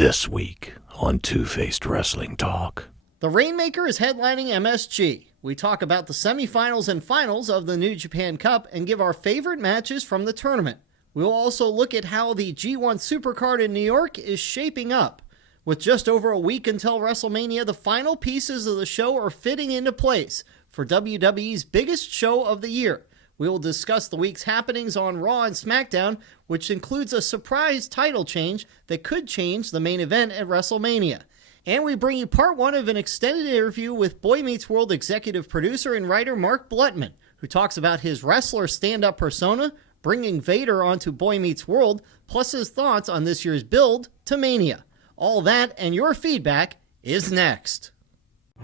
This week on Two-Faced Wrestling Talk. The Rainmaker is headlining MSG. We talk about the semifinals and finals of the New Japan Cup and give our favorite matches from the tournament. We will also look at how the G1 Supercard in New York is shaping up. With just over a week until WrestleMania, the final pieces of the show are fitting into place for WWE's biggest show of the year. We will discuss the week's happenings on Raw and Smackdown, which includes a surprise title change that could change the main event at WrestleMania. And we bring you part one of an extended interview with Boy Meets World executive producer and writer Mark Blutman, who talks about his wrestler stand-up persona, bringing Vader onto Boy Meets World, plus his thoughts on this year's build to Mania. All that and your feedback is next.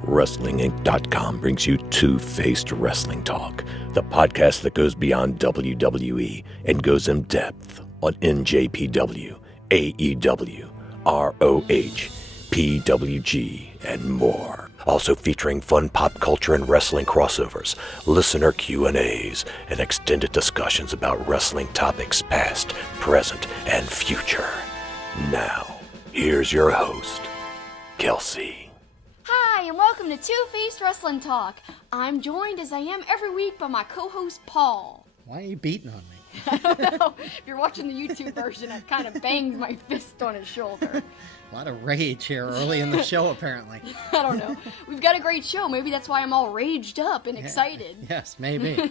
WrestlingInc.com brings you Two-Faced Wrestling Talk, the podcast that goes beyond WWE and goes in depth on NJPW, AEW, ROH, PWG, and more. Also featuring fun pop culture and wrestling crossovers, listener Q&As, and extended discussions about wrestling topics past, present, and future. Now, here's your host, Kelsi. Hi, and welcome to Two-Faced Wrestling Talk. I'm joined, as I am every week, by my co-host, Paul. Why are you beating on me? I don't know. If you're watching the YouTube version, I kind of banged my fist on his shoulder. A lot of rage here early in the show, apparently. I don't know. We've got a great show. Maybe that's why I'm all raged up and excited. Yes, maybe.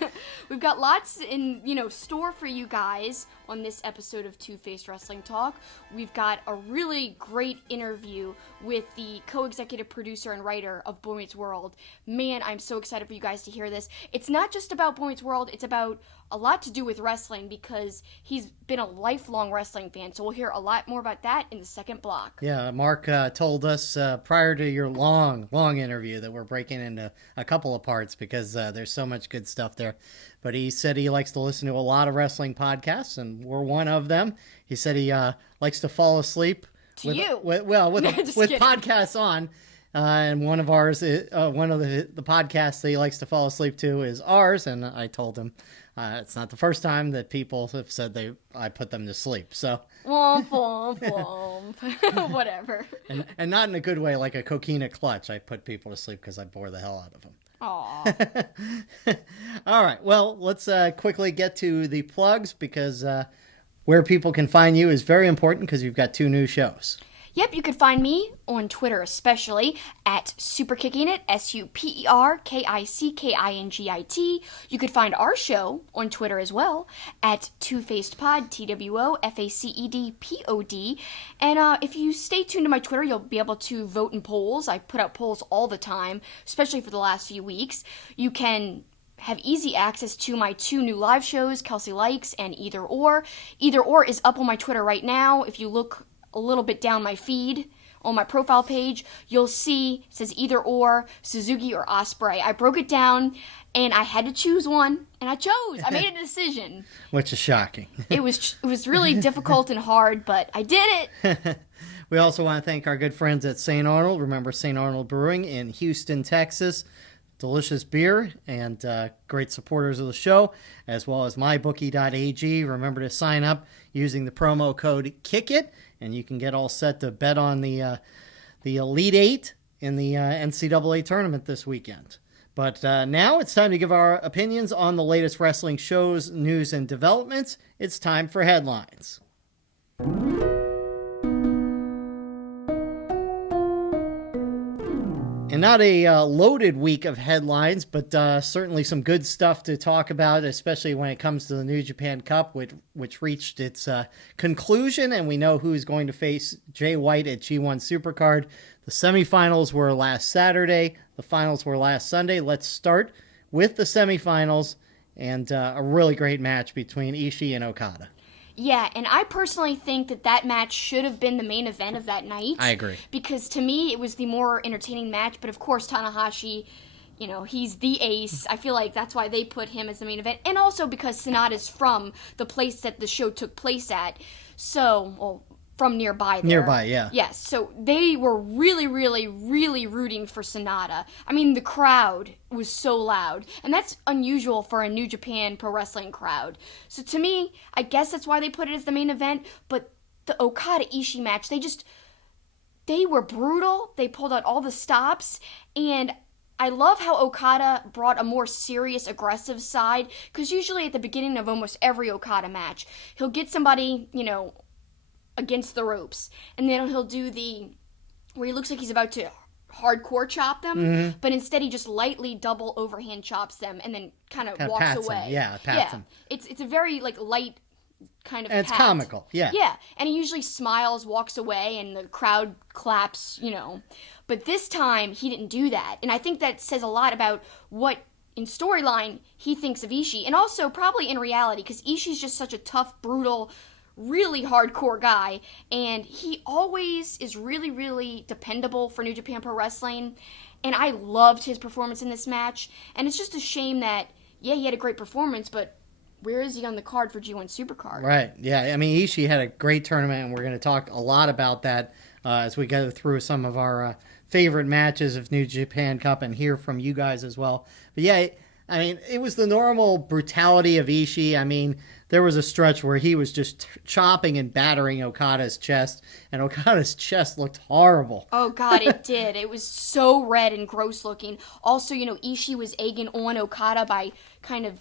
We've got lots in, store for you guys on this episode of Two-Faced Wrestling Talk. We've got a really great interview with the co-executive producer and writer of Boy Meets World. Man, I'm so excited for you guys to hear this. It's not just about Boy Meets World, it's about a lot to do with wrestling because he's been a lifelong wrestling fan. So we'll hear a lot more about that in the second block. Yeah, Mark told us prior to your long interview that we're breaking into a couple of parts because there's so much good stuff there. But he said he likes to listen to a lot of wrestling podcasts, and we're one of them. He said he likes to fall asleep with podcasts on. And one of ours, one of the podcasts that he likes to fall asleep to is ours. And I told him it's not the first time that people have said I put them to sleep. So womp womp womp, whatever. And not in a good way, like a coquina clutch. I put people to sleep because I bore the hell out of them. Aww. All right. Well, let's quickly get to the plugs because where people can find you is very important because you've got two new shows. Yep, you could find me on Twitter especially at Superkickingit, SUPERKICKINGIT. You could find our show on Twitter as well at Two-Faced-Pod, TWOFACEDPOD. And if you stay tuned to my Twitter, you'll be able to vote in polls. I put out polls all the time, especially for the last few weeks. You can have easy access to my two new live shows, Kelsi Likes and Either Or. Either Or is up on my Twitter right now. If you look a little bit down my feed on my profile page, you'll see it says Either Or, Suzuki or Osprey. I broke it down and I had to choose one, and I chose. I made a decision. Which is shocking. It was really difficult and hard, but I did it. We also want to thank our good friends at St. Arnold. Remember St. Arnold Brewing in Houston, Texas. Delicious beer and great supporters of the show, as well as mybookie.ag. Remember to sign up using the promo code KICKIT, and you can get all set to bet on the Elite Eight in the NCAA tournament this weekend. But now it's time to give our opinions on the latest wrestling shows, news, and developments. It's time for headlines. And not a loaded week of headlines, but certainly some good stuff to talk about, especially when it comes to the New Japan Cup, which reached its conclusion, and we know who's going to face Jay White at G1 Supercard. The semifinals were last Saturday. The finals were last Sunday. Let's start with the semifinals and a really great match between Ichi and Okada. Yeah, and I personally think that match should have been the main event of that night. I agree. Because to me, it was the more entertaining match, but of course Tanahashi, he's the ace. I feel like that's why they put him as the main event. And also because Sanada's from the place that the show took place at. So, from nearby there. Nearby, yeah. Yes, so they were really, really, really rooting for Sanada. I mean, the crowd was so loud, and that's unusual for a New Japan Pro Wrestling crowd. So to me, I guess that's why they put it as the main event, but the Okada-Ishii match, They were brutal. They pulled out all the stops, and I love how Okada brought a more serious, aggressive side, because usually at the beginning of almost every Okada match, he'll get somebody, against the ropes, and then he'll do where he looks like he's about to hardcore chop them, but instead he just lightly double overhand chops them and then kind of walks away. Pats him. It's a very light kind of and it's pat. comical. Yeah, and he usually smiles, walks away, and the crowd claps. But this time he didn't do that, and I think that says a lot about what in storyline he thinks of Ishii, and also probably in reality, because Ishii's just such a tough, brutal, really hardcore guy, and he always is really, really dependable for New Japan Pro Wrestling, and I loved his performance in this match, and it's just a shame that, he had a great performance, but where is he on the card for G1 Supercard? Right, yeah, I mean, Ishii had a great tournament, and we're going to talk a lot about that as we go through some of our favorite matches of New Japan Cup and hear from you guys as well. But yeah, I mean, it was the normal brutality of Ishii. I mean, there was a stretch where he was just chopping and battering Okada's chest, and Okada's chest looked horrible. Oh, God, it did. It was so red and gross looking. Also, Ishii was egging on Okada by kind of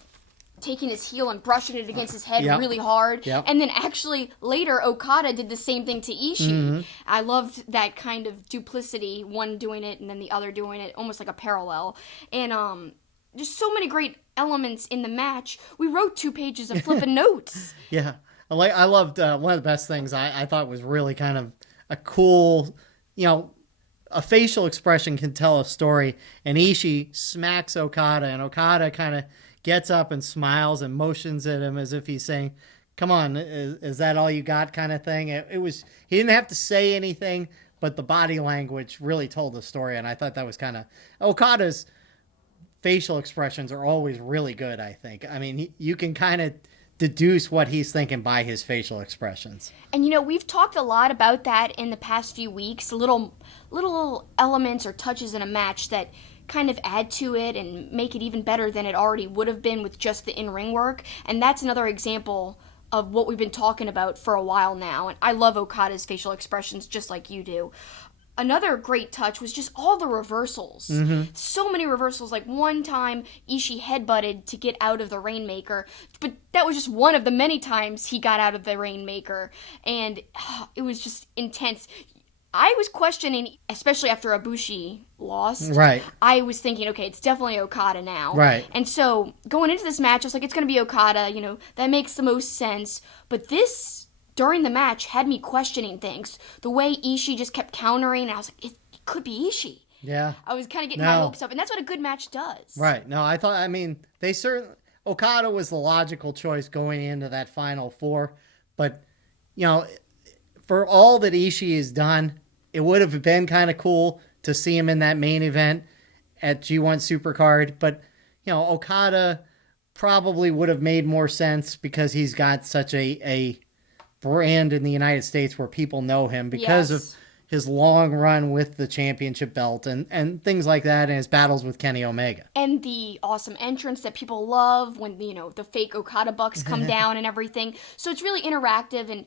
taking his heel and brushing it against his head really hard. Yep. And then actually later, Okada did the same thing to Ishii. I loved that kind of duplicity, one doing it and then the other doing it, almost like a parallel. And just so many great elements in the match. We wrote 2 pages of flipping notes. Yeah. I loved one of the best things I thought was really kind of a cool, a facial expression can tell a story. And Ishii smacks Okada, and Okada kind of gets up and smiles and motions at him as if he's saying, come on, is that all you got, kind of thing. It was, he didn't have to say anything, but the body language really told the story. And I thought that was kind of, Okada's facial expressions are always really good, I think. I mean, you can kind of deduce what he's thinking by his facial expressions. And we've talked a lot about that in the past few weeks, little elements or touches in a match that kind of add to it and make it even better than it already would have been with just the in-ring work. And that's another example of what we've been talking about for a while now. And I love Okada's facial expressions just like you do. Another great touch was just all the reversals. So many reversals. Like one time, Ishii headbutted to get out of the Rainmaker, but that was just one of the many times he got out of the Rainmaker, and it was just intense. I was questioning, especially after Ibushi lost. Right. I was thinking, okay, it's definitely Okada now. Right. And so going into this match, I was like, it's going to be Okada. That makes the most sense. But this, during the match, had me questioning things. The way Ishii just kept countering, I was like, it could be Ishii. Yeah. I was kind of getting my hopes up, and that's what a good match does. Right. No, they certainly, Okada was the logical choice going into that Final 4, but, for all that Ishii has done, it would have been kind of cool to see him in that main event at G1 Supercard, but, Okada probably would have made more sense because he's got such a brand in the United States where people know him because of his long run with the championship belt and things like that, and his battles with Kenny Omega. And the awesome entrance that people love when, the fake Okada bucks come down and everything. So it's really interactive, and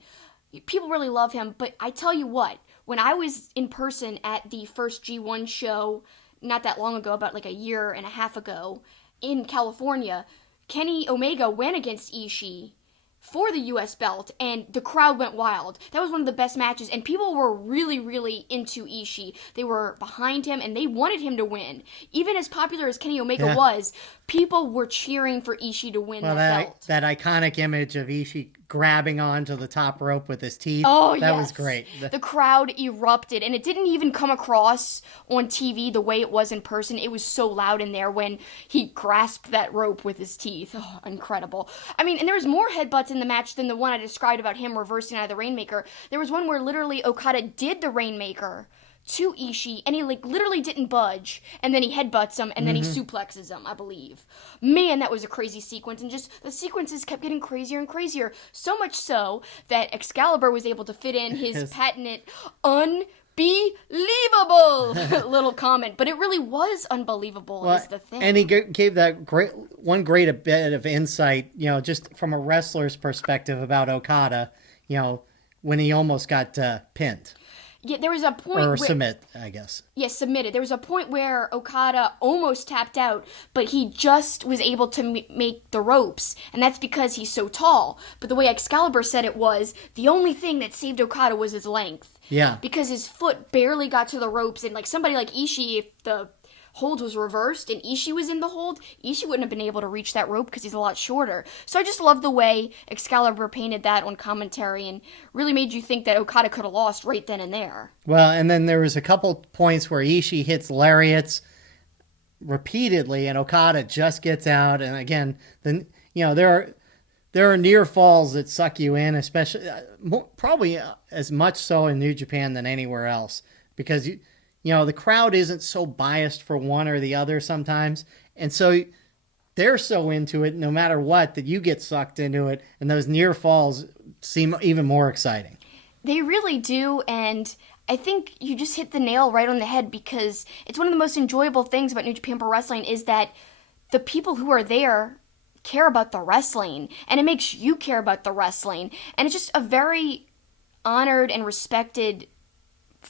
people really love him. But I tell you what, when I was in person at the first G1 show, not that long ago, about like a year and a half ago, in California, Kenny Omega went against Ishii for the U.S. belt, and the crowd went wild. That was one of the best matches, and people were really, really into Ishii. They were behind him, and they wanted him to win. Even as popular as Kenny Omega was, people were cheering for Ishii to win that belt. That iconic image of Ishii grabbing onto the top rope with his teeth. Oh, that was great. The crowd erupted, and it didn't even come across on TV the way it was in person. It was so loud in there when he grasped that rope with his teeth. Oh, incredible. I mean, and there was more headbutts in the match than the one I described about him reversing out of the Rainmaker. There was one where literally Okada did the Rainmaker to Ishii, and he literally didn't budge, and then he headbutts him, and then he suplexes him, I believe. Man, that was a crazy sequence, and just the sequences kept getting crazier and crazier, so much so that Excalibur was able to fit in his patented unbelievable little comment, but it really was unbelievable is the thing. And he gave that great bit of insight, just from a wrestler's perspective about Okada, when he almost got pinned. Yeah, there was a point or submit, I guess. Yeah, submitted. There was a point where Okada almost tapped out, but he just was able to make the ropes, and that's because he's so tall. But the way Excalibur said it was, the only thing that saved Okada was his length. Yeah. Because his foot barely got to the ropes, and like somebody like Ishii, if the hold was reversed and Ishii was in the hold, Ishii wouldn't have been able to reach that rope because he's a lot shorter. So I just love the way Excalibur painted that on commentary and really made you think that Okada could have lost right then and there. Well, and then there was a couple points where Ishii hits lariats repeatedly and Okada just gets out. And again, there are near falls that suck you in, especially probably as much so in New Japan than anywhere else, because the crowd isn't so biased for one or the other sometimes. And so they're so into it no matter what that you get sucked into it. And those near falls seem even more exciting. They really do. And I think you just hit the nail right on the head, because it's one of the most enjoyable things about New Japan Pro Wrestling is that the people who are there care about the wrestling. And it makes you care about the wrestling. And it's just a very honored and respected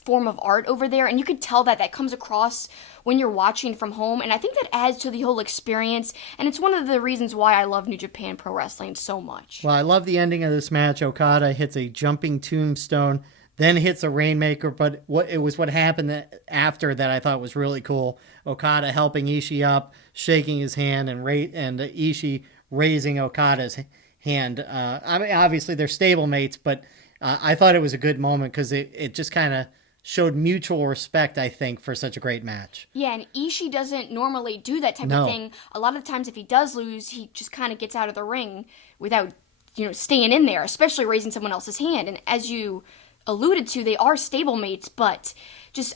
form of art over there, and you could tell that comes across when you're watching from home, and I think that adds to the whole experience, and it's one of the reasons why I love New Japan Pro Wrestling so much. Well, I love the ending of this match. Okada hits a jumping tombstone, then hits a Rainmaker, but what happened after that I thought was really cool. Okada helping Ishii up, shaking his hand, and Ishii raising Okada's hand. I mean, obviously they're stablemates, but I thought it was a good moment because it just kind of showed mutual respect, I think, for such a great match. Yeah, and Ishii doesn't normally do that type of thing. A lot of the times if he does lose, he just kind of gets out of the ring without, staying in there, especially raising someone else's hand. And as you alluded to, they are stablemates, but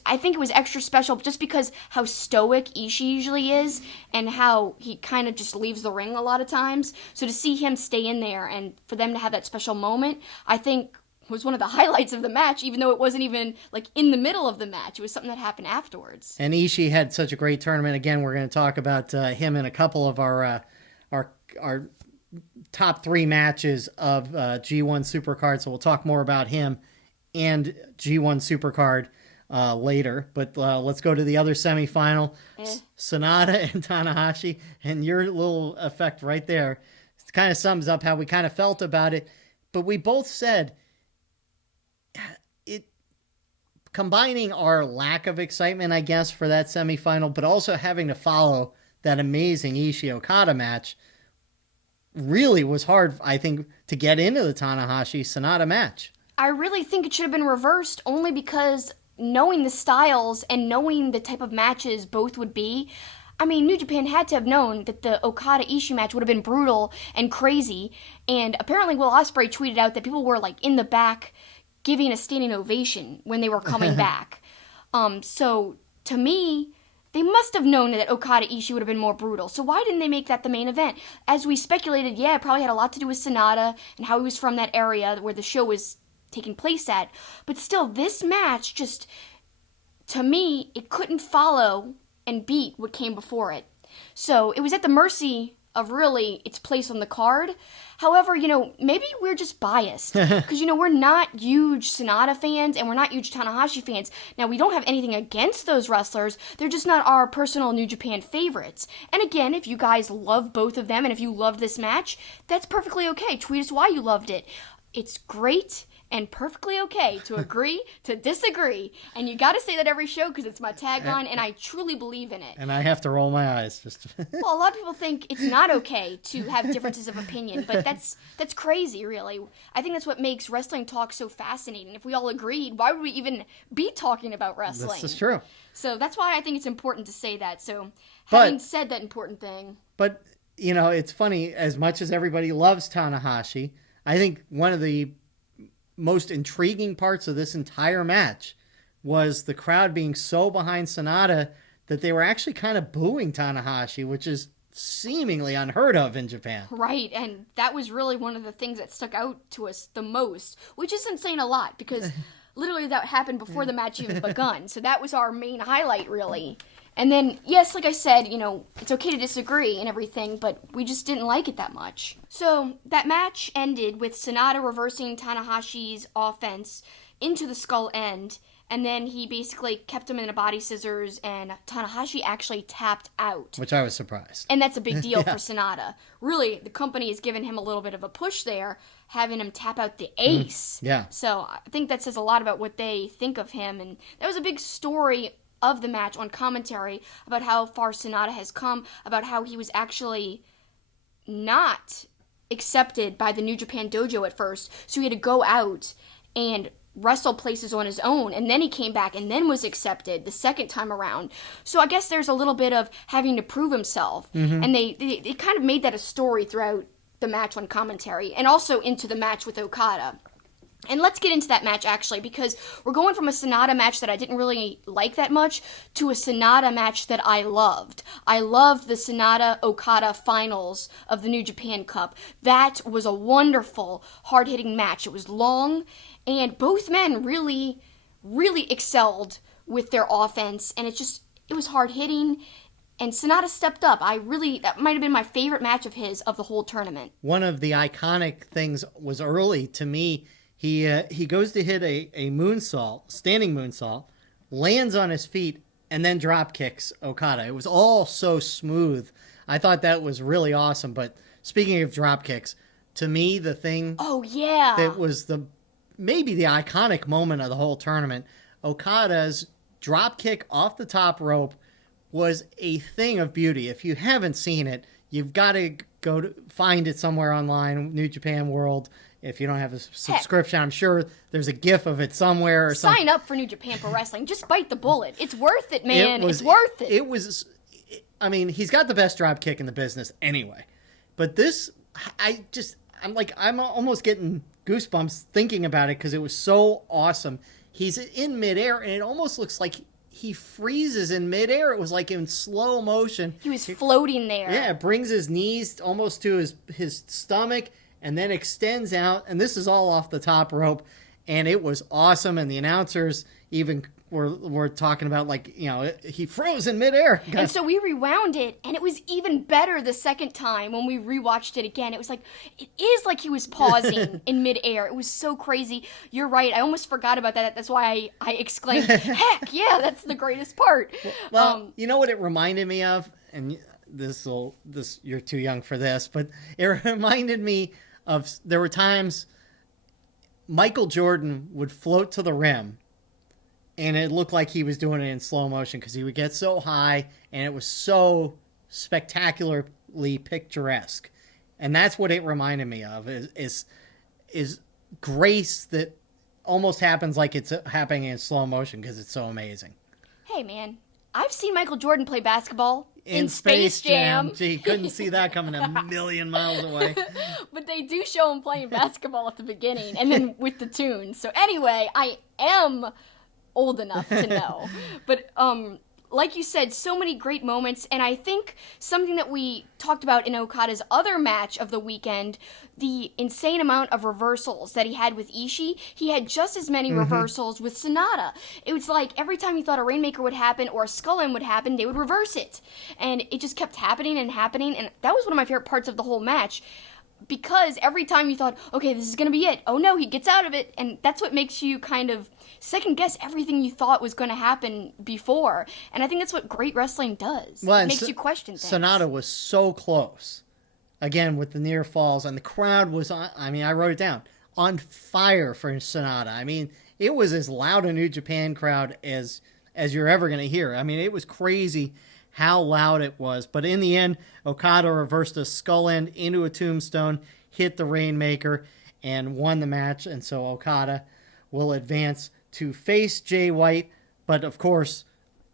I think it was extra special just because how stoic Ishii usually is and how he kind of just leaves the ring a lot of times. So to see him stay in there and for them to have that special moment, I think was one of the highlights of the match, even though it wasn't even like in the middle of the match. It was something that happened afterwards. And Ishii had such a great tournament. Again, we're going to talk about him in a couple of our top 3 matches of G1 Supercard. So we'll talk more about him and G1 Supercard later. But let's go to the other semifinal. Sanada and Tanahashi. And your little effect right there kind of sums up how we kind of felt about it. But we both said combining our lack of excitement, I guess, for that semifinal, but also having to follow that amazing Ishii-Okada match really was hard, I think, to get into the Tanahashi-Sanada match. I really think it should have been reversed only because knowing the styles and knowing the type of matches both would be, I mean, New Japan had to have known that the Okada-Ishii match would have been brutal and crazy, and apparently Will Osprey tweeted out that people were, in the back giving a standing ovation when they were coming back. So, to me, they must have known that Okada-Ishii would have been more brutal. So why didn't they make that the main event? As we speculated, yeah, it probably had a lot to do with Sanada and how he was from that area where the show was taking place at. But still, this match just, to me, it couldn't follow and beat what came before it. So it was at the mercy of really its place on the card. However, maybe we're just biased because, we're not huge Sanada fans and we're not huge Tanahashi fans. Now, we don't have anything against those wrestlers. They're just not our personal New Japan favorites. And again, if you guys love both of them and if you loved this match, that's perfectly okay. Tweet us why you loved it. It's great and perfectly okay to agree to disagree. And you got to say that every show because it's my tagline and I truly believe in it. And I have to roll my eyes. Well, a lot of people think it's not okay to have differences of opinion, but that's crazy, really. I think that's what makes wrestling talk so fascinating. If we all agreed, why would we even be talking about wrestling? This is true. So that's why I think it's important to say that. So having said that important thing. But, it's funny, as much as everybody loves Tanahashi, I think one of the most intriguing parts of this entire match was the crowd being so behind Sanada that they were actually kind of booing Tanahashi, which is seemingly unheard of in Japan. Right, and that was really one of the things that stuck out to us the most, which isn't saying a lot because literally that happened before the match even begun. So that was our main highlight, really. And then, yes, like I said, it's okay to disagree and everything, but we just didn't like it that much. So that match ended with Sanada reversing Tanahashi's offense into the skull end and then he basically kept him in a body scissors, and Tanahashi actually tapped out. Which I was surprised. And that's a big deal for Sanada. Really, the company has given him a little bit of a push there, having him tap out the ace. Yeah. So I think that says a lot about what they think of him, and that was a big story of the match on commentary about how far Sanada has come, about how he was actually not accepted by the New Japan Dojo at first, so he had to go out and wrestle places on his own, and then he came back and then was accepted the second time around. So I guess there's a little bit of having to prove himself, and they kind of made that a story throughout the match on commentary, and also into the match with Okada. And let's get into that match, actually, because we're going from a Sanada match that I didn't really like that much to a Sanada match that I loved. I loved the Sanada-Okada finals of the New Japan Cup. That was a wonderful, hard-hitting match. It was long, and both men really, really excelled with their offense, and it was hard-hitting, and Sanada stepped up. That might have been my favorite match of his of the whole tournament. One of the iconic things was early, to me. He goes to hit a moonsault, standing moonsault, lands on his feet, and then drop kicks Okada. It was all so smooth. I thought that was really awesome. But speaking of drop kicks, to me, the thing that was maybe the iconic moment of the whole tournament, Okada's drop kick off the top rope was a thing of beauty. If you haven't seen it, you've got to find it somewhere online, New Japan World. If you don't have a subscription, I'm sure there's a GIF of it somewhere or something. Sign up for New Japan Pro Wrestling. Just bite the bullet. It's worth it, man. It's worth it. He's got the best drop kick in the business anyway. But this, I'm almost getting goosebumps thinking about it because it was so awesome. He's in midair, and it almost looks like he freezes in midair. It was like in slow motion. He was floating there. Yeah, it brings his knees almost to his stomach, and then extends out, and this is all off the top rope, and it was awesome, and the announcers even were talking about, he froze in midair. And so we rewound it, and it was even better the second time when we rewatched it again. It is like he was pausing in midair. It was so crazy. You're right. I almost forgot about that. That's why I exclaimed, heck, yeah, that's the greatest part. Well, you know what it reminded me of? And you're too young for this, but it reminded me there were times Michael Jordan would float to the rim, and it looked like he was doing it in slow motion because he would get so high, and it was so spectacularly picturesque. And that's what it reminded me of, is grace that almost happens like it's happening in slow motion because it's so amazing. Hey, man, I've seen Michael Jordan play basketball in Space Jam. Gee, couldn't see that coming a million miles away. But they do show him playing basketball at the beginning, and then with the tune. So anyway, I am old enough to know. But like you said, so many great moments, and I think something that we talked about in Okada's other match of the weekend, the insane amount of reversals that he had with Ichi, he had just as many reversals with Sanada. It was like every time he thought a Rainmaker would happen or a Skull-End would happen, they would reverse it. And it just kept happening, and that was one of my favorite parts of the whole match. Because every time you thought, okay, this is going to be it. Oh no, he gets out of it. And that's what makes you kind of second guess everything you thought was going to happen before. And I think that's what great wrestling does. It makes you question things. Sanada was so close. Again, with the near falls. And the crowd was, I wrote it down, on fire for Sanada. It was as loud a New Japan crowd as you're ever going to hear. It was crazy how loud it was. But in the end, Okada reversed a Skull-End into a tombstone, hit the Rainmaker, and won the match. And so Okada will advance to face Jay White. But of course,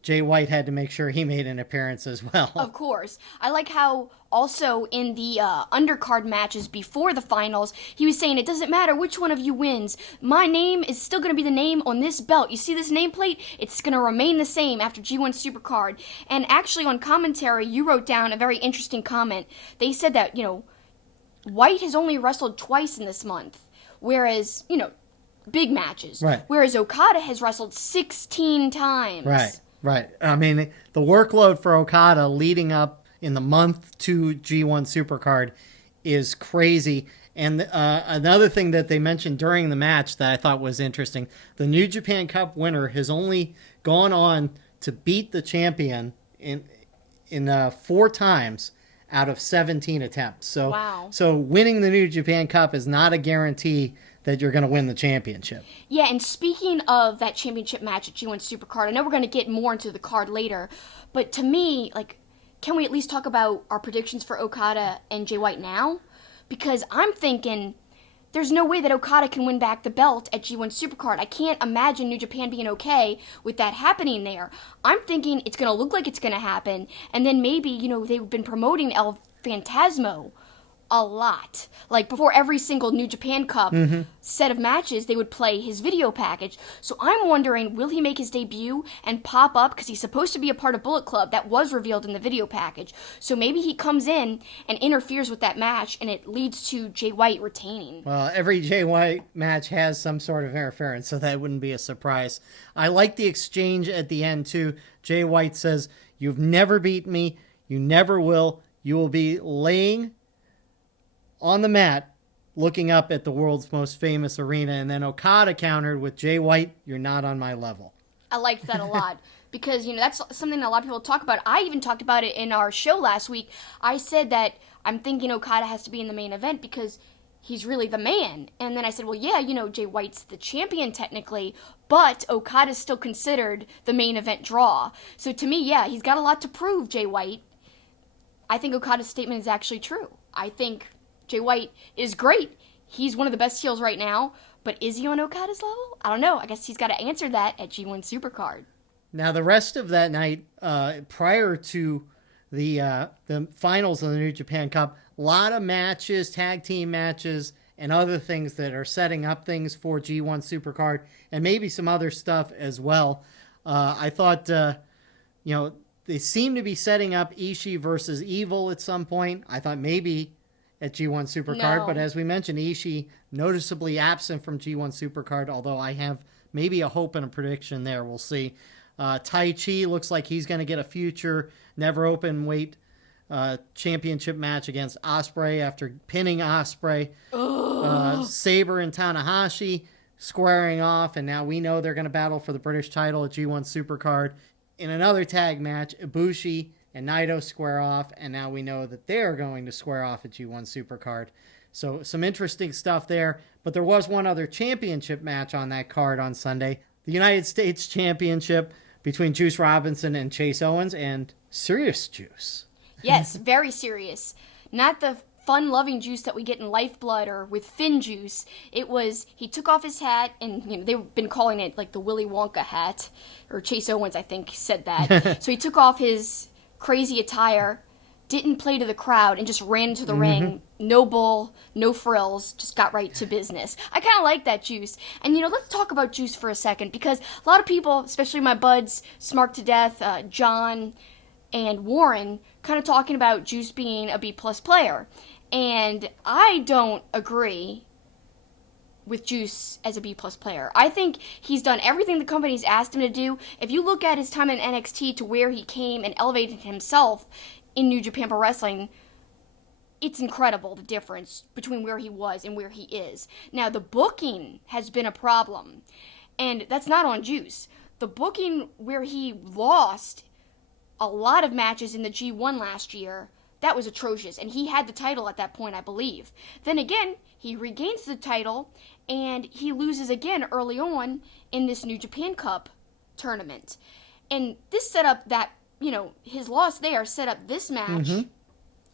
Jay White had to make sure he made an appearance as well. Of course. I like how also in the undercard matches before the finals, he was saying, it doesn't matter which one of you wins. My name is still going to be the name on this belt. You see this nameplate? It's going to remain the same after G1 Supercard. And actually on commentary, you wrote down a very interesting comment. They said that, White has only wrestled twice in this month. Whereas, big matches. Right. Whereas Okada has wrestled 16 times. Right. The workload for Okada leading up in the month to G1 Supercard is crazy. And another thing that they mentioned during the match that I thought was interesting, the New Japan Cup winner has only gone on to beat the champion in 4 times out of 17 attempts. So, wow. So winning the New Japan Cup is not a guarantee that you're going to win the championship. Yeah, and speaking of that championship match at G1 Supercard, I know we're going to get more into the card later, but to me, like, can we at least talk about our predictions for Okada and Jay White now? Because I'm thinking there's no way that Okada can win back the belt at G1 Supercard. I can't imagine New Japan being okay with that happening there. I'm thinking it's going to look like it's going to happen, and then maybe, you know, they've been promoting El Phantasmo a lot. Like, before every single New Japan Cup set of matches, they would play his video package. So I'm wondering, will he make his debut and pop up? Because he's supposed to be a part of Bullet Club. That was revealed in the video package. So maybe he comes in and interferes with that match, and it leads to Jay White retaining. Well, every Jay White match has some sort of interference, so that wouldn't be a surprise. I like the exchange at the end, too. Jay White says, "You've never beaten me. You never will. You will be laying on the mat looking up at the world's most famous arena." And then Okada countered with, "Jay White, you're not on my level." I liked that a lot because, you know, that's something that a lot of people talk about. I even talked about it in our show last week. I said that I'm thinking Okada has to be in the main event because he's really the man. And then I said, well, yeah, you know, Jay White's the champion technically, but Okada's still considered the main event draw. So to me, yeah, he's got a lot to prove, Jay White. I think Okada's statement is actually true. I think Jay White is great. He's one of the best heels right now, but is he on Okada's level? I don't know. I guess he's got to answer that at G1 Supercard. Now, the rest of that night, prior to the finals of the New Japan Cup, a lot of matches, tag team matches, and other things that are setting up things for G1 Supercard, and maybe some other stuff as well. I thought, you know, they seem to be setting up Ichi versus Evil at some point. I thought maybe at G1 Supercard, but as we mentioned, Ichi noticeably absent from G1 Supercard, although I have maybe a hope and a prediction there. We'll see. Tai Chi looks like he's going to get a future never open weight championship match against Osprey after pinning Osprey. Sabre and Tanahashi squaring off, and now we know they're going to battle for the British title at G1 Supercard. In another tag match, Ibushi and Naito square off, and now we know that they're going to square off at G1 Supercard. So some interesting stuff there, but there was one other championship match on that card on Sunday. The United States Championship between Juice Robinson and Chase Owens, and serious Juice. Yes, very serious. Not the fun-loving Juice that we get in Lifeblood or with Finn Juice. It was, he took off his hat, and you know, they've been calling it like the Willy Wonka hat, or Chase Owens, I think, said that. So he took off his crazy attire, didn't play to the crowd, and just ran into the ring. No bull, no frills, just got right to business. I kind of like that Juice. And, you know, let's talk about Juice for a second, because a lot of people, especially my buds, Smark to Death, John, and Warren, kind of talking about Juice being a B-plus player. And I don't agree with Juice as a B-plus player. I think he's done everything the company's asked him to do. If you look at his time in NXT to where he came and elevated himself in New Japan Pro Wrestling, it's incredible, the difference between where he was and where he is. Now, the booking has been a problem, and that's not on Juice. The booking where he lost a lot of matches in the G1 last year, that was atrocious, and he had the title at that point, I believe. Then again, he regains the title, and he loses again early on in this New Japan Cup tournament. And this set up that, you know, his loss there set up this match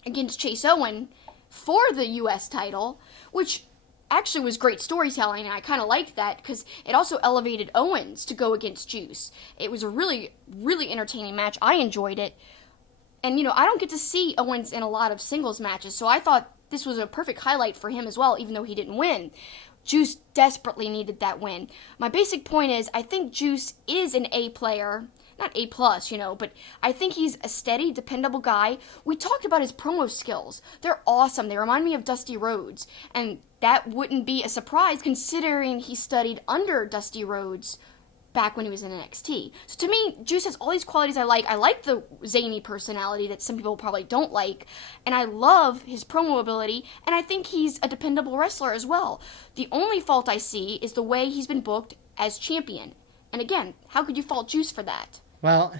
against Chase Owens for the U.S. title, which actually was great storytelling, and I kind of liked that because it also elevated Owens to go against Juice. It was a really, really entertaining match. I enjoyed it. And, you know, I don't get to see Owens in a lot of singles matches, so I thought this was a perfect highlight for him as well, even though he didn't win. Juice desperately needed that win. My basic point is, I think Juice is an A player. Not A+, you know, but I think he's a steady, dependable guy. We talked about his promo skills. They're awesome. They remind me of Dusty Rhodes. And that wouldn't be a surprise considering he studied under Dusty Rhodes back when he was in NXT. So to me, Juice has all these qualities I like. I like the zany personality that some people probably don't like, and I love his promo ability, and I think he's a dependable wrestler as well. The only fault I see is the way he's been booked as champion. And again, how could you fault Juice for that? Well,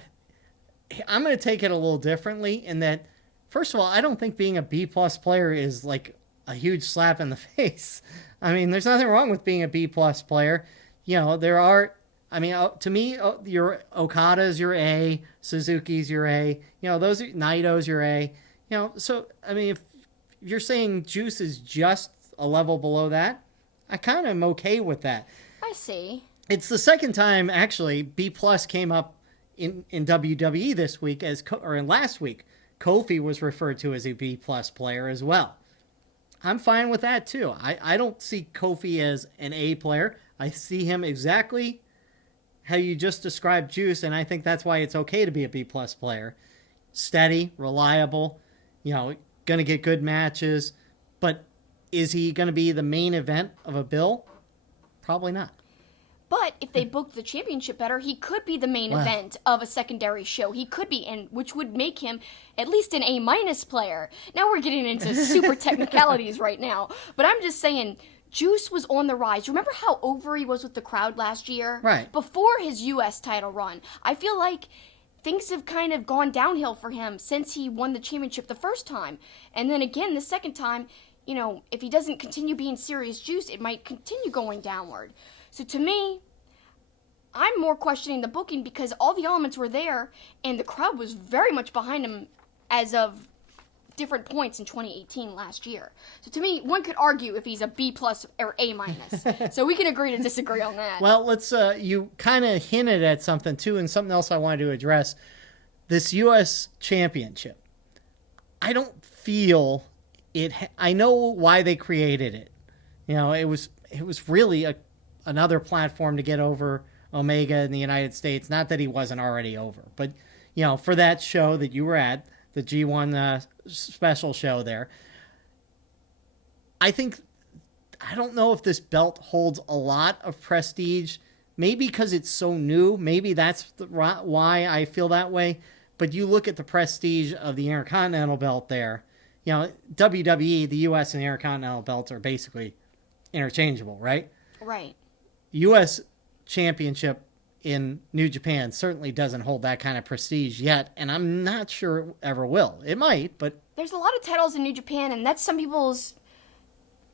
I'm going to take it a little differently in that, first of all, I don't think being a B-plus player is like a huge slap in the face. I mean, there's nothing wrong with being a B-plus player. You know, there are... I mean, to me, your Okada's your A, Suzuki's your A. You know, those are Naito's your A. You know, so I mean, if you're saying Juice is just a level below that, I kind of am okay with that. I see. It's the second time actually B plus came up in WWE this week or in last week. Kofi was referred to as a B plus player as well. I'm fine with that too. I don't see Kofi as an A player. I see him exactly how you just described Juice, and I think that's why it's okay to be a B-plus player. Steady, reliable, you know, going to get good matches. But is he going to be the main event of a bill? Probably not. But if they book the championship better, he could be the main event of a secondary show. He could be, and which would make him at least an A- player. Now we're getting into super technicalities right now. But I'm just saying... Juice was on the rise. Remember how over he was with the crowd last year? Right. Before his U.S. title run. I feel like things have kind of gone downhill for him since he won the championship the first time. And then again, the second time, you know, if he doesn't continue being serious Juice, it might continue going downward. So to me, I'm more questioning the booking because all the elements were there and the crowd was very much behind him as of different points in 2018 last year. So to me, one could argue if he's a B plus or A minus. So we can agree to disagree on that. Well, let's, you kind of hinted at something too, and something else I wanted to address. This U.S. championship. I don't feel it, I know why they created it. You know, it was really another platform to get over Omega in the United States. Not that he wasn't already over, but, you know, for that show that you were at, the G1 special show there. I don't know if this belt holds a lot of prestige. Maybe because it's so new. Maybe that's why I feel that way. But you look at the prestige of the Intercontinental belt there. You know, WWE, the U.S. and the Intercontinental belts are basically interchangeable, right? Right. U.S. Championship in New Japan certainly doesn't hold that kind of prestige yet, and I'm not sure it ever will. It might, but... There's a lot of titles in New Japan, and that's some people's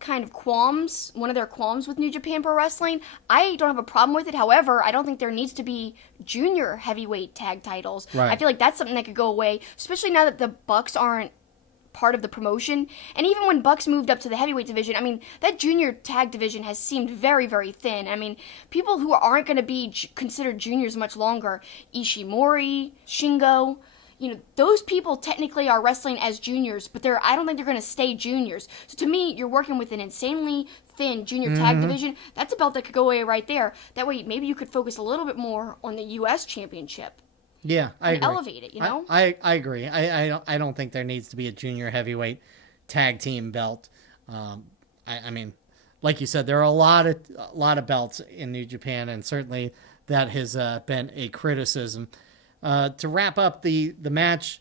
kind of qualms, one of their qualms with New Japan Pro Wrestling. I don't have a problem with it. However, I don't think there needs to be junior heavyweight tag titles. Right. I feel like that's something that could go away, especially now that the Bucks aren't part of the promotion. And even when Bucks moved up to the heavyweight division, I mean, that junior tag division has seemed very, very thin. I mean, people who aren't going to be considered juniors much longer, Ishimori, Shingo, you know, those people technically are wrestling as juniors, but I don't think they're going to stay juniors. So to me, you're working with an insanely thin junior tag division. That's a belt that could go away right there. That way, maybe you could focus a little bit more on the U.S. championship. Yeah, I agree. Elevate it, you know? I agree. I don't think there needs to be a junior heavyweight tag team belt. I mean, like you said, there are a lot of belts in New Japan, and certainly that has been a criticism. To wrap up the match,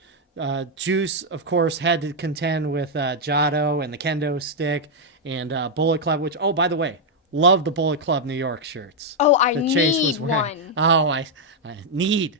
Juice, of course, had to contend with Jado and the kendo stick and Bullet Club, which, oh, by the way, love the Bullet Club New York shirts. Oh, I need one. Oh, I need.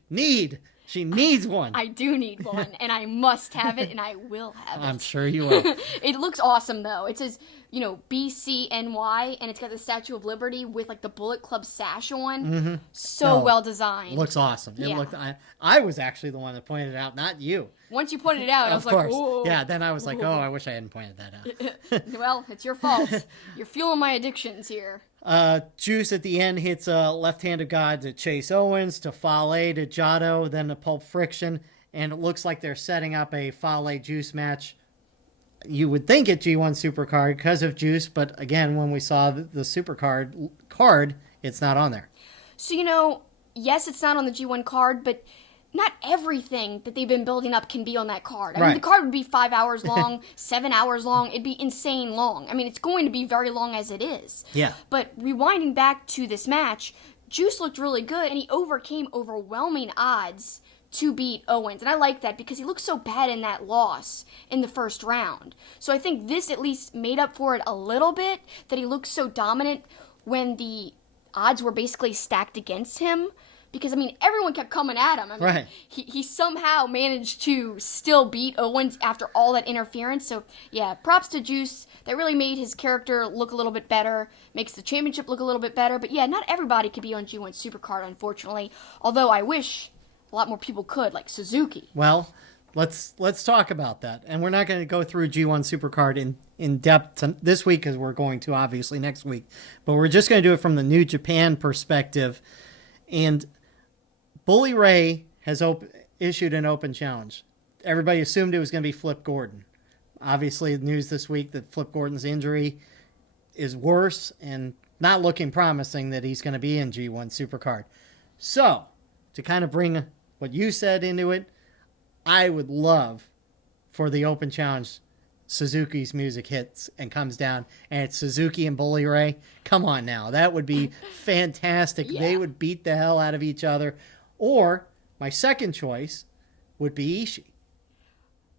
She needs one. I do need one, and I must have it, and I will have it. I'm sure you will. It looks awesome, though. It says, you know, BCNY, and it's got the Statue of Liberty with, like, the Bullet Club sash on. Mm-hmm. So well designed. Looks awesome. Yeah. It looked. I was actually the one that pointed it out, not you. Once you pointed it out, I was like, "Ooh." Yeah, then I was like, oh, I wish I hadn't pointed that out. Well, it's your fault. You're fueling my addictions here. Juice at the end hits a left-handed god to Chase Owens, to Fale, to Jado, then to Pulp Friction, and it looks like they're setting up a Fale Juice match. You would think at G1 Supercard because of Juice, but again, when we saw the Supercard card, it's not on there. So, you know, yes, it's not on the G1 card, but not everything that they've been building up can be on that card. I mean, the card would be 5 hours long, 7 hours long. It'd be insane long. I mean, it's going to be very long as it is. Yeah. But rewinding back to this match, Juice looked really good, and he overcame overwhelming odds to beat Owens. And I like that because he looked so bad in that loss in the first round. So I think this at least made up for it a little bit, that he looked so dominant when the odds were basically stacked against him. Because, I mean, everyone kept coming at him. I mean, right. he somehow managed to still beat Owens after all that interference. So, yeah, props to Juice. That really made his character look a little bit better, makes the championship look a little bit better. But, yeah, not everybody could be on G1 Supercard, unfortunately. Although I wish a lot more people could, like Suzuki. Well, let's talk about that. And we're not going to go through G1 Supercard in depth this week, because we're going to obviously next week. But we're just going to do it from the New Japan perspective. And Bully Ray has issued an open challenge. Everybody assumed it was going to be Flip Gordon. Obviously, the news this week that Flip Gordon's injury is worse and not looking promising that he's going to be in G1 Supercard. So, to kind of bring what you said into it, I would love for the open challenge, Suzuki's music hits and comes down, and it's Suzuki and Bully Ray. Come on now. That would be fantastic. Yeah. They would beat the hell out of each other. Or, my second choice would be Ichi.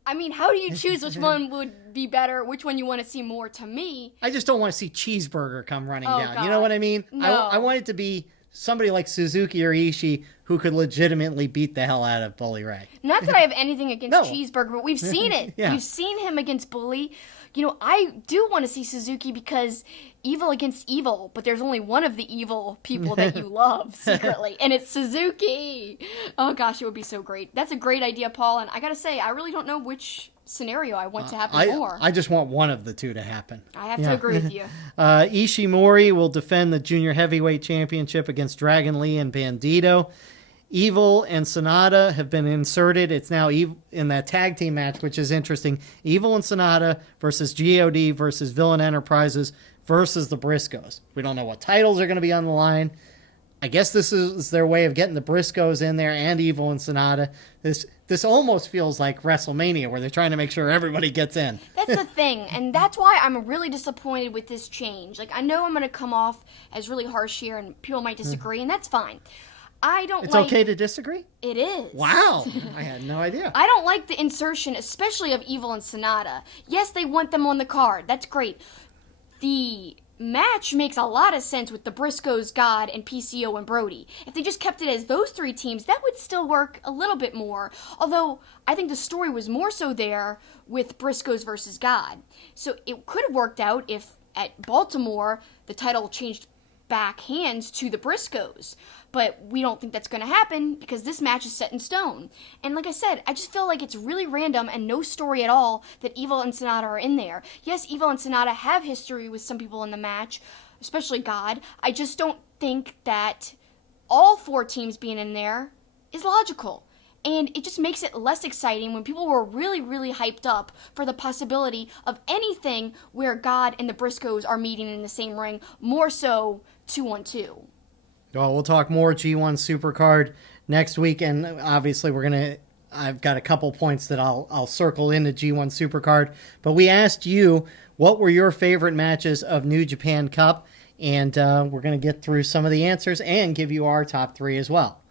I mean, how do you choose which one would be better, which one you want to see more? To me, I just don't want to see Cheeseburger come running down. God. You know what I mean? No. I want it to be somebody like Suzuki or Ishii who could legitimately beat the hell out of Bully Ray. not that I have anything against No. Cheeseburger, but we've seen it. Yeah. You've seen him against Bully. You know, I do want to see Suzuki because evil against evil, but there's only one of the evil people that you love secretly, and it's Suzuki. Oh gosh, it would be so great. That's a great idea, Paul, and I gotta say, I really don't know which scenario I want to happen more. I just want one of the two to happen. I have to agree with you. Ishimori will defend the Junior Heavyweight Championship against Dragon Lee and Bandito. Evil and Sanada have been inserted. It's now in that tag team match, which is interesting. Evil and Sanada versus GOD versus Villain Enterprises versus the Briscoes. We don't know what titles are going to be on the line. I guess this is their way of getting the Briscoes in there and Evil and Sanada. This almost feels like WrestleMania, where they're trying to make sure everybody gets in. That's the thing, and that's why I'm really disappointed with this change. Like, I know I'm going to come off as really harsh here, and people might disagree, and that's fine. It's okay to disagree? It is. Wow. I had no idea. I don't like the insertion, especially of Evil and Sanada. Yes, they want them on the card. That's great. The match makes a lot of sense with the Briscoes, God, and PCO and Brody. If they just kept it as those three teams, that would still work a little bit more. Although, I think the story was more so there with Briscoes versus God. So it could have worked out if, at Baltimore, the title changed back hands to the Briscoes. But we don't think that's going to happen because this match is set in stone. And like I said, I just feel like it's really random and no story at all that Evil and Sanada are in there. Yes, Evil and Sanada have history with some people in the match, especially God. I just don't think that all four teams being in there is logical. And it just makes it less exciting when people were really, really hyped up for the possibility of anything where God and the Briscoes are meeting in the same ring, more so 2-on-2. Well, we'll talk more G1 Supercard next week, and obviously I've got a couple points that I'll circle into G1 Supercard, but we asked you what were your favorite matches of New Japan Cup, and we're going to get through some of the answers and give you our top three as well.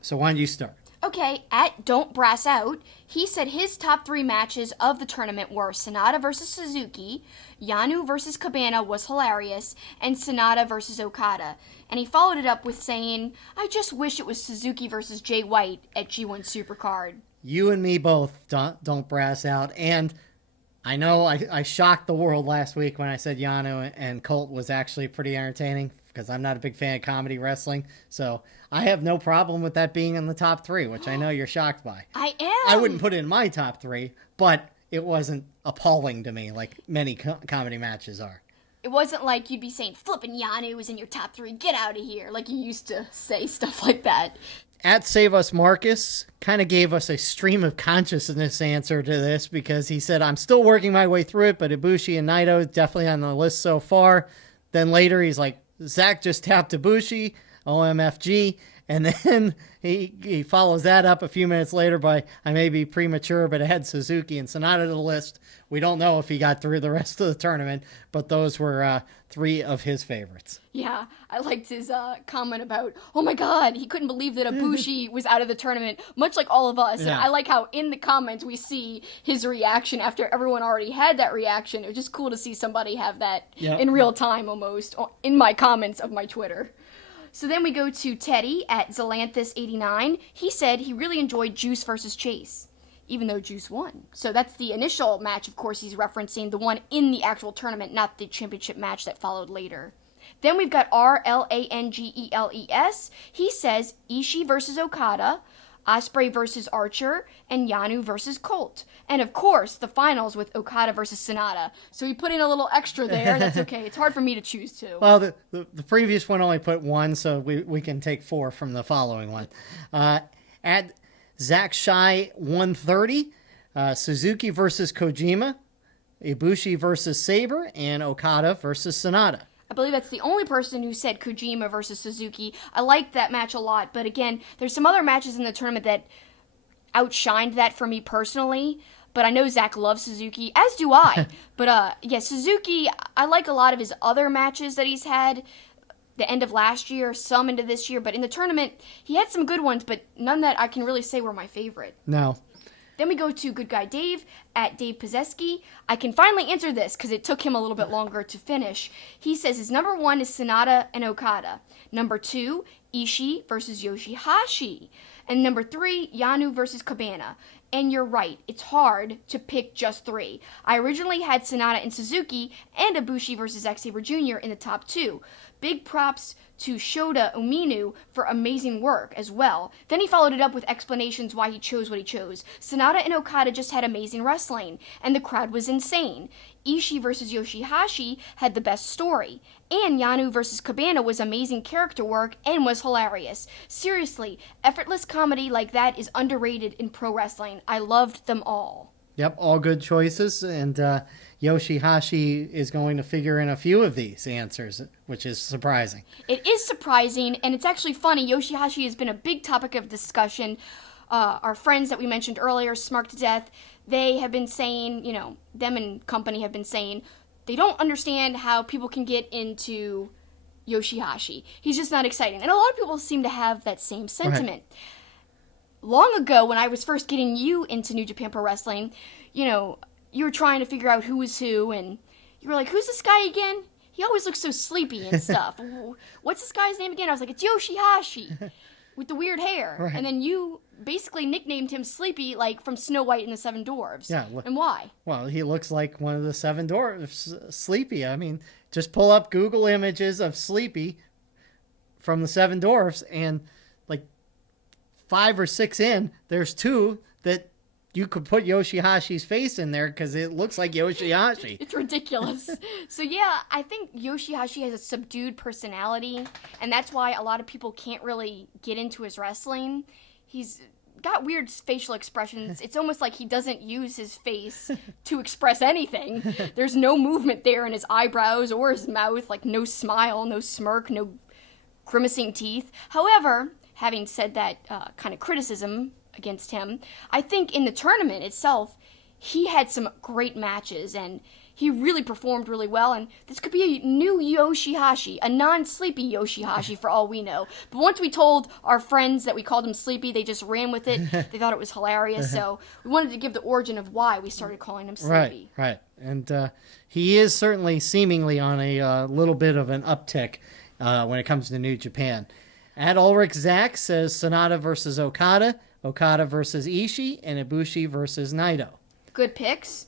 So why don't you start? Okay, at Don't Brass Out, he said his top three matches of the tournament were Sanada versus Suzuki, Yano versus Cabana was hilarious, and Sanada versus Okada. And he followed it up with saying, I just wish it was Suzuki versus Jay White at G1 Supercard. You and me both, don't brass out. And I know I shocked the world last week when I said Yano and Colt was actually pretty entertaining, because I'm not a big fan of comedy wrestling. So I have no problem with that being in the top three, which I know you're shocked by. I am. I wouldn't put it in my top three, but it wasn't appalling to me like many comedy matches are. It wasn't like you'd be saying, flippin' Yano was in your top three, get out of here, like you used to say stuff like that. At Save Us Marcus kind of gave us a stream of consciousness answer to this, because he said, I'm still working my way through it, but Ibushi and Naito definitely on the list so far. Then later he's like, Zach just tapped Ibushi, OMFG, And then he follows that up a few minutes later by, I may be premature, but I had Suzuki and Sanada to the list. We don't know if he got through the rest of the tournament, but those were 3 of his favorites. Yeah, I liked his comment about, oh my god, he couldn't believe that Ibushi was out of the tournament, much like all of us. Yeah. And I like how in the comments we see his reaction after everyone already had that reaction. It was just cool to see somebody have that in real time almost in my comments of my Twitter. So then we go to Teddy at Zalanthus89. He said he really enjoyed Juice versus Chase, even though Juice won. So that's the initial match, of course, he's referencing, the one in the actual tournament, not the championship match that followed later. Then we've got RLANGELES. He says Ishii versus Okada, Osprey versus Archer, and Yano versus Colt. And of course, the finals with Okada versus Sanada. So he put in a little extra there. That's okay. It's hard for me to choose two. Well, the previous one only put 1, so we can take 4 from the following one. At Zach Shy 130, Suzuki versus Kojima, Ibushi versus Sabre, and Okada versus Sanada. I believe that's the only person who said Kojima versus Suzuki. I liked that match a lot, but again, there's some other matches in the tournament that outshined that for me personally. But I know Zach loves Suzuki, as do I. But Suzuki, I like a lot of his other matches that he's had the end of last year, some into this year. But in the tournament, he had some good ones, but none that I can really say were my favorite. No. Then we go to Good Guy Dave at Dave Pizeski. I can finally answer this because it took him a little bit longer to finish. He says his number 1 is Sanada and Okada. Number 2, Ishii versus Yoshihashi. And number 3, Yano versus Cabana. And you're right, it's hard to pick just 3. I originally had Sanada and Suzuki and Ibushi versus Zack Sabre Jr. in the top 2. Big props to Shota Umino for amazing work as well. Then he followed it up with explanations why he chose what he chose. Sanada and Okada just had amazing wrestling, and the crowd was insane. Ishii versus Yoshihashi had the best story, and Yano versus Cabana was amazing character work and was hilarious. Seriously, effortless comedy like that is underrated in pro wrestling. I loved them all. Yep, all good choices, and Yoshihashi is going to figure in a few of these answers, which is surprising. It is surprising, and it's actually funny. Yoshihashi has been a big topic of discussion. Our friends that we mentioned earlier, Smark to Death, they have been saying, them and company have been saying, they don't understand how people can get into Yoshihashi. He's just not exciting. And a lot of people seem to have that same sentiment. Right. Long ago, when I was first getting you into New Japan Pro Wrestling, you were trying to figure out who was who, and you were like, who's this guy again? He always looks so sleepy and stuff. What's this guy's name again? I was like, it's Yoshihashi with the weird hair. Right. And then you basically nicknamed him Sleepy, like from Snow White and the Seven Dwarfs. Yeah. And why? Well, he looks like one of the Seven Dwarfs, Sleepy. I mean, just pull up Google images of Sleepy from the Seven Dwarfs, and 5 or 6 in, there's 2 that you could put Yoshihashi's face in there because it looks like Yoshihashi. It's ridiculous. So yeah, I think Yoshihashi has a subdued personality, and that's why a lot of people can't really get into his wrestling. He's got weird facial expressions. It's almost like he doesn't use his face to express anything. There's no movement there in his eyebrows or his mouth, like no smile, no smirk, no grimacing teeth. However, having said that kind of criticism against him, I think in the tournament itself, he had some great matches, and he really performed really well, and this could be a new Yoshihashi, a non-sleepy Yoshihashi for all we know. But once we told our friends that we called him Sleepy, they just ran with it. They thought it was hilarious, so we wanted to give the origin of why we started calling him Sleepy. Right. And he is certainly seemingly on a little bit of an uptick when it comes to New Japan. At Ulrich Zach says Sanada versus Okada, Okada versus Ishii, and Ibushi versus Naito. Good picks.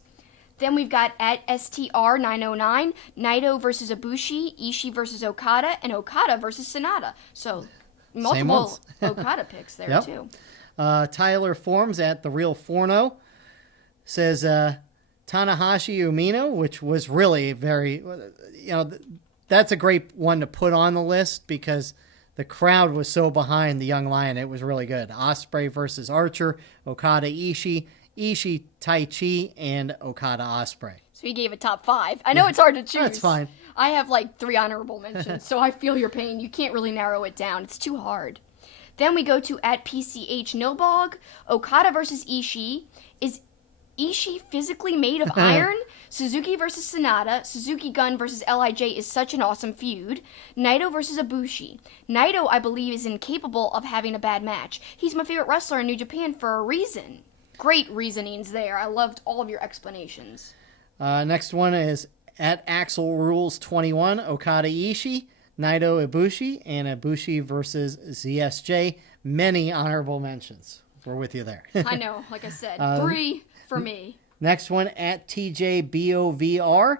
Then we've got at STR909, Naito versus Ibushi, Ishii versus Okada, and Okada versus Sanada. So multiple Okada picks there too. Tyler Forms at The Real Forno says Tanahashi Umino, which was really very, that's a great one to put on the list because the crowd was so behind the young lion. It was really good. Osprey versus Archer, Okada Ishii, Ishii Taichi, and Okada Osprey. So he gave a top 5. I know it's hard to choose. That's fine. I have 3 honorable mentions, so I feel your pain. You can't really narrow it down. It's too hard. Then we go to at PCH Nilbog, Okada versus Ishii. Is Ishii physically made of iron? Suzuki versus Sanada. Suzuki Gun versus LIJ is such an awesome feud. Naito versus Ibushi. Naito, I believe, is incapable of having a bad match. He's my favorite wrestler in New Japan for a reason. Great reasonings there. I loved all of your explanations. Next one is at Axel Rules 21, Okada Ishii, Naito Ibushi, and Ibushi versus ZSJ. Many honorable mentions. We're with you there. I know, like I said, 3 for me. Next one at TJBOVR.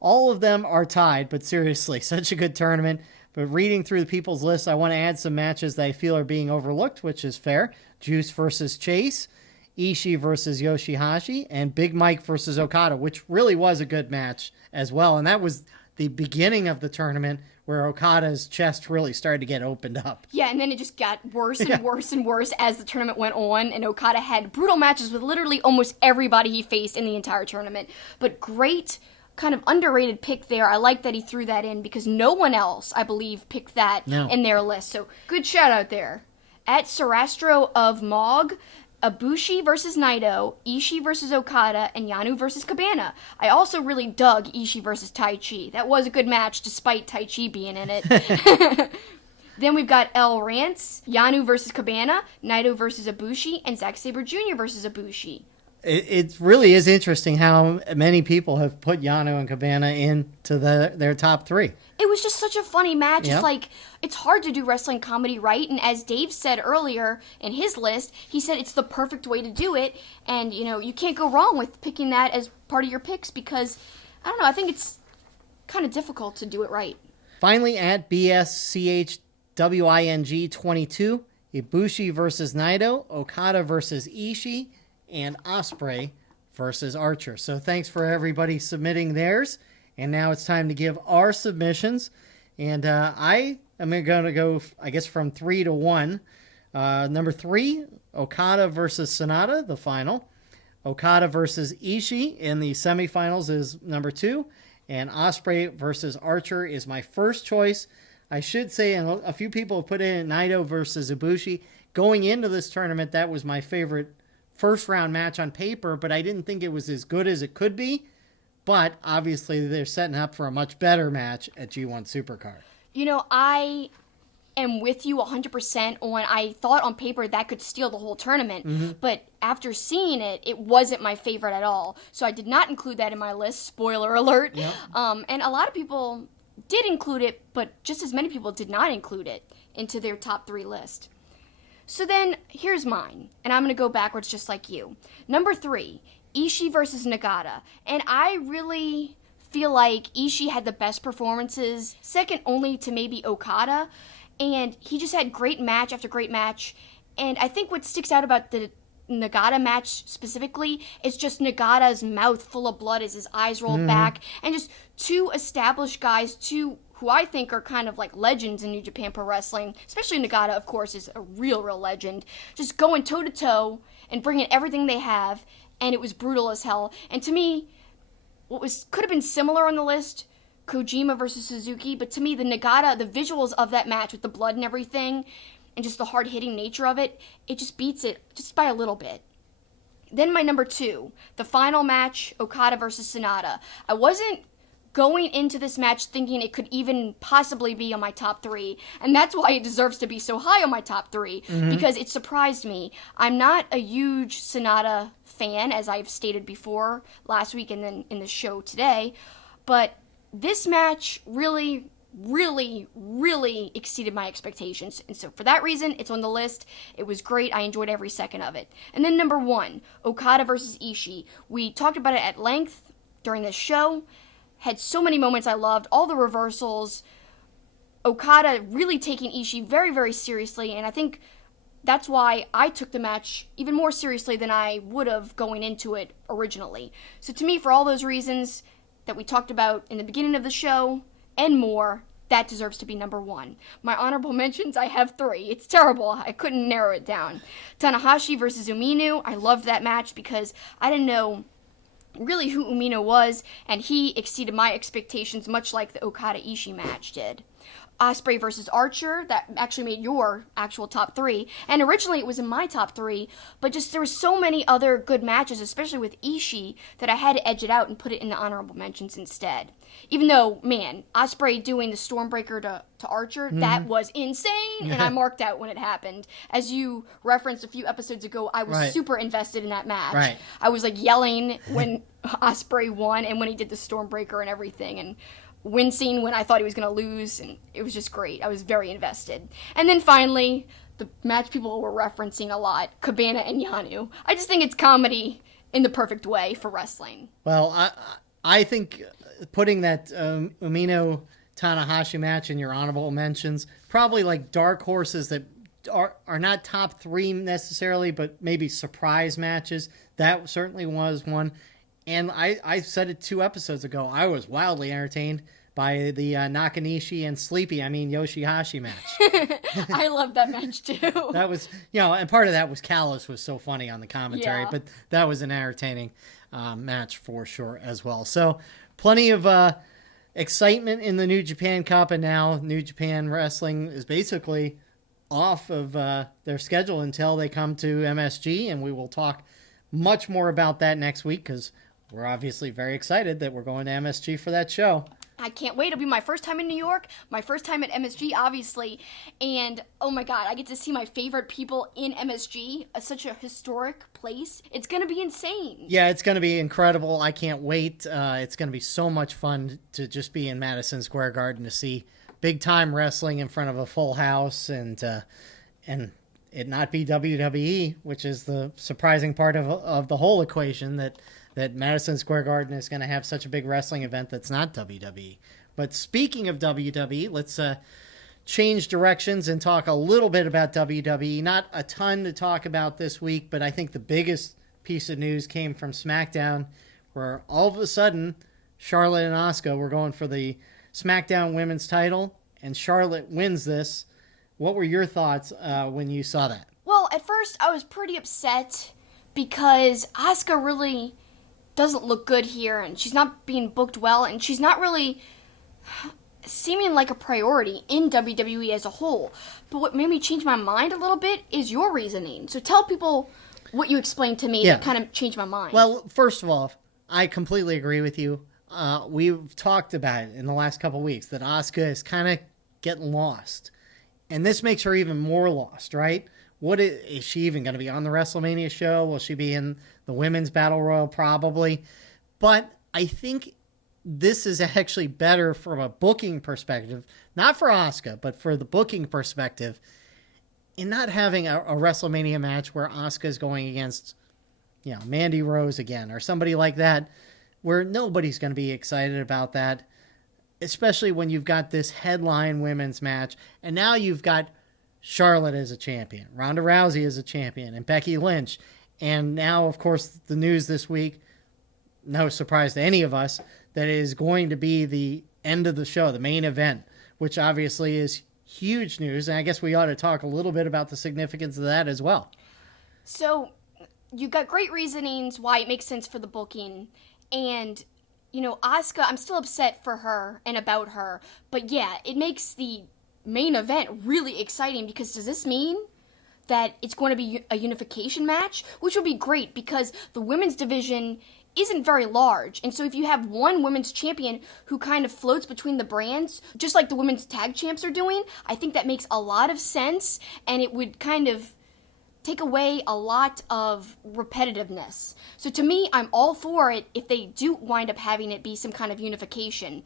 All of them are tied, but seriously, such a good tournament. But reading through the people's list, I want to add some matches that I feel are being overlooked, which is fair. Juice versus Chase, Ishii versus Yoshihashi, and Big Mike versus Okada, which really was a good match as well. And that was the beginning of the tournament where Okada's chest really started to get opened up. Yeah, and then it just got worse and worse and worse as the tournament went on, and Okada had brutal matches with literally almost everybody he faced in the entire tournament. But great, kind of underrated pick there. I like that he threw that in because no one else, I believe, picked that in their list. So good shout out there. At Sarastro of Mog, Ibushi versus Naito, Ishii versus Okada, and Yano versus Cabana. I also really dug Ishii versus Taichi. That was a good match despite Taichi being in it. Then we've got El Rance, Yano versus Cabana, Naito versus Ibushi, and Zack Sabre Jr. versus Ibushi. It really is interesting how many people have put Yano and Cabana into their top 3. It was just such a funny match. Yep. It's like, it's hard to do wrestling comedy right. And as Dave said earlier in his list, he said it's the perfect way to do it. And, you know, you can't go wrong with picking that as part of your picks because, I don't know, I think it's kind of difficult to do it right. Finally, at BSCHWING22, Ibushi versus Naito, Okada versus Ishii, and Osprey versus Archer. So thanks for everybody submitting theirs. And now it's time to give our submissions. And I am going to go, I guess, from 3 to 1. Number 3, Okada versus Sanada, the final. Okada versus Ishii in the semifinals is number 2. And Osprey versus Archer is my first choice. I should say, and a few people have put in Naito versus Ibushi. Going into this tournament, that was my favorite first round match on paper, but I didn't think it was as good as it could be. But obviously they're setting up for a much better match at G1 Supercard. You know, I am with you 100% on, I thought on paper that could steal the whole tournament, but after seeing it, it wasn't my favorite at all. So I did not include that in my list, spoiler alert. Yep. And a lot of people did include it, but just as many people did not include it into their top 3 list. So then, here's mine, and I'm going to go backwards just like you. Number 3, Ishii versus Nagata. And I really feel like Ishii had the best performances, second only to maybe Okada. And he just had great match after great match. And I think what sticks out about the Nagata match specifically is just Nagata's mouth full of blood as his eyes roll back. And just 2 established guys, 2 who I think are kind of like legends in New Japan Pro Wrestling, especially Nagata, of course, is a real legend, just going toe-to-toe and bringing everything they have, and it was brutal as hell. And to me, what could have been similar on the list, Kojima versus Suzuki, but to me, the Nagata, the visuals of that match with the blood and everything, and just the hard-hitting nature of it, it just beats it just by a little bit. Then my number 2, the final match, Okada versus Sanada. I wasn't going into this match thinking it could even possibly be on my top 3, and that's why it deserves to be so high on my top 3, because it surprised me. I'm not a huge Sanada fan, as I've stated before last week and then in the show today, but this match really exceeded my expectations, and so for that reason, it's on the list. It was great. I enjoyed every second of it. And then number 1, Okada versus Ishii. We talked about it at length during this show. Had so many moments I loved, all the reversals, Okada really taking Ishii very, very seriously, and I think that's why I took the match even more seriously than I would have going into it originally. So to me, for all those reasons that we talked about in the beginning of the show, and more, that deserves to be number 1. My honorable mentions, I have 3. It's terrible. I couldn't narrow it down. Tanahashi versus Umino. I loved that match because I didn't know really who Umino was, and he exceeded my expectations much like the Okada-Ishii match did. Osprey versus Archer that actually made your actual top 3. And originally it was in my top 3, but just there were so many other good matches, especially with Ichi, that I had to edge it out and put it in the honorable mentions instead. Even though, man, Osprey doing the Stormbreaker to Archer, that was insane, and I marked out when it happened. As you referenced a few episodes ago, I was super invested in that match. Right. I was like yelling when Osprey won and when he did the Stormbreaker and everything, and wincing when I thought he was going to lose, and it was just great. I was very invested. And then finally, the match people were referencing a lot, Cabana and Yanu. I just think it's comedy in the perfect way for wrestling. Well, I think putting that Umino Tanahashi match in your honorable mentions, probably like dark horses that are not top 3 necessarily, but maybe surprise matches. That certainly was one. And I said it 2 episodes ago. I was wildly entertained by the Nakanishi and Yoshihashi match. I love that match too. That was, and part of that was Callis was so funny on the commentary, but that was an entertaining match for sure as well. So plenty of excitement in the New Japan Cup, and now New Japan Wrestling is basically off of their schedule until they come to MSG, and we will talk much more about that next week because we're obviously very excited that we're going to MSG for that show. I can't wait. It'll be my first time in New York, my first time at MSG, obviously. And, oh my God, I get to see my favorite people in MSG, such a historic place. It's going to be insane. Yeah, it's going to be incredible. I can't wait. It's going to be so much fun to just be in Madison Square Garden to see big-time wrestling in front of a full house and it not be WWE, which is the surprising part of the whole equation, that Madison Square Garden is going to have such a big wrestling event that's not WWE. But speaking of WWE, let's change directions and talk a little bit about WWE. Not a ton to talk about this week, but I think the biggest piece of news came from Smackdown, where all of a sudden Charlotte and Asuka were going for the Smackdown women's title, and Charlotte wins this. What were your thoughts when you saw that? Well, at first I was pretty upset because Asuka really doesn't look good here, and she's not being booked well, and she's not really seeming like a priority in WWE as a whole. But what made me change my mind a little bit is your reasoning. So tell people what you explained to me that kind of changed my mind. Well, first of all, I completely agree with you. We've talked about it in the last couple of weeks that Asuka is kind of getting lost. And this makes her even more lost, right? What is she even going to be on the WrestleMania show? Will she be in the Women's Battle Royal? Probably. But I think this is actually better from a booking perspective, not for Asuka, but for the booking perspective, in not having a WrestleMania match where Asuka is going against, Mandy Rose again or somebody like that, where nobody's going to be excited about that, especially when you've got this headline women's match, and now you've got Charlotte as a champion, Ronda Rousey as a champion, and Becky Lynch. And now, of course, the news this week, no surprise to any of us, that is going to be the end of the show, the main event, which obviously is huge news. And I guess we ought to talk a little bit about the significance of that as well. So you've got great reasonings why it makes sense for the booking. And, Asuka, I'm still upset for her and about her. But yeah, it makes the main event really exciting, because does this mean that it's going to be a unification match? Which would be great, because the women's division isn't very large. And so if you have one women's champion who kind of floats between the brands, just like the women's tag champs are doing, I think that makes a lot of sense, and it would kind of take away a lot of repetitiveness. So to me, I'm all for it if they do wind up having it be some kind of unification.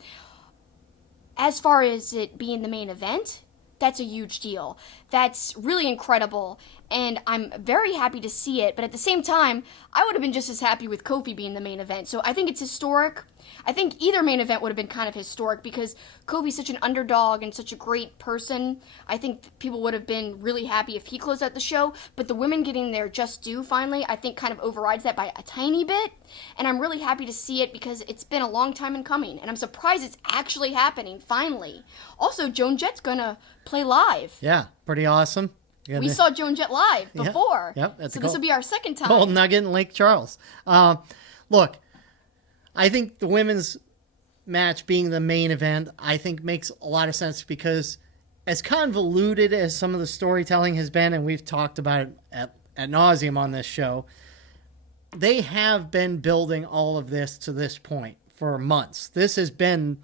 As far as it being the main event, that's a huge deal. That's really incredible, and I'm very happy to see it, but at the same time, I would have been just as happy with Kofi being the main event. So I think it's historic. I think either main event would have been kind of historic, because Kofi's such an underdog and such a great person. I think people would have been really happy if he closed out the show, but the women getting their just due finally, I think kind of overrides that by a tiny bit, and I'm really happy to see it because it's been a long time in coming, and I'm surprised it's actually happening, finally. Also, Joan Jett's gonna play live. Yeah, pretty awesome. We saw Joan Jett live before, so this will be our second time. Gold Nugget in Lake Charles. Look, I think the women's match being the main event, I think makes a lot of sense because as convoluted as some of the storytelling has been, and we've talked about it at nauseum on this show, they have been building all of this to this point for months. This has been,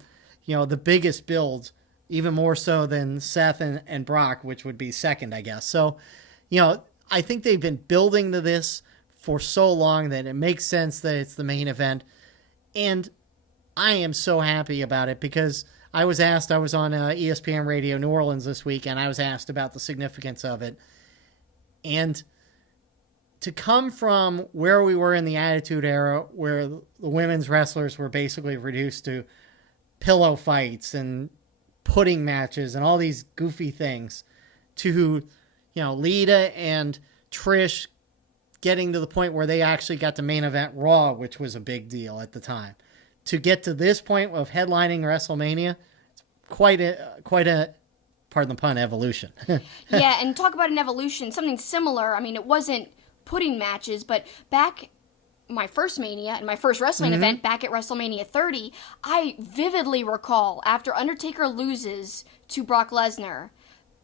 the biggest build, even more so than Seth and Brock, which would be second, I guess. So, I think they've been building to this for so long that it makes sense that it's the main event. And I am so happy about it because I was on ESPN Radio New Orleans this week, and I was asked about the significance of it. And to come from where we were in the Attitude Era, where the women's wrestlers were basically reduced to pillow fights and pudding matches and all these goofy things, to, Lita and Trish getting to the point where they actually got to main event Raw, which was a big deal at the time. To get to this point of headlining WrestleMania, it's quite a, pardon the pun, evolution. Yeah, and talk about an evolution, something similar. I mean, it wasn't pudding matches, but back my first Mania and my first wrestling event back at WrestleMania 30, I vividly recall after Undertaker loses to Brock Lesnar,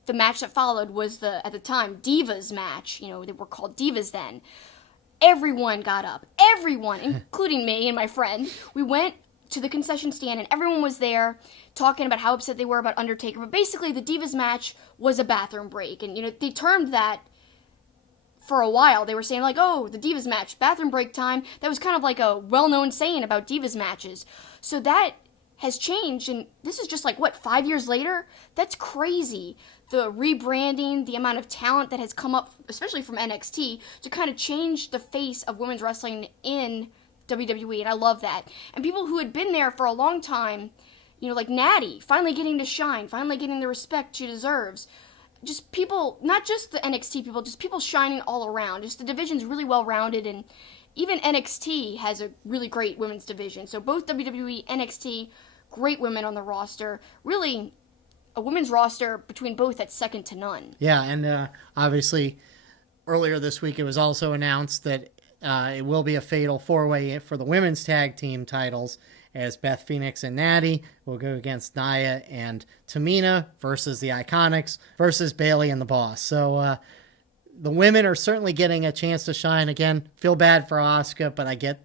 the match that followed was at the time, Divas match. They were called Divas then. Everyone got up. Everyone, including me and my friend. We went to the concession stand and everyone was there talking about how upset they were about Undertaker. But basically, the Divas match was a bathroom break. And, they termed that for a while. They were saying, like, oh, the Divas match, bathroom break time. That was kind of like a well-known saying about Divas matches. So that has changed. And this is just 5 years later? That's crazy. The rebranding, the amount of talent that has come up, especially from NXT, to kind of change the face of women's wrestling in WWE, and I love that. And people who had been there for a long time, like Natty, finally getting to shine, finally getting the respect she deserves. Just people, not just the NXT people, just people shining all around. Just the division's really well-rounded, and even NXT has a really great women's division. So both WWE, NXT, great women on the roster. Really, a women's roster between both that's second to none. Yeah, and obviously earlier this week it was also announced that it will be a fatal four-way for the women's tag team titles, as Beth Phoenix and Natty will go against Nia and Tamina versus the Iconics versus Bayley and the Boss. So the women are certainly getting a chance to shine. Again, feel bad for Asuka, but I get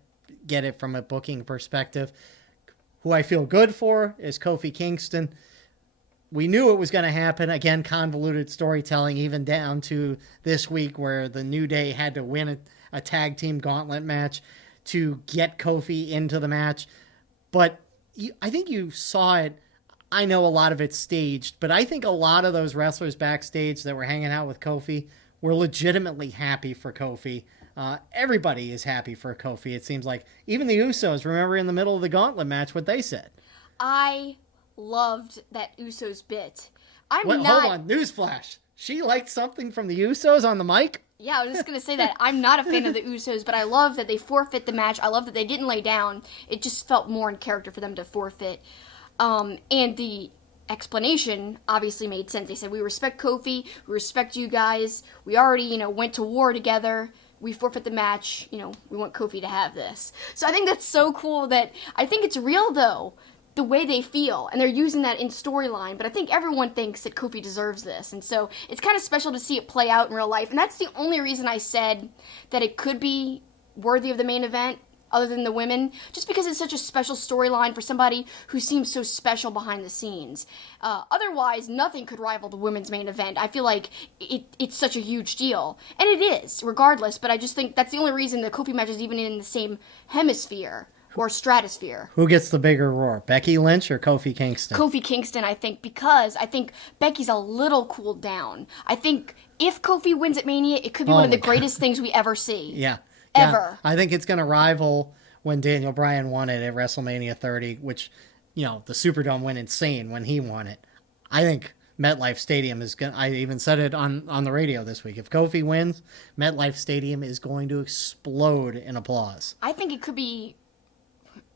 it from a booking perspective. Who I feel good for is Kofi Kingston. We knew it was going to happen. Again, convoluted storytelling, even down to this week where the New Day had to win a tag team gauntlet match to get Kofi into the match. But I think you saw it. I know a lot of it's staged, but I think a lot of those wrestlers backstage that were hanging out with Kofi were legitimately happy for Kofi. Everybody is happy for Kofi, it seems like. Even the Usos, remember in the middle of the gauntlet match what they said. I loved that Usos bit. Hold on, newsflash. She liked something from the Usos on the mic? Yeah, I was just going to say that. I'm not a fan of the Usos, but I love that they forfeit the match. I love that they didn't lay down. It just felt more in character for them to forfeit. And the explanation obviously made sense. They said, we respect Kofi, we respect you guys, we already, went to war together, we forfeit the match, we want Kofi to have this. So I think that's so cool that, I think it's real though, the way they feel, and they're using that in storyline, but I think everyone thinks that Kofi deserves this, and so it's kind of special to see it play out in real life, and that's the only reason I said that it could be worthy of the main event, other than the women, just because it's such a special storyline for somebody who seems so special behind the scenes. Otherwise, nothing could rival the women's main event. I feel like it's such a huge deal, and it is, regardless, but I just think that's the only reason the Kofi match is even in the same hemisphere, or stratosphere. Who gets the bigger roar, Becky Lynch or Kofi Kingston? Kofi Kingston, I think, because I think Becky's a little cooled down. I think if Kofi wins at Mania, it could be one of the greatest things we ever see. Yeah. Ever. I think it's going to rival when Daniel Bryan won it at WrestleMania 30, which, the Superdome went insane when he won it. I think MetLife Stadium is going to, I even said it on the radio this week. If Kofi wins, MetLife Stadium is going to explode in applause. I think it could be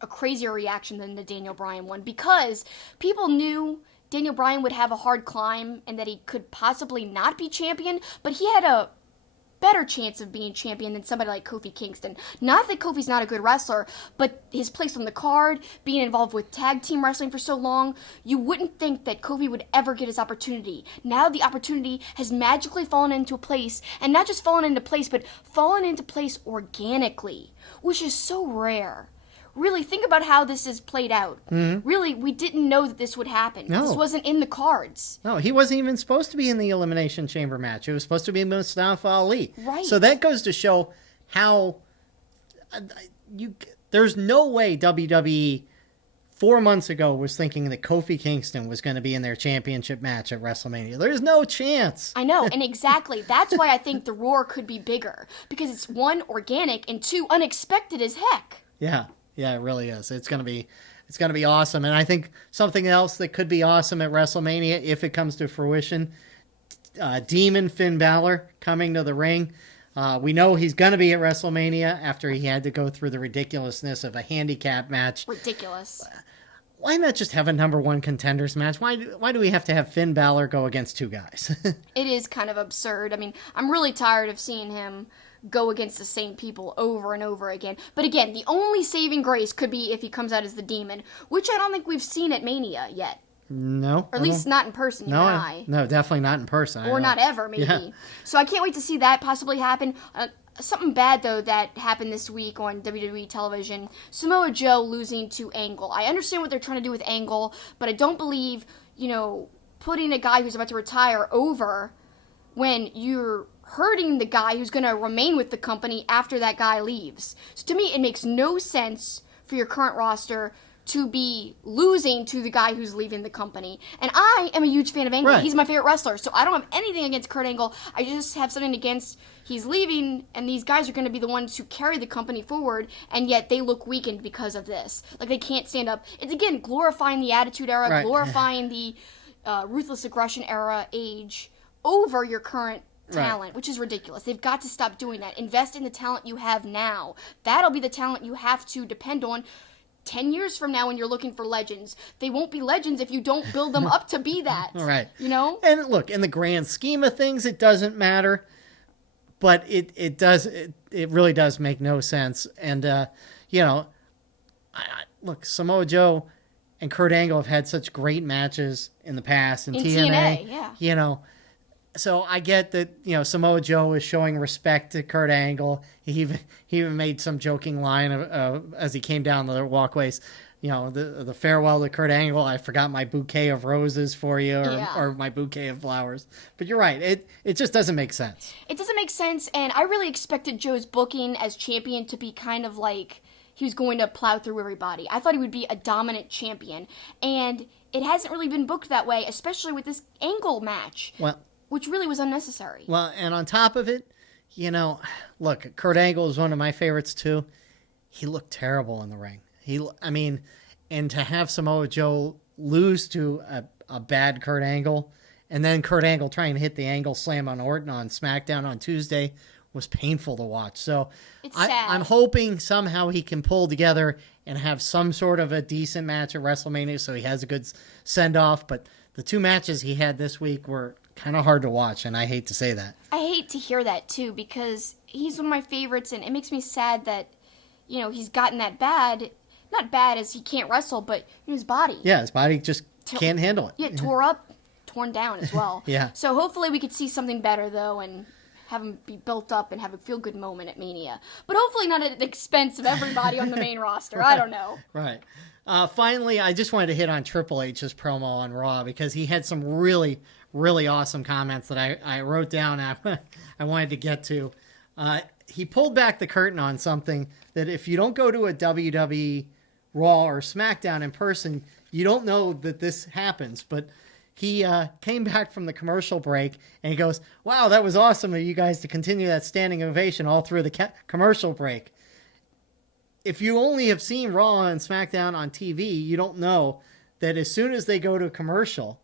a crazier reaction than the Daniel Bryan one, because people knew Daniel Bryan would have a hard climb and that he could possibly not be champion, but he had a better chance of being champion than somebody like Kofi Kingston. Not that Kofi's not a good wrestler, but his place on the card, being involved with tag team wrestling for so long, you wouldn't think that Kofi would ever get his opportunity. Now the opportunity has magically fallen into place, and not just fallen into place, but fallen into place organically, which is so rare. Really, think about how this is played out. Mm-hmm. Really, we didn't know that this would happen. No. This wasn't in the cards. No, he wasn't even supposed to be in the Elimination Chamber match. It was supposed to be Mustafa Ali. Right. So that goes to show how there's no way WWE 4 months ago was thinking that Kofi Kingston was going to be in their championship match at WrestleMania. There's no chance. I know, and exactly. That's why I think the roar could be bigger. Because it's one, organic, and two, unexpected as heck. Yeah. Yeah, it really is. It's gonna be awesome. And I think something else that could be awesome at WrestleMania, if it comes to fruition, Demon Finn Balor coming to the ring. We know he's gonna be at WrestleMania after he had to go through the ridiculousness of a handicap match. Ridiculous. Why not just have a number one contenders match? Why do we have to have Finn Balor go against two guys? It is kind of absurd. I mean, I'm really tired of seeing him go against the same people over and over again. But again, the only saving grace could be if he comes out as the Demon, which I don't think we've seen at Mania yet. No. Or at least not in person, you and I. No, definitely not in person. Or not ever, maybe. Yeah. So I can't wait to see that possibly happen. Something bad, though, that happened this week on WWE television. Samoa Joe losing to Angle. I understand what they're trying to do with Angle, but I don't believe, putting a guy who's about to retire over when you're hurting the guy who's going to remain with the company after that guy leaves. So to me, it makes no sense for your current roster to be losing to the guy who's leaving the company. And I am a huge fan of Angle. Right. He's my favorite wrestler, so I don't have anything against Kurt Angle. I just have something against he's leaving, and these guys are going to be the ones who carry the company forward, and yet they look weakened because of this. Like, they can't stand up. It's, again, glorifying the Attitude Era, right, glorifying the Ruthless Aggression Era age over your current talent, right, which is ridiculous. They've got to stop doing that. Invest in the talent you have now. That'll be the talent you have to depend on 10 years from now when you're looking for legends. They won't be legends if you don't build them up to be that. Right. And look, in the grand scheme of things, it doesn't matter. But it really does make no sense. And, look, Samoa Joe and Kurt Angle have had such great matches in the past. In TNA, yeah. So I get that, Samoa Joe is showing respect to Kurt Angle. He even made some joking line as he came down the walkways, the farewell to Kurt Angle. I forgot my bouquet of roses for you, or my bouquet of flowers. But you're right. It just doesn't make sense. It doesn't make sense, and I really expected Joe's booking as champion to be kind of like he was going to plow through everybody. I thought he would be a dominant champion, and it hasn't really been booked that way, especially with this Angle match. Well, which really was unnecessary. Well, and on top of it, look, Kurt Angle is one of my favorites too. He looked terrible in the ring. And to have Samoa Joe lose to a bad Kurt Angle, and then Kurt Angle trying to hit the Angle Slam on Orton on SmackDown on Tuesday was painful to watch. So I'm hoping somehow he can pull together and have some sort of a decent match at WrestleMania so he has a good send-off. But the two matches he had this week were kind of hard to watch, and I hate to say that. I hate to hear that, too, because he's one of my favorites, and it makes me sad that, he's gotten that bad. Not bad as he can't wrestle, but his body. Yeah, his body just can't handle it. Yeah, torn down as well. Yeah. So hopefully we could see something better, though, and have him be built up and have a feel-good moment at Mania. But hopefully not at the expense of everybody on the main roster. I don't know. Right. Finally, I just wanted to hit on Triple H's promo on Raw because he had some really, really awesome comments that I wrote down I wanted to get to. He pulled back the curtain on something that if you don't go to a WWE Raw or SmackDown in person, you don't know that this happens. But he came back from the commercial break and he goes, "Wow, that was awesome of you guys to continue that standing ovation all through the commercial break." If you only have seen Raw and SmackDown on TV, you don't know that as soon as they go to a commercial,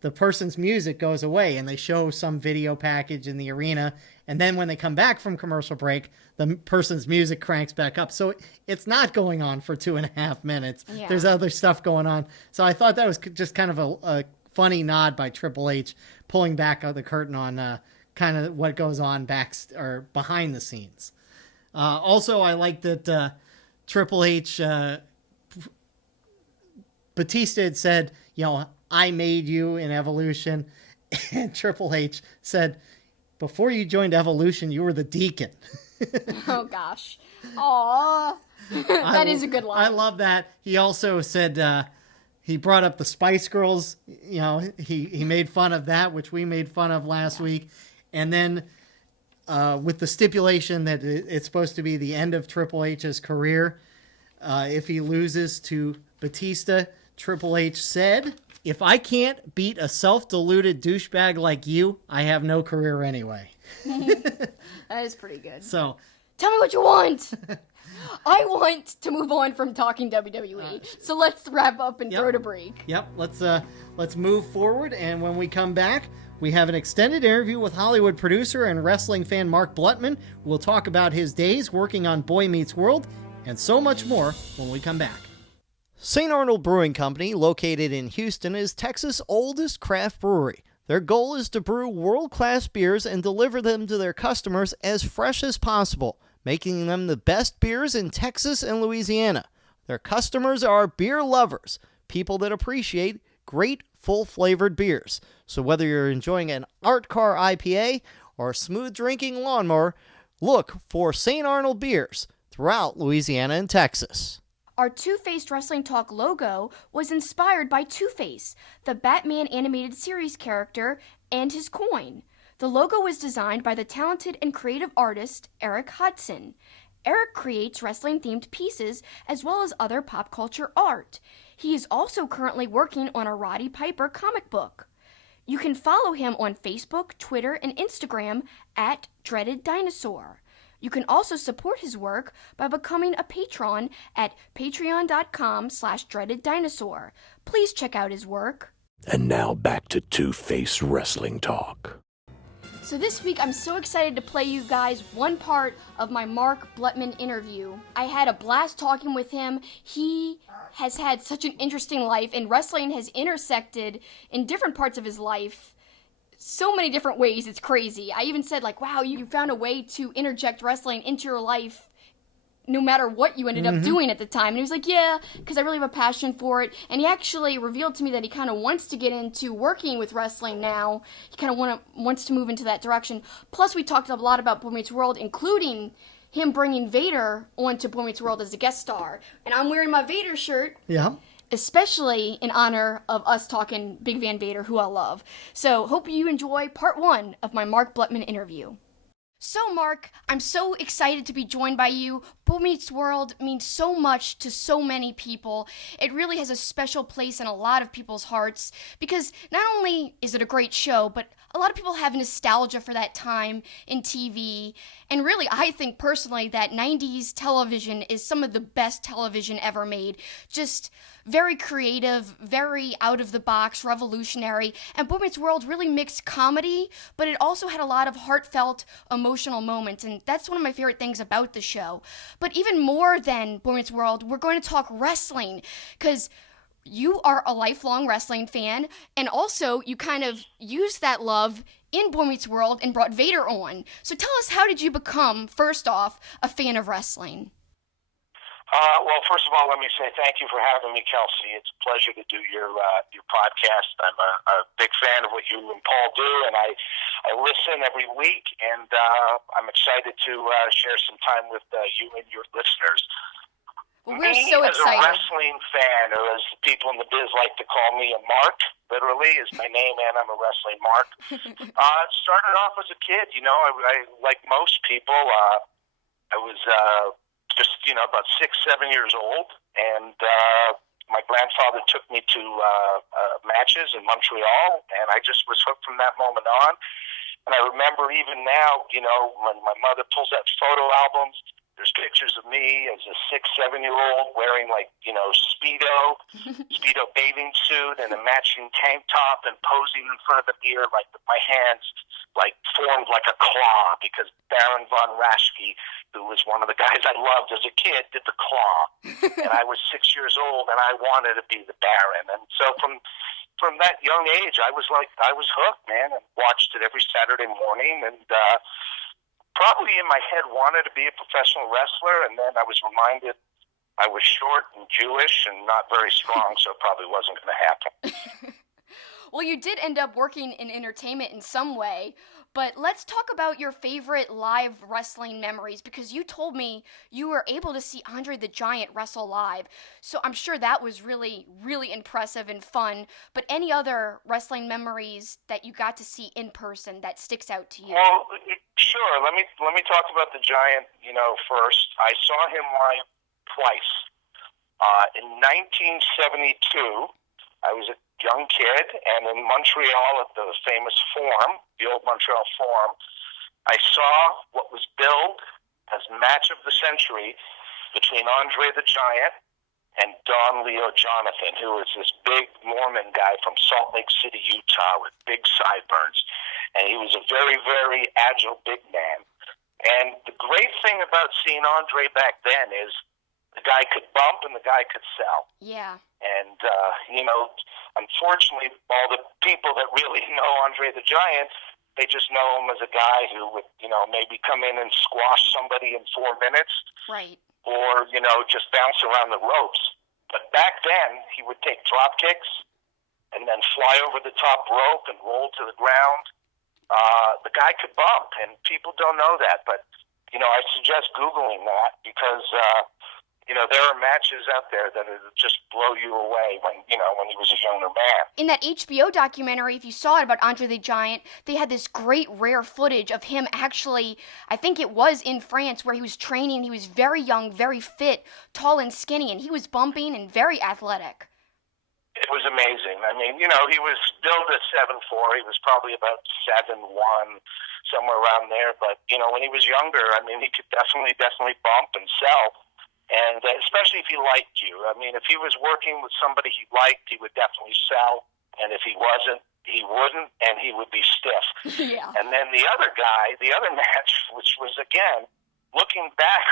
the person's music goes away and they show some video package in the arena. And then when they come back from commercial break, the person's music cranks back up. So it's not going on for 2.5 minutes. Yeah. There's other stuff going on. So I thought that was just kind of a funny nod by Triple H pulling back the curtain on kind of what goes on or behind the scenes. Also, I like that Triple H, Batista had said, I made you in Evolution. And Triple H said, before you joined Evolution, you were the Deacon. Oh, gosh. Aww. That is a good line. I love that. He also said, he brought up the Spice Girls. He made fun of that, which we made fun of last week. And then with the stipulation that it's supposed to be the end of Triple H's career, if he loses to Batista, Triple H said, if I can't beat a self-deluded douchebag like you, I have no career anyway. That is pretty good. So, tell me what you want. I want to move on from talking WWE. So let's wrap up and throw to break. Yep. Let's move forward, and when we come back, we have an extended interview with Hollywood producer and wrestling fan Mark Blutman. We'll talk about his days working on Boy Meets World and so much more when we come back. St. Arnold Brewing Company, located in Houston, is Texas' oldest craft brewery. Their goal is to brew world-class beers and deliver them to their customers as fresh as possible, making them the best beers in Texas and Louisiana. Their customers are beer lovers, people that appreciate great, full-flavored beers. So whether you're enjoying an Art Car IPA or a smooth-drinking lawnmower, look for St. Arnold beers throughout Louisiana and Texas. Our Two-Faced Wrestling Talk logo was inspired by Two-Face, the Batman animated series character, and his coin. The logo was designed by the talented and creative artist Eric Hudson. Eric creates wrestling-themed pieces as well as other pop culture art. He is also currently working on a Roddy Piper comic book. You can follow him on Facebook, Twitter, and Instagram at Dreaded Dinosaur. You can also support his work by becoming a patron at patreon.com/dreadeddinosaur. Please check out his work. And now back to Two-Face Wrestling Talk. So this week, I'm so excited to play you guys one part of my Mark Blutman interview. I had a blast talking with him. He has had such an interesting life, and wrestling has intersected in different parts of his life. So many different ways, it's crazy. I even said, wow, you found a way to interject wrestling into your life no matter what you ended up doing at the time. And he was like, yeah, because I really have a passion for it. And he actually revealed to me that he kind of wants to get into working with wrestling now. He kind of wants to move into that direction. Plus, we talked a lot about Boy Meets World, including him bringing Vader onto Boy Meets World as a guest star. And I'm wearing my Vader shirt. Yeah. Especially in honor of us talking Big Van Vader, who I love. So, hope you enjoy part 1 of my Mark Blutman interview. So, Mark, I'm so excited to be joined by you. Boy Meets World means so much to so many people. It really has a special place in a lot of people's hearts because not only is it a great show, but a lot of people have nostalgia for that time in TV. And really, I think personally that 90s television is some of the best television ever made. Just very creative, very out of the box, revolutionary. And Boy Meets World really mixed comedy, but it also had a lot of heartfelt, emotional moments. And that's one of my favorite things about the show. But even more than Boy Meets World, we're going to talk wrestling, because you are a lifelong wrestling fan, and also you kind of used that love in Boy Meets World and brought Vader on. So tell us, how did you become, first off, a fan of wrestling? Well, first of all, let me say thank you for having me, Kelsi. It's a pleasure to do your podcast. I'm a big fan of what you and Paul do, and I listen every week, and I'm excited to share some time with you and your listeners. Well, we're so excited. As a wrestling fan, or as people in the biz like to call me, a Mark, literally, is my name, and I'm a wrestling Mark. Started off as a kid, I like most people, I was just, about 6-7 years old, and my grandfather took me to matches in Montreal, and I just was hooked from that moment on. And I remember even now, when my mother pulls out photo albums, There's pictures of me as a 6-7-year-old wearing Speedo bathing suit and a matching tank top and posing in front of the mirror like with my hands formed like a claw because Baron von Raschke, who was one of the guys I loved as a kid, did the claw. And I was 6 years old and I wanted to be the Baron. And so from that young age, I was hooked, man, and watched it every Saturday morning and probably in my head wanted to be a professional wrestler, and then I was reminded I was short and Jewish and not very strong, so it probably wasn't going to happen. Well, you did end up working in entertainment in some way, but let's talk about your favorite live wrestling memories, because you told me you were able to see Andre the Giant wrestle live, so I'm sure that was really, really impressive and fun, but any other wrestling memories that you got to see in person that sticks out to you? Well, sure. Let me talk about the Giant, first. I saw him live twice. In 1972, I was a young kid, and in Montreal at the famous Forum, the old Montreal Forum, I saw what was billed as match of the century between Andre the Giant and Don Leo Jonathan, who was this big Mormon guy from Salt Lake City, Utah, with big sideburns. And he was a very, very agile big man. And the great thing about seeing Andre back then is the guy could bump and the guy could sell. Yeah. And, unfortunately, all the people that really know Andre the Giant, they just know him as a guy who would, maybe come in and squash somebody in 4 minutes. Right. Or, just bounce around the ropes. But back then, he would take drop kicks and then fly over the top rope and roll to the ground. The guy could bump, and people don't know that. But, I suggest Googling that because, there are matches out there that just blow you away when he was a younger man. In that HBO documentary, if you saw it about Andre the Giant, they had this great rare footage of him actually, I think it was in France, where he was training. He was very young, very fit, tall and skinny, and he was bumping and very athletic. It was amazing. I mean, he was billed at 7'4". He was probably about 7'1", somewhere around there. But, when he was younger, I mean, he could definitely bump and sell. And especially if he liked you. I mean, if he was working with somebody he liked, he would definitely sell. And if he wasn't, he wouldn't, and he would be stiff. Yeah. And then the other match, which was, again, looking back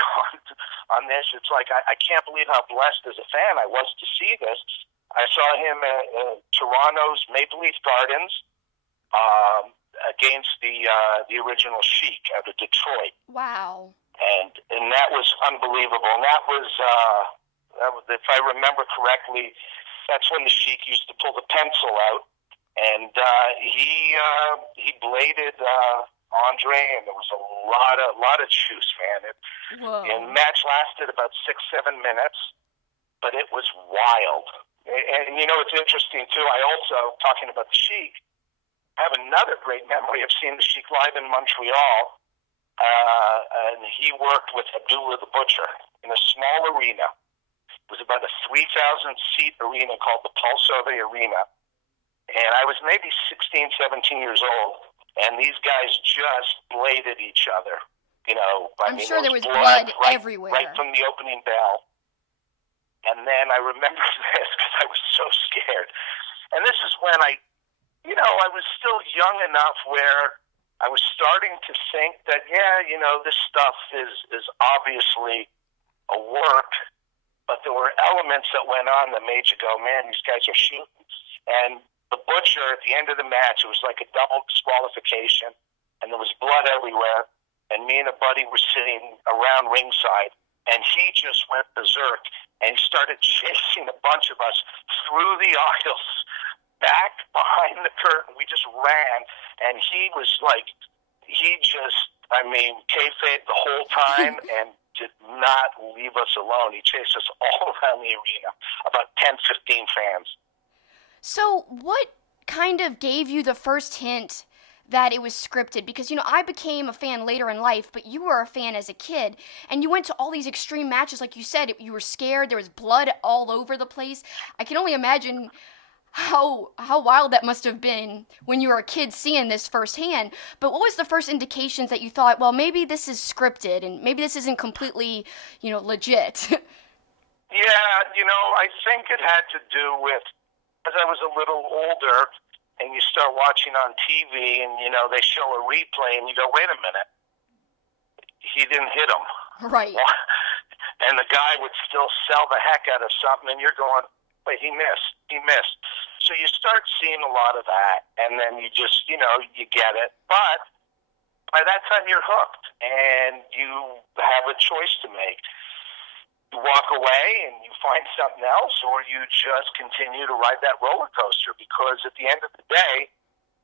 on this, it's like I can't believe how blessed as a fan I was to see this. I saw him at Toronto's Maple Leaf Gardens against the original Sheik out of Detroit. Wow. And that was unbelievable. And that was, if I remember correctly, that's when the Sheik used to pull the pencil out, and he bladed Andre, and there was a lot of juice, man. And the match lasted about 6-7 minutes, but it was wild. And it's interesting too. I also, talking about the Sheik, have another great memory of seeing the Sheik live in Montreal. And he worked with Abdullah the Butcher in a small arena. It was about a 3,000-seat arena called the Pulsovey Arena. And I was maybe 16, 17 years old, and these guys just bladed each other. I'm sure there was blood everywhere. Right from the opening bell. And then I remember this because I was so scared. And this is when I was still young enough where I was starting to think that, this stuff is obviously a work, but there were elements that went on that made you go, man, these guys are shooting. And the Butcher, at the end of the match, it was like a double disqualification, and there was blood everywhere, and me and a buddy were sitting around ringside, and he just went berserk, and he started chasing a bunch of us through the aisles, back behind the curtain. We just ran, and he was like, kayfabe the whole time and did not leave us alone. He chased us all around the arena, about 10, 15 fans. So what kind of gave you the first hint that it was scripted? Because, I became a fan later in life, but you were a fan as a kid, and you went to all these extreme matches. Like you said, you were scared. There was blood all over the place. I can only imagine how wild that must have been when you were a kid seeing this firsthand. But what was the first indications that you thought, well, maybe this is scripted and maybe this isn't completely, legit? Yeah, I think it had to do with, as I was a little older, and you start watching on TV, and, they show a replay, and you go, wait a minute, he didn't hit him. Right. And the guy would still sell the heck out of something, and you're going, wait, he missed. So you start seeing a lot of that, and then you just, you get it. But by that time, you're hooked, and you have a choice to make. You walk away and you find something else, or you just continue to ride that roller coaster, because at the end of the day,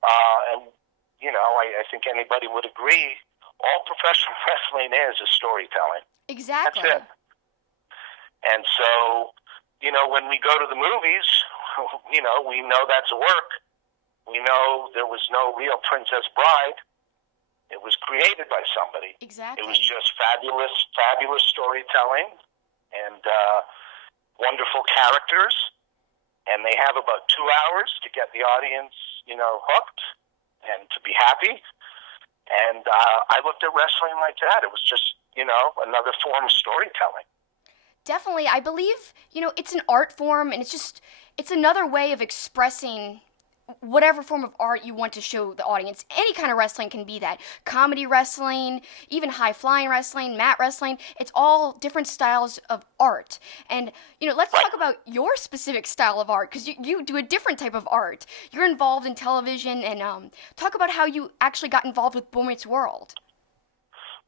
I think anybody would agree, all professional wrestling is storytelling. Exactly. That's it. And so, when we go to the movies, we know that's work. We know there was no real Princess Bride. It was created by somebody. Exactly. It was just fabulous storytelling and wonderful characters. And they have about 2 hours to get the audience, hooked and to be happy. And I looked at wrestling like that. It was just, another form of storytelling. Definitely. I believe, it's an art form, and it's another way of expressing whatever form of art you want to show the audience. Any kind of wrestling can be that. Comedy wrestling, even high-flying wrestling, mat wrestling. It's all different styles of art. And, let's talk about your specific style of art, because you do a different type of art. You're involved in television, and talk about how you actually got involved with Boy Meets World.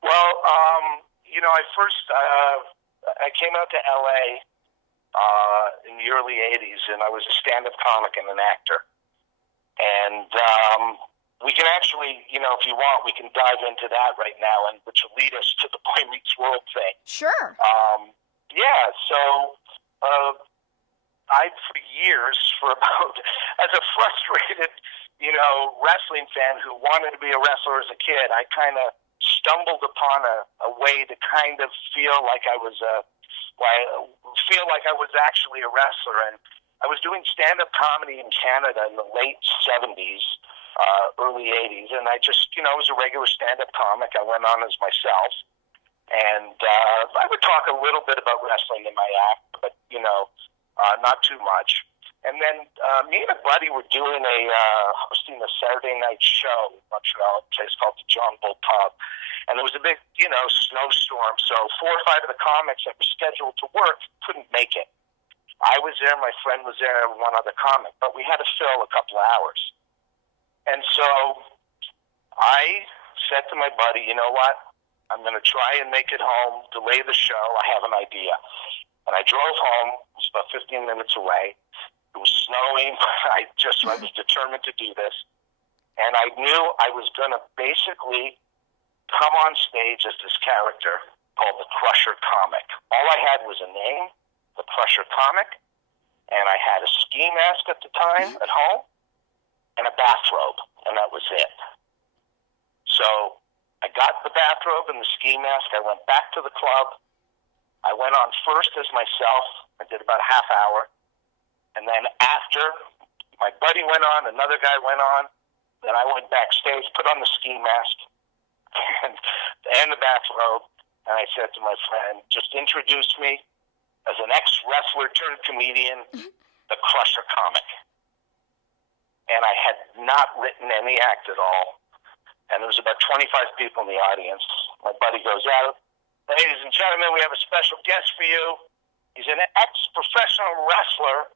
Well, I came out to L.A. In the early 80s, and I was a stand-up comic and an actor. And we can actually, if you want, we can dive into that right now, and which will lead us to the Boy Meets World thing. Sure. So I, for years, as a frustrated, wrestling fan who wanted to be a wrestler as a kid, I kind of stumbled upon a way to kind of feel like I was actually a wrestler. And I was doing stand-up comedy in Canada in the late 70s, early 80s, and I just, was a regular stand-up comic. I went on as myself, and I would talk a little bit about wrestling in my act, but, not too much. And then me and a buddy were hosting a Saturday night show in Montreal, a place called the John Bull Pub. And there was a big, snowstorm, so 4 or 5 of the comics that were scheduled to work couldn't make it. I was there, my friend was there, and one other comic, but we had to fill a couple of hours. And so I said to my buddy, you know what? I'm going to try and make it home, delay the show. I have an idea. And I drove home. It was about 15 minutes away. It was snowing. I was determined to do this. And I knew I was going to basically come on stage as this character called the Crusher Comic. All I had was a name, the Crusher Comic, and I had a ski mask at the time at home and a bathrobe, and that was it. So I got the bathrobe and the ski mask. I went back to the club. I went on first as myself. I did about a half hour. And then after, my buddy went on, another guy went on. Then I went backstage, put on the ski mask and the bathrobe. And I said to my friend, just introduce me as an ex-wrestler turned comedian, the Crusher Comic. And I had not written any act at all. And there was about 25 people in the audience. My buddy goes out, ladies and gentlemen, we have a special guest for you. He's an ex-professional wrestler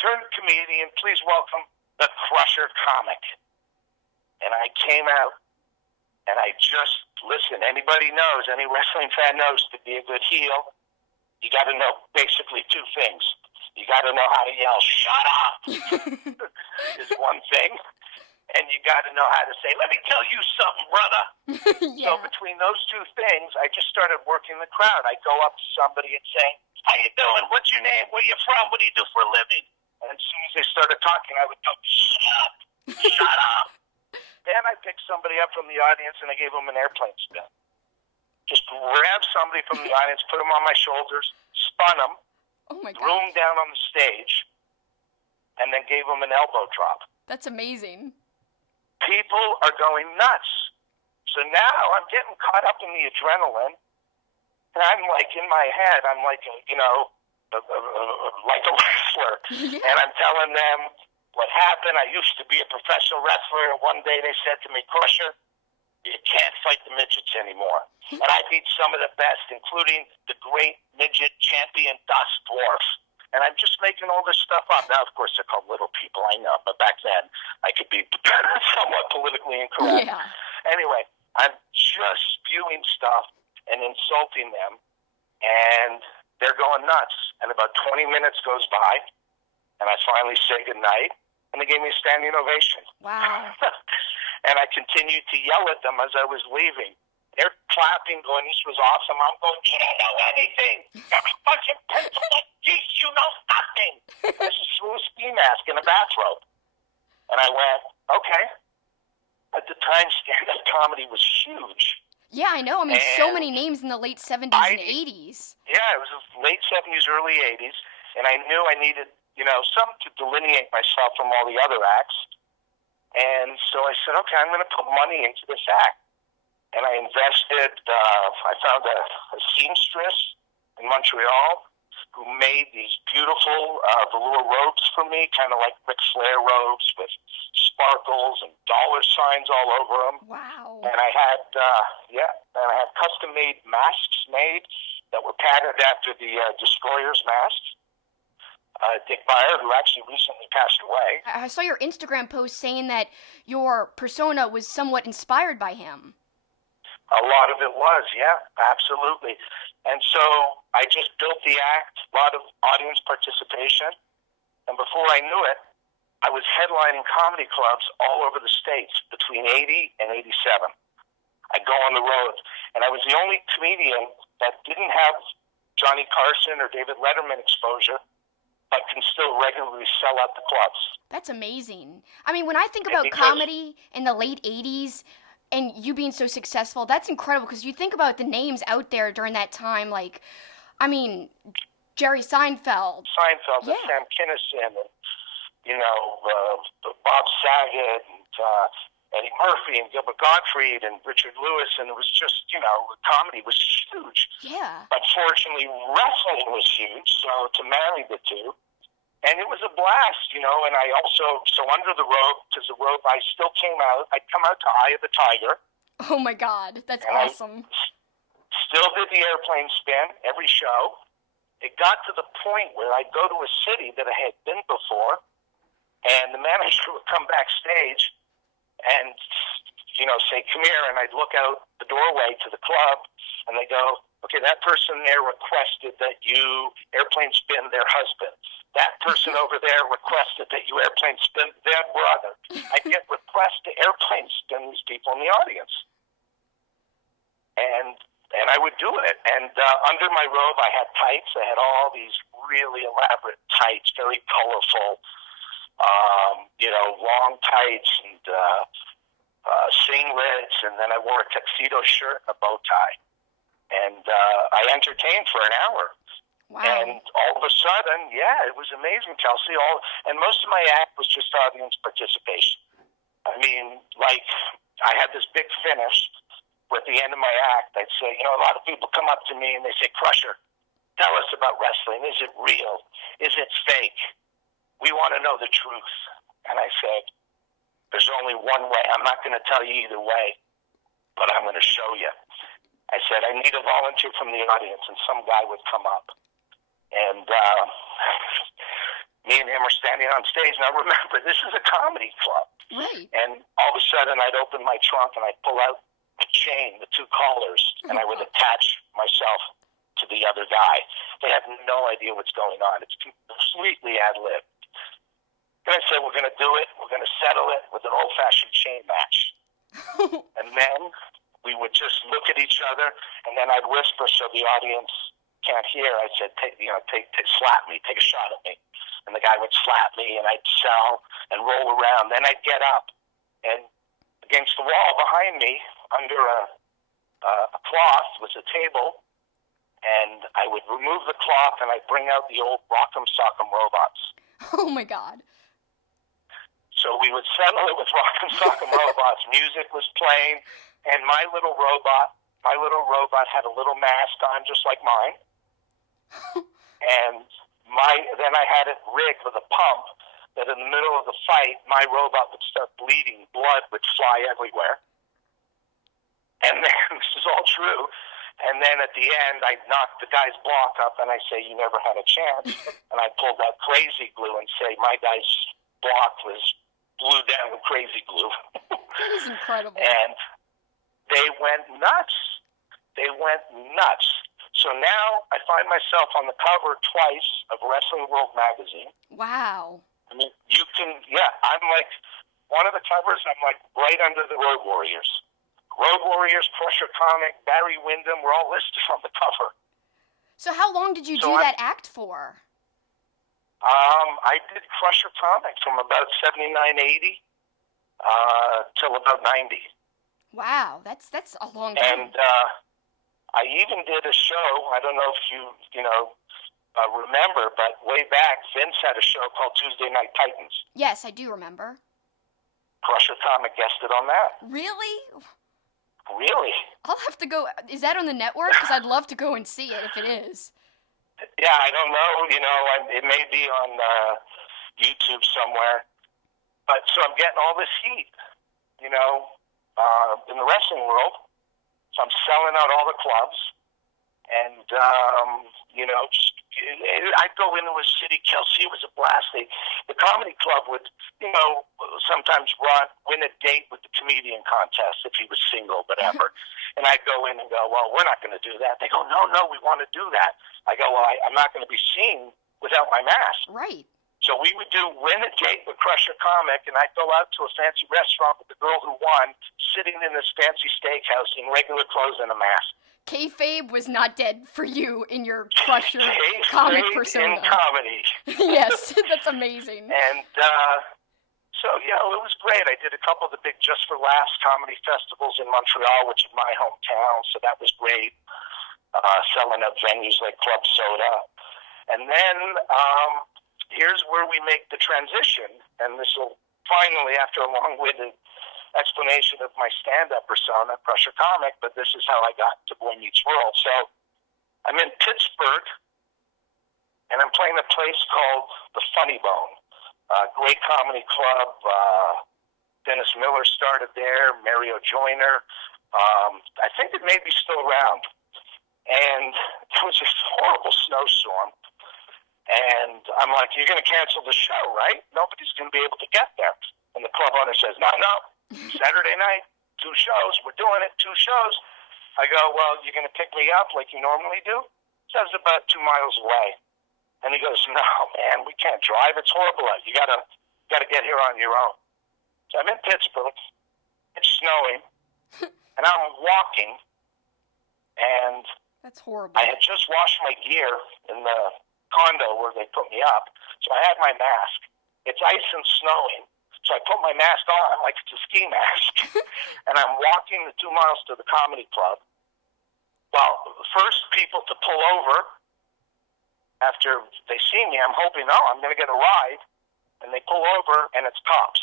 turned comedian. Please welcome the Crusher Comic. And I came out, and I just, listen, anybody knows, any wrestling fan knows, to be a good heel, you got to know basically 2 things. You got to know how to yell, shut up, is one thing. And you got to know how to say, let me tell you something, brother. Yeah. So between those 2 things, I just started working the crowd. I'd go up to somebody and say, how you doing? What's your name? Where you from? What do you do for a living? And as soon as they started talking, I would go, shut up. Then I picked somebody up from the audience and I gave them an airplane spin. Just grabbed somebody from the audience, put them on my shoulders, spun them, Oh my threw them God. down on the stage, and then gave him an elbow drop. That's amazing. People are going nuts. So now I'm getting caught up in the adrenaline, and I'm like, in my head, I'm like, like a wrestler. Yeah. And I'm telling them what happened. I used to be a professional wrestler, and one day they said to me, Crusher, you can't fight the midgets anymore. And I beat some of the best, including the great midget champion, Das Dwarf. And I'm just making all this stuff up. Now, of course, they're called little people, I know. But back then, I could be somewhat politically incorrect. Yeah. Anyway, I'm just spewing stuff and insulting them. And they're going nuts. And about 20 minutes goes by, and I finally say goodnight. And they gave me a standing ovation. Wow. And I continued to yell at them as I was leaving. They're clapping, going, this was awesome. I'm going, you don't know anything. You're a bunch of pencil like geese. You know nothing. This is through a ski mask and a bathrobe. And I went, okay. At the time, stand-up comedy was huge. Yeah, I know. I mean, so many names in the late 70s and 80s. Yeah, it was the late 70s, early 80s. And I knew I needed, something to delineate myself from all the other acts. And so I said, okay, I'm going to put money into this act. And I invested, I found a seamstress in Montreal who made these beautiful velour robes for me, kind of like Ric Flair robes with sparkles and dollar signs all over them. Wow. And I had, and I had custom-made masks made that were patterned after the Destroyer's masks. Dick Beyer, who actually recently passed away. I saw your Instagram post saying that your persona was somewhat inspired by him. A lot of it was, yeah, absolutely. And so I just built the act, a lot of audience participation, and before I knew it, I was headlining comedy clubs all over the States between 80 and 87. I'd go on the road, and I was the only comedian that didn't have Johnny Carson or David Letterman exposure, but can still regularly sell out the clubs. That's amazing. I mean, when I think about comedy in the late 80s and you being so successful, that's incredible because you think about the names out there during that time, like, I mean, Jerry Seinfeld. And Sam Kinison, and, Bob Saget, and Eddie Murphy, and Gilbert Gottfried, and Richard Lewis, and it was just, comedy was huge. Yeah. But fortunately, wrestling was huge, so to marry the two. And it was a blast, and I also, so under the rope, because the rope, I still came out, I'd come out to Eye of the Tiger. Oh my God, that's awesome. Still did the airplane spin every show. It got to the point where I'd go to a city that I had been before, and the manager would come backstage and, say, come here, and I'd look out the doorway to the club, and they go, okay, that person there requested that you airplane spin their husband. That person over there requested that you airplane spin their brother. I get requests to airplane spin these people in the audience. And I would do it. And under my robe, I had tights. I had all these really elaborate tights, very colorful, long tights and singlets. And then I wore a tuxedo shirt and a bow tie. And I entertained for an hour. Wow. And all of a sudden, it was amazing, Kelsi. And most of my act was just audience participation. I mean, like, I had this big finish. At the end of my act, I'd say, a lot of people come up to me and they say, Crusher, tell us about wrestling. Is it real? Is it fake? We want to know the truth. And I said, there's only one way. I'm not going to tell you either way, but I'm going to show you. I said, I need a volunteer from the audience, and some guy would come up. And me and him are standing on stage. Now, remember, this is a comedy club. Right. And all of a sudden, I'd open my trunk, and I'd pull out the chain, the two collars, and I would attach myself to the other guy. They have no idea what's going on. It's completely ad-libbed. And I said, we're going to do it. We're going to settle it with an old-fashioned chain match. And then we would just look at each other, and then I'd whisper so the audience can't hear. I said, slap me, take a shot at me. And the guy would slap me, and I'd sell and roll around. Then I'd get up, and against the wall behind me, under a cloth, was a table, and I would remove the cloth, and I'd bring out the old Rock'em Sock'em robots. Oh, my God. So we would settle it with rock and sock and robots. Music was playing, and my little robot had a little mask on just like mine. And then I had it rigged with a pump that in the middle of the fight, my robot would start bleeding. Blood would fly everywhere. And then, this is all true, and then at the end, I knocked the guy's block up, and I say, you never had a chance. And I pulled out crazy glue and say, my guy's block was glued down with crazy glue. That is incredible. And they went nuts. So now I find myself on the cover twice of Wrestling World magazine. Wow. I mean, I'm like, one of the covers, I'm like right under the Road Warriors. Road Warriors, Crusher Comic, Barry Windham, we're all listed on the cover. So how long did you do that act for? I did Crusher Comic from about 79, 80 till about 90. Wow, that's a long time. And I even did a show, I don't know if you remember, but way back, Vince had a show called Tuesday Night Titans. Yes, I do remember. Crusher Comic guested on that. Really? Really? I'll have to go. Is that on the network? Because I'd love to go and see it if it is. Yeah, I don't know. It may be on YouTube somewhere. But so I'm getting all this heat, in the wrestling world. So I'm selling out all the clubs. And, I'd go into a city. Kelsi was a blast. The comedy club would, sometimes win a date with the comedian contest if he was single, whatever. And I'd go in and go, well, we're not going to do that. They go, no, we want to do that. I go, well, I'm not going to be seen without my mask. Right. So we would do win a date with Crusher Comic, and I'd go out to a fancy restaurant with the girl who won, sitting in this fancy steakhouse in regular clothes and a mask. Kayfabe was not dead for you in your Crusher comic persona. In comedy. Yes, that's amazing. And it was great. I did a couple of the big Just for Laughs comedy festivals in Montreal, which is my hometown, so that was great. Selling out venues like Club Soda. And then here's where we make the transition, and this will finally, after a long-winded explanation of my stand-up persona, Crusher Comic, but this is how I got to Boy Meets World. So I'm in Pittsburgh, and I'm playing a place called the Funny Bone, a great comedy club. Dennis Miller started there, Mario Joyner. I think it may be still around. And it was this horrible snowstorm. And I'm like, you're going to cancel the show, right? Nobody's going to be able to get there. And the club owner says, no. Saturday night, 2 shows. We're doing it, 2 shows. I go, well, you're going to pick me up like you normally do? Says about 2 miles away. And he goes, no, man, we can't drive. It's horrible out. You gotta get here on your own. So I'm in Pittsburgh. It's snowing. And I'm walking. And that's horrible. I had just washed my gear in the condo where they put me up. So I had my mask. It's ice and snowing. So I put my mask on like it's a ski mask. And I'm walking the 2 miles to the comedy club. Well, the first people to pull over after they see me, I'm hoping, I'm going to get a ride. And they pull over, and it's cops.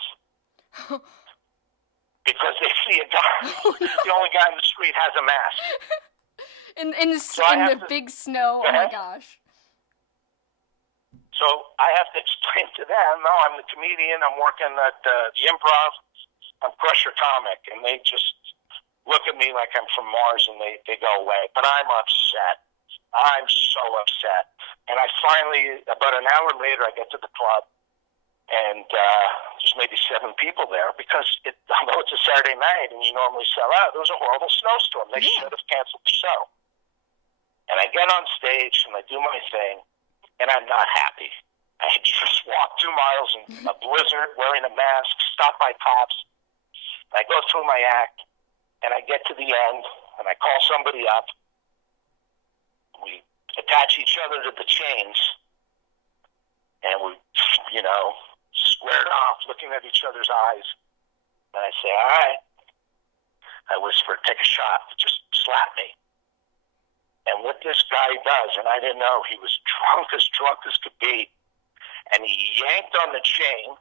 Because they see a guy. The only guy in the street has a mask. In the big snow. Oh, my gosh. So I have to explain to them, no, I'm the comedian. I'm working at the Improv. I'm Crusher Comic. And they just look at me like I'm from Mars, and they go away. But I'm upset. I'm so upset. And I finally, about an hour later, I get to the club, and there's maybe 7 people there because although it's a Saturday night and you normally sell out, there was a horrible snowstorm. They should have canceled the show. And I get on stage, and I do my thing, and I'm not happy. I just walked 2 miles in a blizzard, wearing a mask, stopped by cops. I go through my act, and I get to the end, and I call somebody up. We attach each other to the chains, and we, squared off, looking at each other's eyes. And I say, all right. I whisper, take a shot. Just slap me. And what this guy does, and I didn't know, he was drunk as could be, and he yanked on the chain,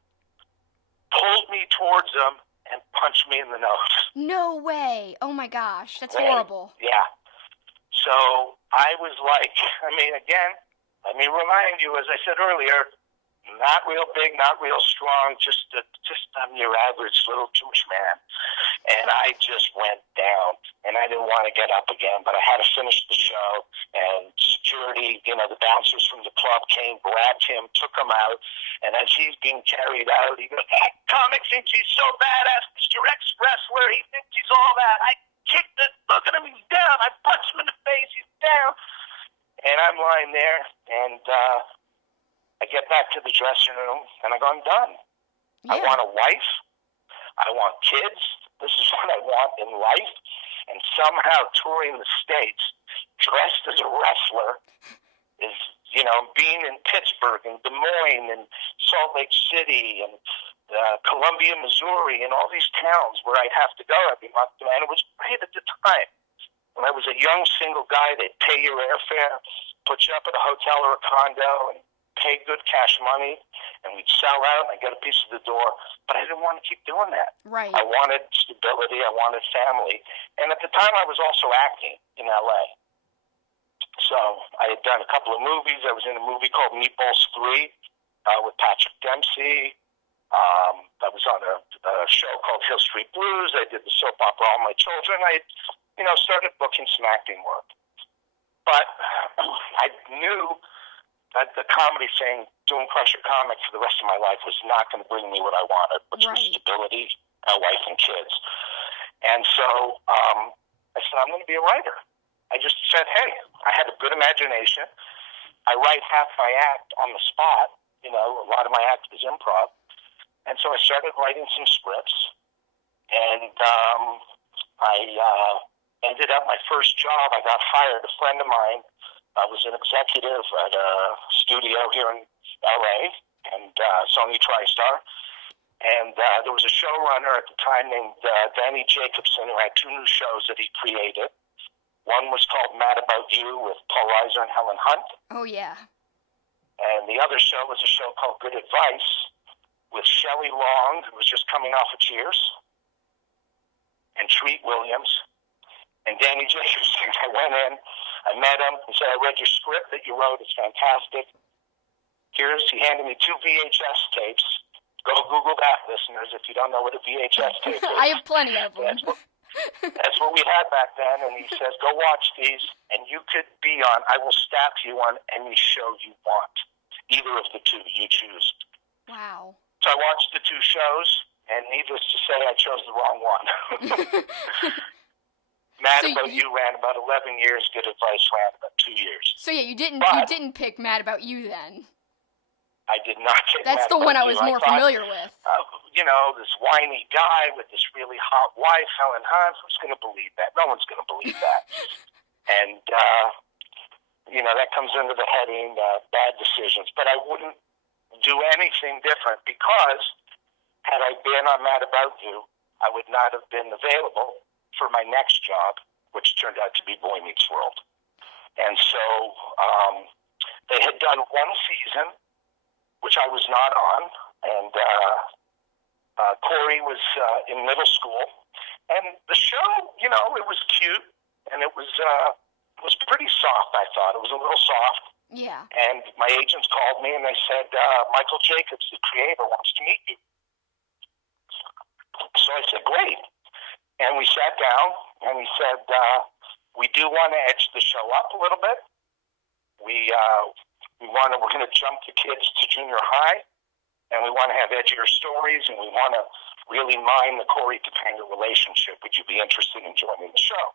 pulled me towards him and punched me in the nose. No way. Oh my gosh, that's horrible. Yeah. So I was like, again, let me remind you, as I said earlier, not real big, not real strong, just I'm your average little Jewish man. And I just went down, and I didn't want to get up again, but I had to finish the show, and security, the bouncers from the club came, grabbed him, took him out, and as he's being carried out, he goes, that comic thinks he's so badass, Mr. Ex-Wrestler, he thinks he's all that. I kicked it, look at him, he's down, I punched him in the face, he's down. And I'm lying there, and I get back to the dressing room, and I go, I'm done. Yeah. I want a wife. I want kids. This is what I want in life. And somehow touring the States, dressed as a wrestler, is, being in Pittsburgh and Des Moines and Salt Lake City and Columbia, Missouri, and all these towns where I'd have to go every month. And it was great at the time. When I was a young single guy, they'd pay your airfare, put you up at a hotel or a condo, and pay good cash money, and we'd sell out, and I'd get a piece of the door. But I didn't want to keep doing that. Right. I wanted stability. I wanted family. And at the time, I was also acting in L.A. So I had done a couple of movies. I was in a movie called Meatballs 3 with Patrick Dempsey. I was on a show called Hill Street Blues. I did the soap opera All My Children. I started booking some acting work. But I knew that the comedy thing, doing Crusher Comic for the rest of my life, was not going to bring me what I wanted, which was stability, a wife, and kids. And so I said, I'm going to be a writer. I just said, hey, I had a good imagination. I write half my act on the spot. A lot of my act is improv. And so I started writing some scripts. And I ended up my first job. I got hired. A friend of mine, I was an executive at a studio here in L.A. and Sony TriStar. And there was a showrunner at the time named Danny Jacobson who had two new shows that he created. One was called Mad About You with Paul Reiser and Helen Hunt. Oh, yeah. And the other show was a show called Good Advice with Shelley Long, who was just coming off of Cheers, and Treat Williams. And Danny Jacobson, I went in, I met him, he said, I read your script that you wrote, it's fantastic. He handed me 2 VHS tapes. Go Google that, listeners, if you don't know what a VHS tape is. I have plenty of them. That's what we had back then, and he says, go watch these, and you could be on, I will staff you on any show you want. Either of the two, you choose. Wow. So I watched the 2 shows, and needless to say, I chose the wrong one. Mad About You ran about 11 years, Good Advice ran about 2 years. So yeah, you didn't pick Mad About You then. I did not pick That's Mad the one About I was You. more familiar with. This whiny guy with this really hot wife, Helen Hunt, who's going to believe that? No one's going to believe that. And, that comes under the heading bad decisions. But I wouldn't do anything different because had I been on Mad About You, I would not have been available for my next job, which turned out to be Boy Meets World. And so they had done one season, which I was not on, and Corey was in middle school. And the show, it was cute, and it was pretty soft, I thought. It was a little soft. Yeah. And my agents called me, and they said, Michael Jacobs, the creator, wants to meet you. So I said, great. And we sat down, and he said, we do want to edge the show up a little bit. We're going to jump the kids to junior high, and we want to have edgier stories, and we want to really mine the Corey Topanga relationship. Would you be interested in joining the show?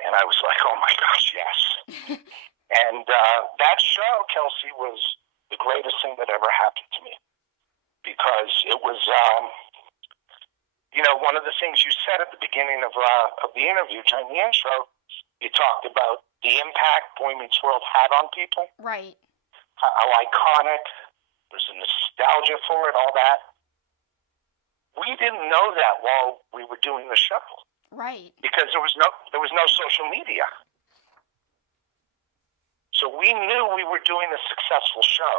And I was like, oh my gosh, yes. And that show, Kelsi, was the greatest thing that ever happened to me, because it was, one of the things you said at the beginning of the interview, during the intro, you talked about the impact Boy Meets World had on people. Right. How iconic. There's a nostalgia for it, all that. We didn't know that while we were doing the show. Right. Because there was no social media. So we knew we were doing a successful show.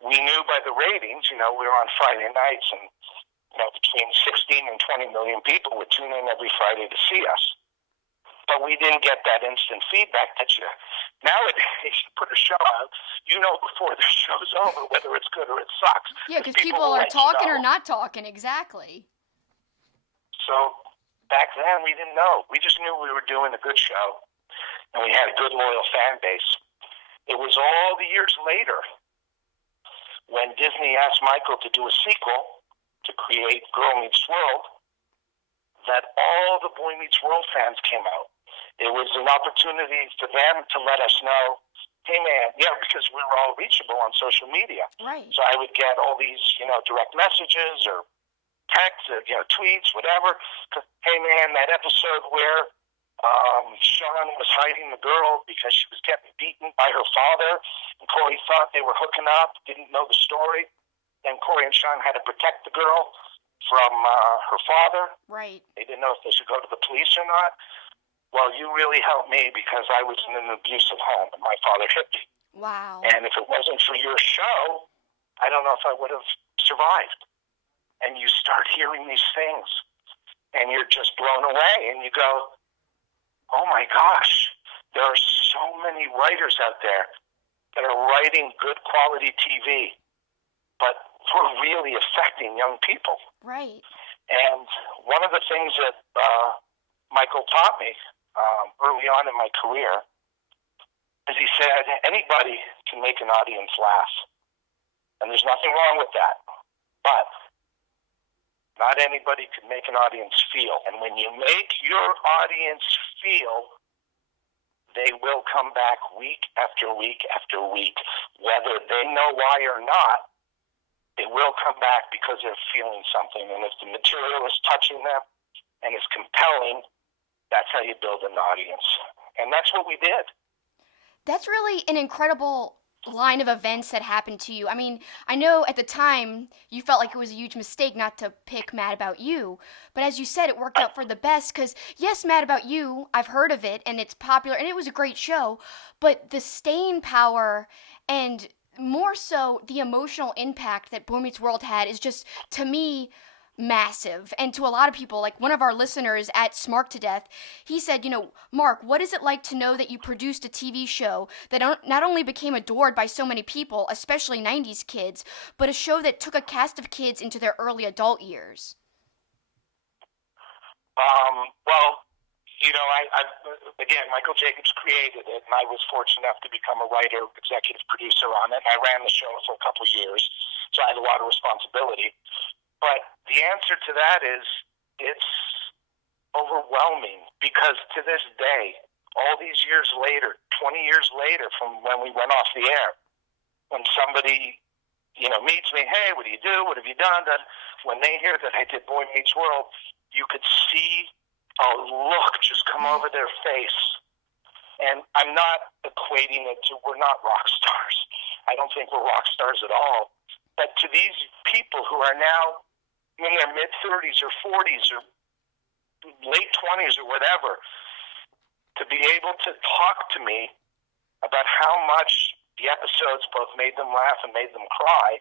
we knew by the ratings, we were on Friday nights, and between 16 and 20 million people would tune in every Friday to see us. But we didn't get that instant feedback that nowadays you put a show out, before the show's over whether it's good or it sucks. Yeah, because people are talking or not talking, exactly. So back then we didn't know. We just knew we were doing a good show, and we had a good, loyal fan base. It was all the years later when Disney asked Michael to do a sequel to create Girl Meets World that all the Boy Meets World fans came out. It was an opportunity for them to let us know, hey man, because we were all reachable on social media. Right. So I would get all these, direct messages or texts, tweets, whatever. Hey man, that episode where Sean was hiding the girl because she was getting beaten by her father, and Corey thought they were hooking up, didn't know the story, and Corey and Sean had to protect the girl from her father. Right. They didn't know if they should go to the police or not. Well, you really helped me because I was in an abusive home and my father hit me. Wow. And if it wasn't for your show, I don't know if I would have survived. And you start hearing these things, and you're just blown away, and you go, oh my gosh, there are so many writers out there that are writing good quality TV, but we're really affecting young people. Right. And one of the things that Michael taught me early on in my career is he said, anybody can make an audience laugh. And there's nothing wrong with that. But not anybody can make an audience feel. And when you make your audience feel, they will come back week after week after week. Whether they know why or not, they will come back because they're feeling something. And if the material is touching them and is compelling, that's how you build an audience. And that's what we did. That's really an incredible line of events that happened to you. I mean, I know at the time you felt like it was a huge mistake not to pick Mad About You, but as you said, it worked out for the best because, yes, Mad About You, I've heard of it and it's popular and it was a great show, but the staying power and more so the emotional impact that Boy Meets World had is just, to me, massive. And to a lot of people, like one of our listeners at Smark to Death, he said, Mark, what is it like to know that you produced a TV show that not only became adored by so many people, especially 90s kids, but a show that took a cast of kids into their early adult years? Well, again, Michael Jacobs created it, and I was fortunate enough to become a writer, executive producer on it, and I ran the show for a couple of years, so I had a lot of responsibility. But the answer to that is it's overwhelming because to this day, all these years later, 20 years later from when we went off the air, when somebody, meets me, hey, what do you do? What have you done? Then when they hear that I did Boy Meets World, you could see a look just come over their face. And I'm not equating it to we're not rock stars. I don't think we're rock stars at all. But to these people who are now in their mid-30s or 40s or late 20s or whatever, to be able to talk to me about how much the episodes both made them laugh and made them cry,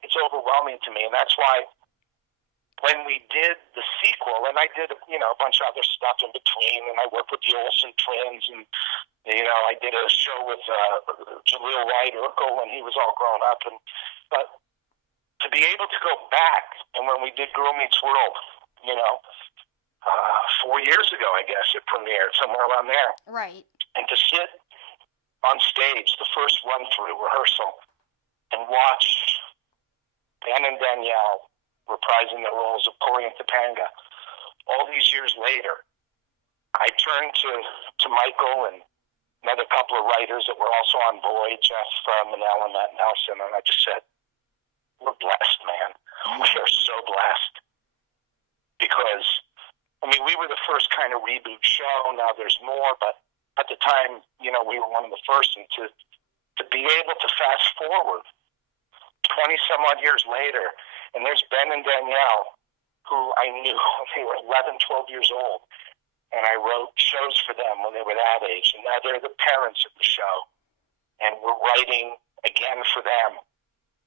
it's overwhelming to me. And that's why when we did the sequel, and I did a bunch of other stuff in between, and I worked with the Olsen twins, and I did a show with Jaleel White Urkel when he was all grown up, but to be able to go back, and when we did Girl Meets World, 4 years ago, I guess, it premiered, somewhere around there. Right. And to sit on stage, the first run-through rehearsal, and watch Ben and Danielle reprising the roles of Corey and Topanga. All these years later, I turned to Michael and another couple of writers that were also on board, Jeff Manel and Matt Nelson, and I just said, we're blessed, man. We are so blessed. Because, we were the first kind of reboot show. Now there's more, but at the time, we were one of the first. And to be able to fast forward 20-some-odd years later, and there's Ben and Danielle, who I knew when they were 11, 12 years old, and I wrote shows for them when they were that age, and now they're the parents of the show, and we're writing again for them.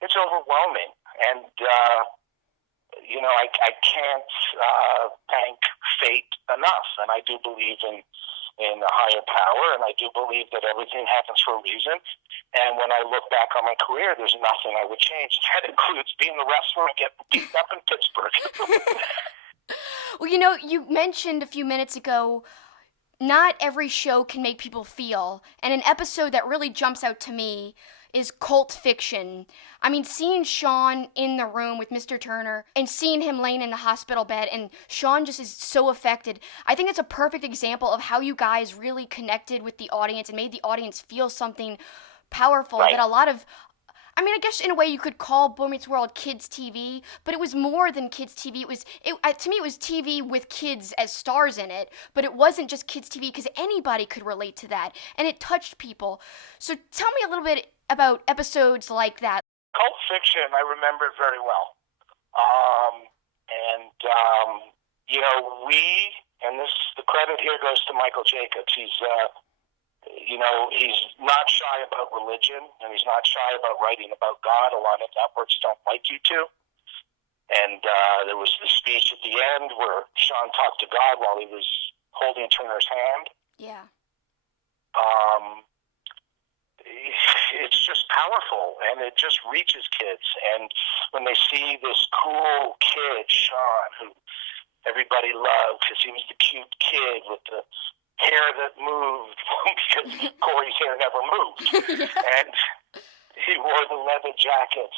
it's overwhelming. And, I can't thank fate enough. And I do believe in a higher power, and I do believe that everything happens for a reason. And when I look back on my career, there's nothing I would change. That includes being a wrestler and getting beaten up in Pittsburgh. Well, you mentioned a few minutes ago, not every show can make people feel. And an episode that really jumps out to me is Cult Fiction. I mean, seeing Sean in the room with Mr. Turner and seeing him laying in the hospital bed, and Sean just is so affected. I think it's a perfect example of how you guys really connected with the audience and made the audience feel something powerful that a lot of, I mean, I guess in a way you could call Boy Meets World kids TV, but it was more than kids TV. To me, it was TV with kids as stars in it, but it wasn't just kids TV because anybody could relate to that, and it touched people. So tell me a little bit about episodes like that. Cult Fiction, I remember it very well. The credit here goes to Michael Jacobs. He's not shy about religion, and he's not shy about writing about God. A lot of networks don't like you to. And there was the speech at the end where Sean talked to God while he was holding Turner's hand. Yeah. It's just powerful, and it just reaches kids. And when they see this cool kid, Sean, who everybody loved because he was the cute kid with the hair that moved because Corey's hair never moved. And he wore the leather jacket.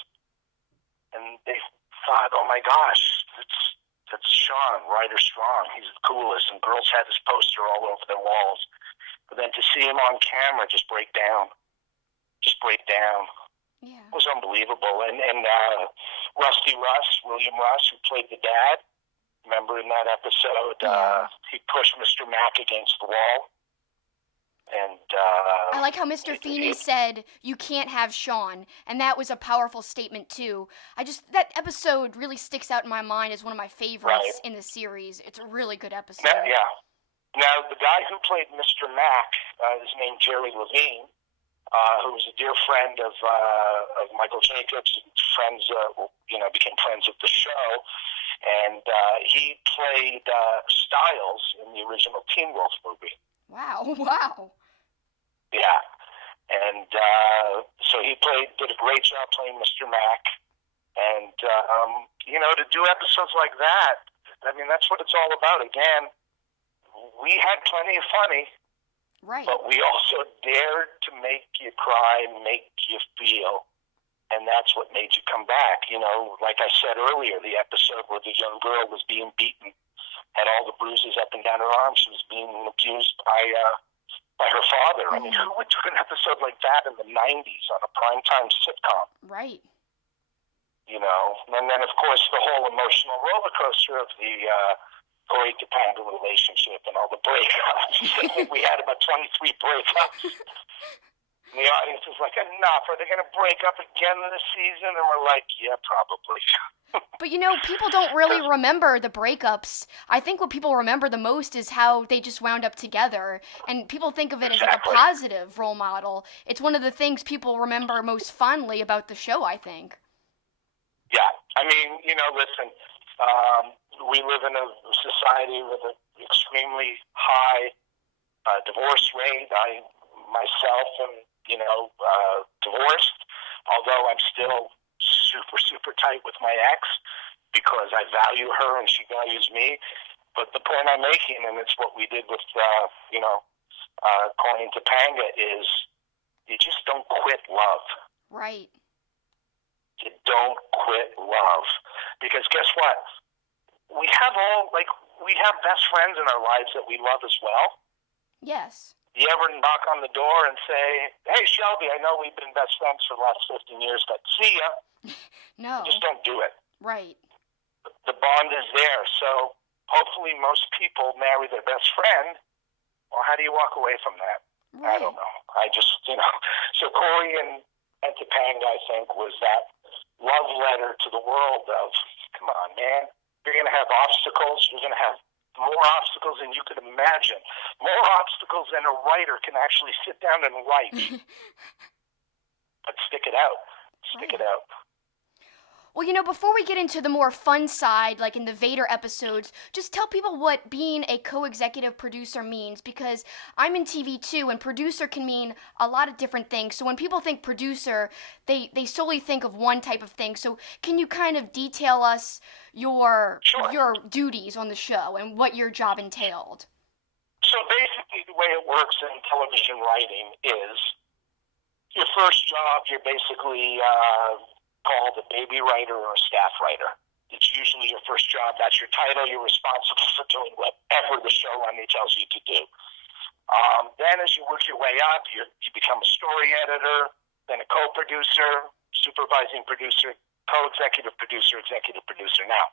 And they thought, oh my gosh, that's Sean, Ryder Strong. He's the coolest. And girls had his poster all over their walls. But then to see him on camera just break down. Yeah. It was unbelievable. And Rusty Russ, William Russ, who played the dad, remember in that episode, he pushed Mr. Mack against the wall. And I like how Mr. Feeney said, you can't have Sean. And that was a powerful statement, too. That episode really sticks out in my mind as one of my favorites in the series. It's a really good episode. Now, the guy who played Mr. Mack is named Jerry Levine, who was a dear friend of Michael Jacobs, became friends of the show. And he played Styles in the original Teen Wolf movie. Wow. Yeah. And so he did a great job playing Mr. Mack. And, to do episodes like that, I mean, that's what it's all about. Again, we had plenty of funny. Right. But we also dared to make you cry, make you feel. And that's what made you come back. Like I said earlier, the episode where the young girl was being beaten, had all the bruises up and down her arms. She was being abused by her father. I mean, who would do an episode like that in the 90s on a primetime sitcom? Right. And then, of course, the whole emotional roller coaster of the Corey Topanga relationship and all the breakups. I think we had about 23 breakups. And the audience was like, enough. Are they going to break up again this season? And we're like, yeah, probably. But people don't really remember the breakups. I think what people remember the most is how they just wound up together. And people think of it as like a positive role model. It's one of the things people remember most fondly about the show, I think. Yeah. I mean, listen, we live in a society with an extremely high divorce rate. I myself am, divorced, although I'm still super, super tight with my ex because I value her and she values me. But the point I'm making, and it's what we did with, Corey and Topanga, is you just don't quit love. Right. You don't quit love. Because guess what? We have best friends in our lives that we love as well. Yes. You ever knock on the door and say, hey, Shelby, I know we've been best friends for the last 15 years, but see ya. No. Just don't do it. Right. The bond is there. So hopefully most people marry their best friend. Well, how do you walk away from that? Right. I don't know. I just, So Corey and Topanga, I think, was that love letter to the world of, come on, man. You're going to have obstacles. You're going to have more obstacles than you could imagine. More obstacles than a writer can actually sit down and write. But stick it out. Stick it out. Well, before we get into the more fun side, like in the Vader episodes, just tell people what being a co-executive producer means, because I'm in TV too, and producer can mean a lot of different things. So when people think producer, they solely think of one type of thing. So can you kind of detail us your duties on the show and what your job entailed? So basically the way it works in television writing is your first job, you're basically called a baby writer or a staff writer. It's usually your first job. That's your title. You're responsible for doing whatever the showrunner tells you to do. Then as you work your way up, you become a story editor, then a co-producer, supervising producer, co-executive producer, executive producer now.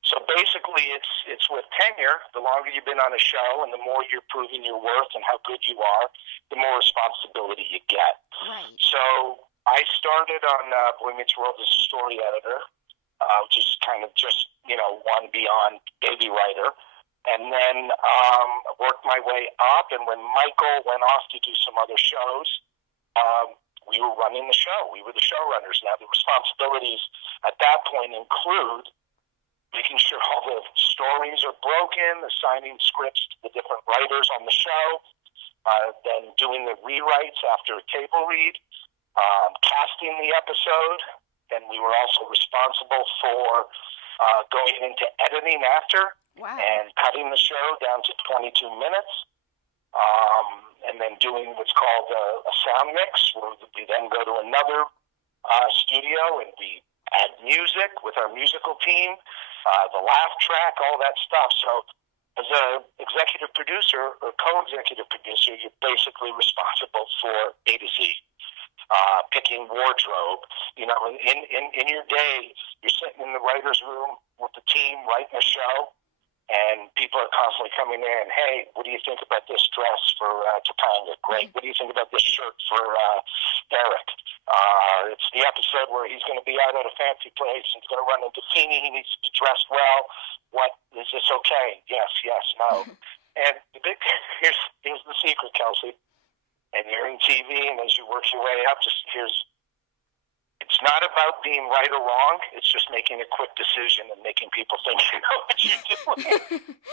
So basically it's with tenure. The longer you've been on a show and the more you're proving your worth and how good you are, the more responsibility you get. Right. So I started on Boy Meets World as a story editor, just kind of one beyond baby writer, and then worked my way up. And when Michael went off to do some other shows, we were running the show. We were the showrunners. Now the responsibilities at that point include making sure all the stories are broken, assigning scripts to the different writers on the show, then doing the rewrites after a table read, casting the episode, and we were also responsible for going into editing after. Wow. And cutting the show down to 22 minutes, and then doing what's called a sound mix, where we then go to another studio and we add music with our musical team, the laugh track, all that stuff. So as an executive producer or co-executive producer, you're basically responsible for A to Z. Picking wardrobe, in your day, you're sitting in the writer's room with the team writing a show, and people are constantly coming in, hey, what do you think about this dress for Topanga? Great. What do you think about this shirt for Eric? It's the episode where he's going to be out at a fancy place and he's going to run into Feeney. He needs to be dressed well. What, is this okay? Yes, no. And here's the secret, Kelsi. And you're in TV, and as you work your way up, it's not about being right or wrong. It's just making a quick decision and making people think you know what you're doing.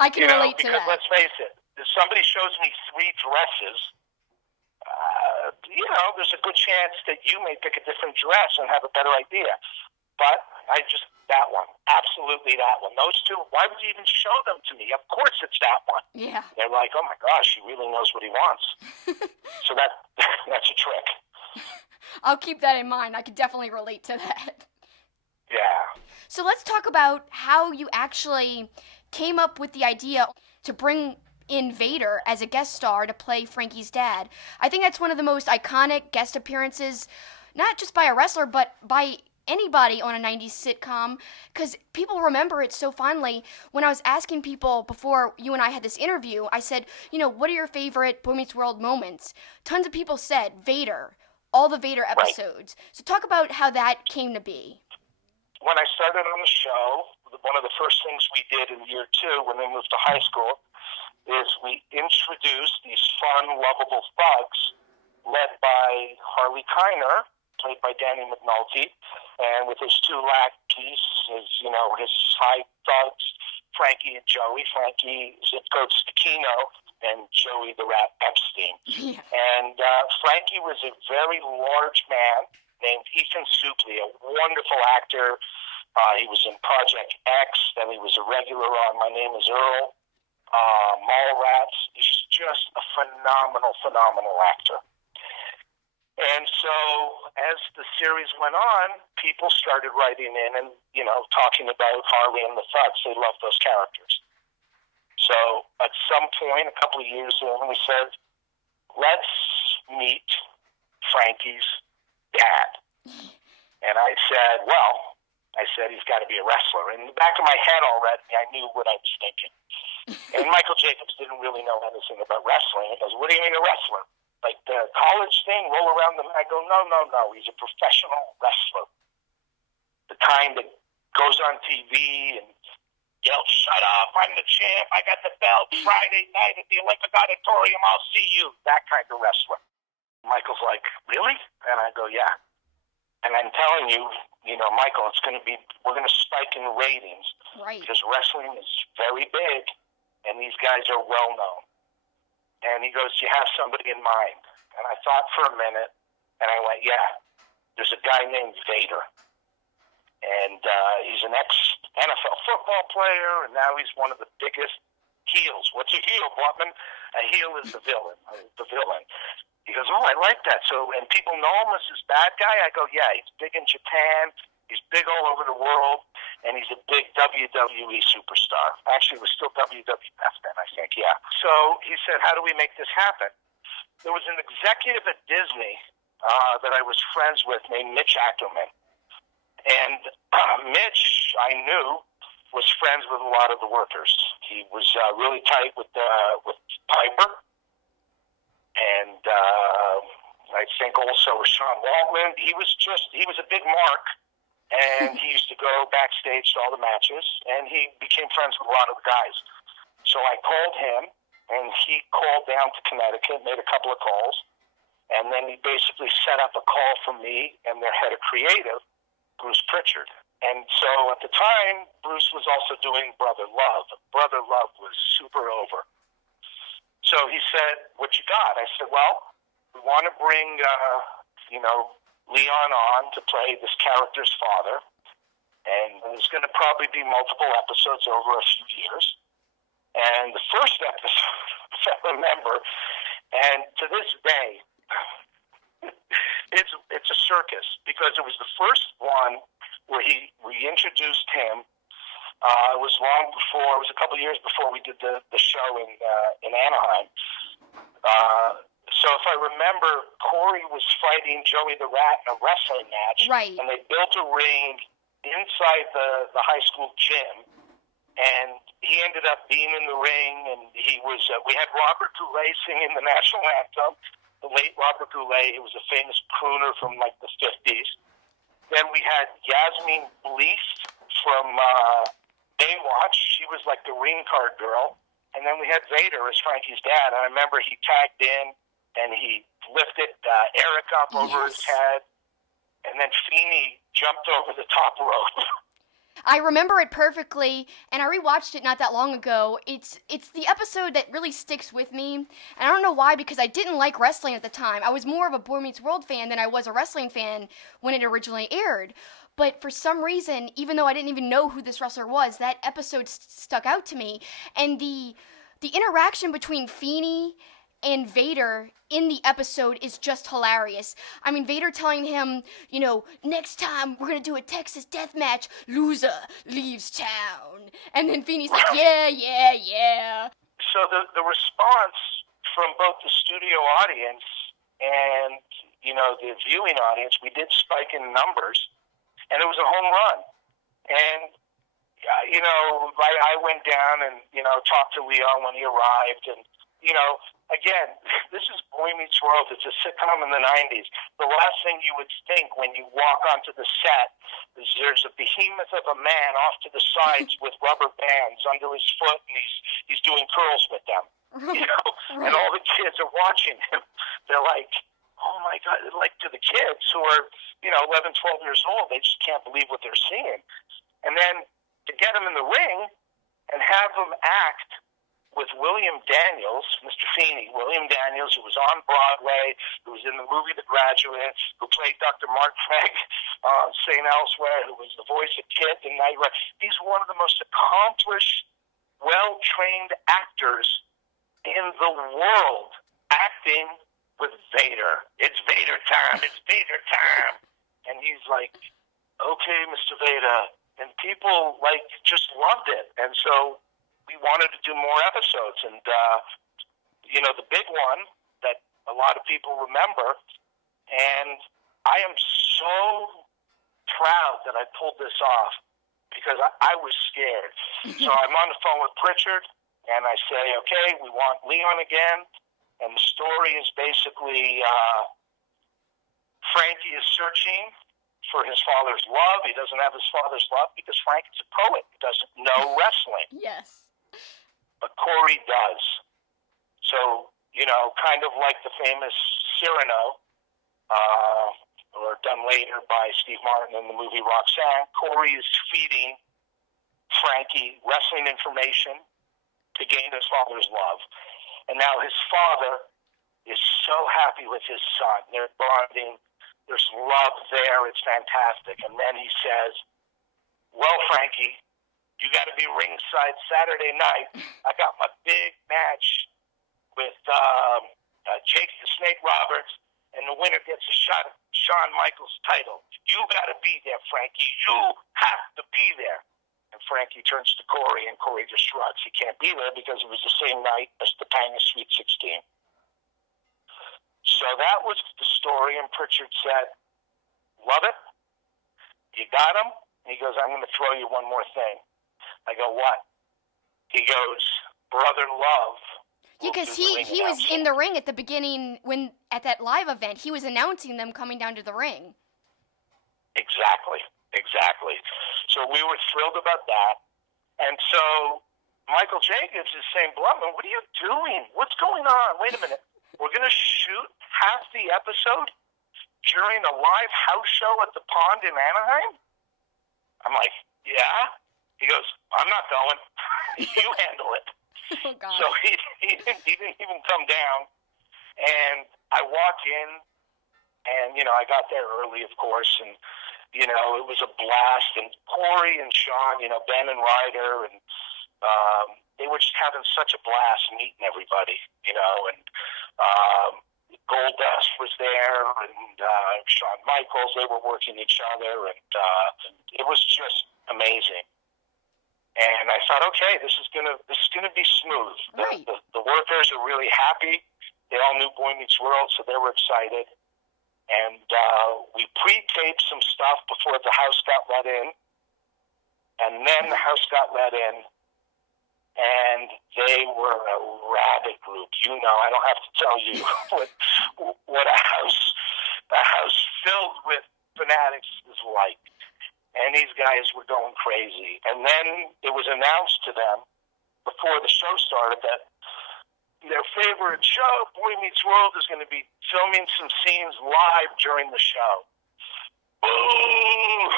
I can relate to because that. Let's face it, if somebody shows me 3 dresses, there's a good chance that you may pick a different dress and have a better idea. But that one, absolutely that one. Those 2, why would you even show them to me? Of course it's that one. Yeah. They're like, oh my gosh, he really knows what he wants. So that's a trick. I'll keep that in mind. I could definitely relate to that. Yeah. So let's talk about how you actually came up with the idea to bring in Vader as a guest star to play Frankie's dad. I think that's one of the most iconic guest appearances, not just by a wrestler, but by anybody on a 90s sitcom, because people remember it so fondly. When I was asking people before you and I had this interview, I said, what are your favorite Boy Meets World moments? Tons of people said Vader, all the Vader episodes. Right. So talk about how that came to be. When I started on the show, one of the first things we did in year 2 when they moved to high school is we introduced these fun, lovable thugs led by Harley Kiner, played by Danny McNulty, and with his 2 lackeys, his high thugs, Frankie and Joey. Frankie, zip code Stakino, and Joey the Rat Epstein. Yeah. And Frankie was a very large man named Ethan Suplee, a wonderful actor. He was in Project X, then he was a regular on My Name is Earl, Mallrats. He's just a phenomenal actor. And so as the series went on, people started writing in and, talking about Harley and the Thugs. They loved those characters. So at some point, a couple of years in, we said, let's meet Frankie's dad. And I said, he's got to be a wrestler. In the back of my head already, I knew what I was thinking. And Michael Jacobs didn't really know anything about wrestling. He goes, what do you mean a wrestler? Like the college thing, roll around the mat. I go, no. He's a professional wrestler. The kind that goes on TV and yells, shut up, I'm the champ, I got the belt, Friday night at the Olympic Auditorium, I'll see you. That kind of wrestler. Michael's like, really? And I go, yeah. And I'm telling you, Michael, we're going to spike in ratings. Right. Because wrestling is very big, and these guys are well known. And he goes, "Do you have somebody in mind?" And I thought for a minute, and I went, "Yeah, there's a guy named Vader. And he's an ex-NFL football player, and now he's one of the biggest heels." What's a heel, Blutman? A heel is the villain. He goes, "Oh, I like that." So, and people know him as this bad guy? I go, "Yeah, he's big in Japan. He's big all over the world, and he's a big WWE superstar." Actually, it was still WWF then, I think, yeah. So he said, "How do we make this happen?" There was an executive at Disney that I was friends with named Mitch Ackerman. And Mitch, I knew, was friends with a lot of the workers. He was really tight with Piper, and I think also with Sean Waltman. He was a big mark. And he used to go backstage to all the matches, and he became friends with a lot of the guys. So I called him, and he called down to Connecticut, made a couple of calls, and then he basically set up a call for me and their head of creative, Bruce Pritchard. And so at the time, Bruce was also doing Brother Love. Brother Love was super over. So he said, "What you got?" I said, "Well, we want to bring, Leon on to play this character's father, and there's going to probably be multiple episodes over a few years. And the first episode, if I remember, and to this day, it's a circus, because it was the first one where we introduced him. It was a couple of years before we did the show in Anaheim. So if I remember, Corey was fighting Joey the Rat in a wrestling match. Right. And they built a ring inside the high school gym. And he ended up being in the ring, and we had Robert Goulet singing the national anthem. The late Robert Goulet, who was a famous crooner from like the 50s. Then we had Yasmin Bleast from Baywatch. She was like the ring card girl. And then we had Vader as Frankie's dad. And I remember he tagged in, and he lifted Eric up over his head, and then Feeney jumped over the top rope. I remember it perfectly, and I rewatched it not that long ago. It's the episode that really sticks with me, and I don't know why, because I didn't like wrestling at the time. I was more of a Boy Meets World fan than I was a wrestling fan when it originally aired. But for some reason, even though I didn't even know who this wrestler was, that episode stuck out to me, and the interaction between Feeney and Vader in the episode is just hilarious. I mean, Vader telling him, next time we're gonna do a Texas death match, loser leaves town. And then Feeney's like, yeah. So the response from both the studio audience and, the viewing audience, we did spike in numbers, and it was a home run. And, I went down and, talked to Leon when he arrived, and, again, this is Boy Meets World. It's a sitcom in the 90s. The last thing you would think when you walk onto the set is there's a behemoth of a man off to the sides with rubber bands under his foot, and he's doing curls with them. Right. And all the kids are watching him. They're like, "Oh my God," like to the kids who are, 11, 12 years old, they just can't believe what they're seeing. And then to get him in the ring and have him act with William Daniels, Mr. Feeney, William Daniels, who was on Broadway, who was in the movie The Graduate, who played Dr. Mark Frank on St. Elsewhere, who was the voice of Kid in Night Ride. He's one of the most accomplished, well-trained actors in the world, acting with Vader. It's Vader time. It's Vader time. And he's like, "Okay, Mr. Vader." And people, just loved it. And so we wanted to do more episodes, and the big one that a lot of people remember, and I am so proud that I pulled this off, because I was scared. So I'm on the phone with Pritchard, and I say, "Okay, we want Leon again," and the story is basically Frankie is searching for his father's love. He doesn't have his father's love because Frank is a poet. He doesn't know wrestling. Yes. But Corey does. So, kind of like the famous Cyrano, or done later by Steve Martin in the movie Roxanne, Corey is feeding Frankie wrestling information to gain his father's love. And now his father is so happy with his son. They're bonding. There's love there. It's fantastic. And then he says, well, Frankie, you got to be ringside Saturday night. I got my big match with Jake the Snake Roberts, and the winner gets a shot at Shawn Michaels' title. You got to be there, Frankie. You have to be there. And Frankie turns to Corey, and Corey just shrugs. He can't be there because it was the same night as the Tanga Sweet 16. So that was the story, and Pritchard said, love it. You got him? And he goes, I'm going to throw you one more thing. I go, what? He goes, Brother Love. Yeah, because he was in the ring at the beginning at that live event. He was announcing them coming down to the ring. Exactly. So we were thrilled about that. And so Michael Jacobs is saying, Blutman, what are you doing? What's going on? Wait a minute. We're going to shoot half the episode during a live house show at the Pond in Anaheim? I'm like, yeah. He goes, I'm not going. You handle it. Oh, God. So he didn't even come down. And I walked in, and, I got there early, of course, and, it was a blast. And Corey and Sean, Ben and Ryder, and they were just having such a blast meeting everybody, and Goldust was there, and Shawn Michaels, they were working each other, and it was just amazing. And I thought, okay, this is gonna be smooth. Right. The workers are really happy. They all knew Boy Meets World, so they were excited. And we pre-taped some stuff before the house got let in. And then the house got let in, and they were a rabid group. I don't have to tell you what a house filled with fanatics is like. And these guys were going crazy. And then it was announced to them before the show started that their favorite show, Boy Meets World, is going to be filming some scenes live during the show. Boo!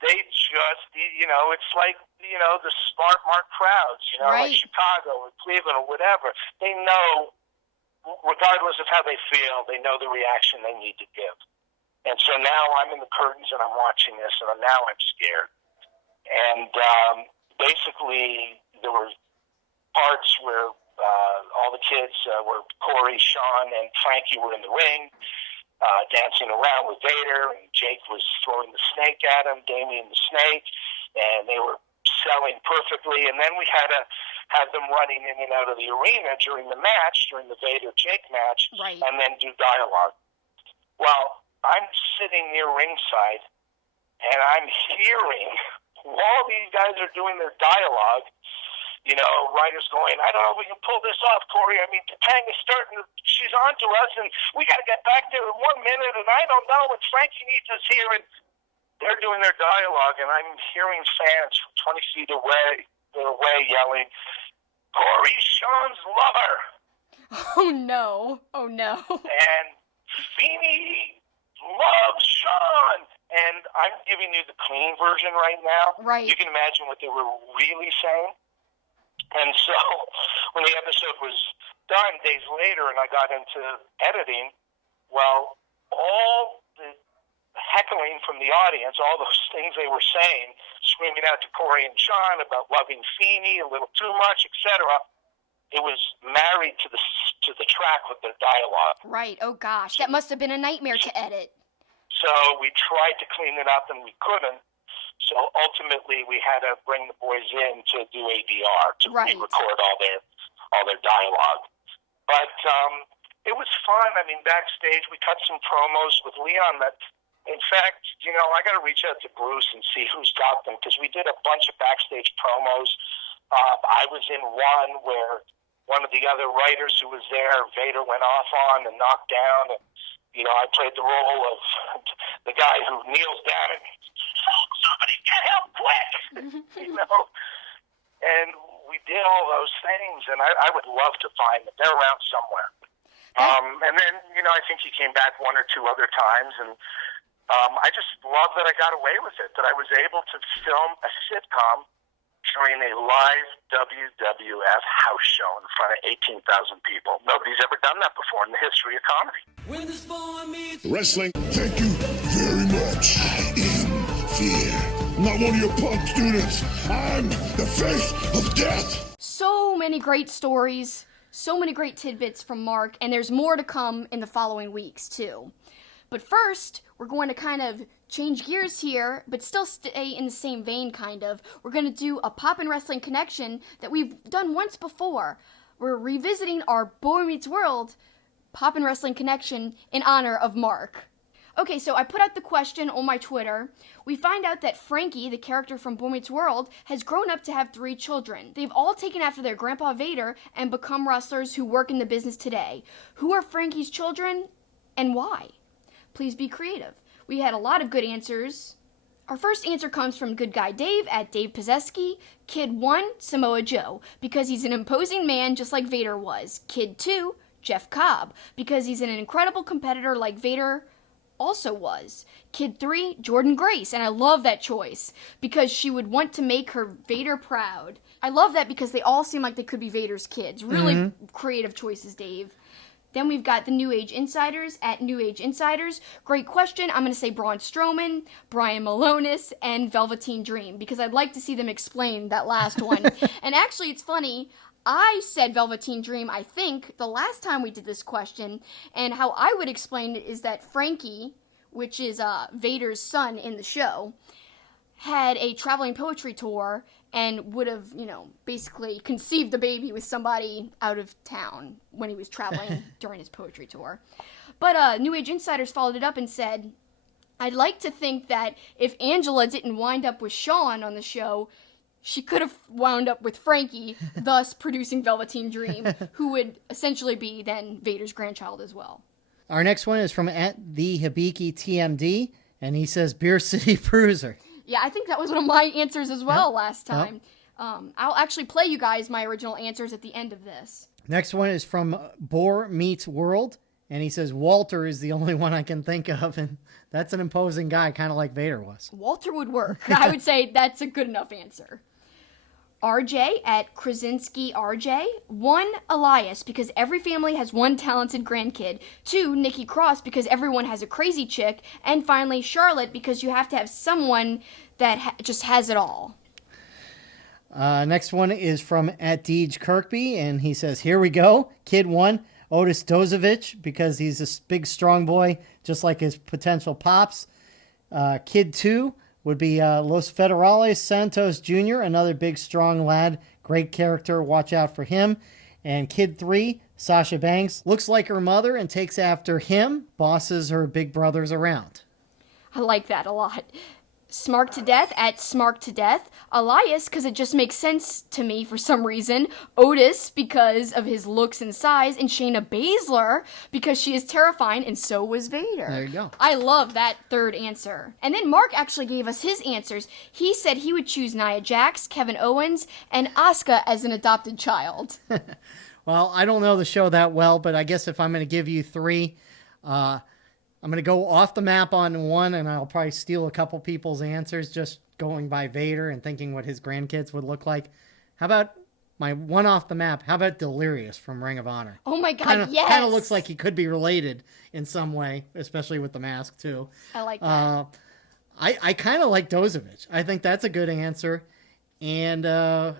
They just, it's like, the smart mark crowds, right. Like Chicago or Cleveland or whatever. They know, regardless of how they feel, they know the reaction they need to give. And so now I'm in the curtains and I'm watching this, and now I'm scared. And basically, there were parts where all the kids were Corey, Sean, and Frankie were in the ring, dancing around with Vader, and Jake was throwing the snake at him, Damien the snake, and they were selling perfectly. And then we had to have them running in and out of the arena during the match, during the Vader-Jake match, right. And then do dialogue. Well, I'm sitting near ringside, and I'm hearing while these guys are doing their dialogue, Ryder's going, I don't know if we can pull this off, Corey. I mean, Topanga's starting to, she's on to us, and we got to get back there in 1 minute, and I don't know, and Frankie needs us here, and they're doing their dialogue, and I'm hearing fans from 20 feet away yelling, Corey, Sean's lover. Oh, no. And Feeney loves Sean. And I'm giving you the clean version right now. Right. You can imagine what they were really saying. And so when the episode was done days later and I got into editing, well, all the heckling from the audience, all those things they were saying, screaming out to Corey and Sean about loving Feeney a little too much, etc., it was married to the track with their dialogue. Right. Oh, gosh. That must have been a nightmare to edit. So we tried to clean it up, and we couldn't. So ultimately, we had to bring the boys in to do ADR, to record all their dialogue. But it was fun. I mean, backstage, we cut some promos with Leon that, in fact, I got to reach out to Bruce and see who's got them, because we did a bunch of backstage promos. I was in one where one of the other writers who was there, Vader went off on and knocked down, and I played the role of the guy who kneels down and, somebody get help quick, And we did all those things, and I would love to find them. They're around somewhere. And then, I think he came back one or two other times, and I just love that I got away with it, that I was able to film a sitcom during a live WWF house show in front of 18,000 people. Nobody's ever done that before in the history of comedy. When the spawn meets Wrestling. Thank you very much. I am fear. I'm not one of your punk students. I'm the face of death. So many great stories, so many great tidbits from Mark, and there's more to come in the following weeks, too. But first, we're going to kind of change gears here, but still stay in the same vein, kind of. We're going to do a Poppin' Wrestling connection that we've done once before. We're revisiting our Boy Meets World Poppin' Wrestling connection in honor of Mark. Okay, so I put out the question on my Twitter. We find out that Frankie, the character from Boy Meets World, has grown up to have 3 children. They've all taken after their grandpa Vader and become wrestlers who work in the business today. Who are Frankie's children and why? Please be creative. We had a lot of good answers. Our first answer comes from Good Guy Dave at Dave Pizzeski. Kid 1, Samoa Joe, because he's an imposing man just like Vader was. Kid 2, Jeff Cobb, because he's an incredible competitor like Vader also was. Kid 3, Jordan Grace, and I love that choice, because she would want to make her Vader proud. I love that because they all seem like they could be Vader's kids. Really creative choices, Dave. Then we've got the New Age Insiders at New Age Insiders. Great question. I'm going to say Braun Strowman, Brian Malonis, and Velveteen Dream, because I'd like to see them explain that last one. And actually, it's funny. I said Velveteen Dream, I think, the last time we did this question, and how I would explain it is that Frankie, which is Vader's son in the show, had a traveling poetry tour and would have, basically conceived the baby with somebody out of town when he was traveling during his poetry tour. But New Age Insiders followed it up and said, I'd like to think that if Angela didn't wind up with Shawn on the show, she could have wound up with Frankie, thus producing Velveteen Dream, who would essentially be then Vader's grandchild as well. Our next one is from at the Hibiki TMD, and he says Beer City Bruiser. Yeah, I think that was one of my answers as well last time. I'll actually play you guys my original answers at the end of this. Next one is from Boar Meets World, and he says Walter is the only one I can think of, and that's an imposing guy, kind of like Vader was. Walter would work. I would say that's a good enough answer. RJ at Krasinski RJ. 1, Elias, because every family has one talented grandkid. 2, Nikki Cross, because everyone has a crazy chick. And finally, Charlotte, because you have to have someone that just has it all. Next one is from at Deej Kirkby, and he says, here we go. Kid 1, Otis Dozovich, because he's a big, strong boy, just like his potential pops. Kid 2 would be Los Federales Santos Jr., another big, strong lad. Great character. Watch out for him. And Kid 3, Sasha Banks, looks like her mother and takes after him, bosses her big brothers around. I like that a lot. Smark to Death at Smark to Death. Elias, because it just makes sense to me for some reason. Otis, because of his looks and size. And Shayna Baszler, because she is terrifying, and so was Vader. There you go. I love that third answer. And then Mark actually gave us his answers. He said he would choose Nia Jax, Kevin Owens, and Asuka as an adopted child. Well, I don't know the show that well, but I guess if I'm going to give you 3, I'm going to go off the map on one, and I'll probably steal a couple people's answers just going by Vader and thinking what his grandkids would look like. How about my one off the map? How about Delirious from Ring of Honor? Oh my God, yes! Kind of looks like he could be related in some way, especially with the mask, too. I like that. I kind of like Dozovich. I think that's a good answer. And I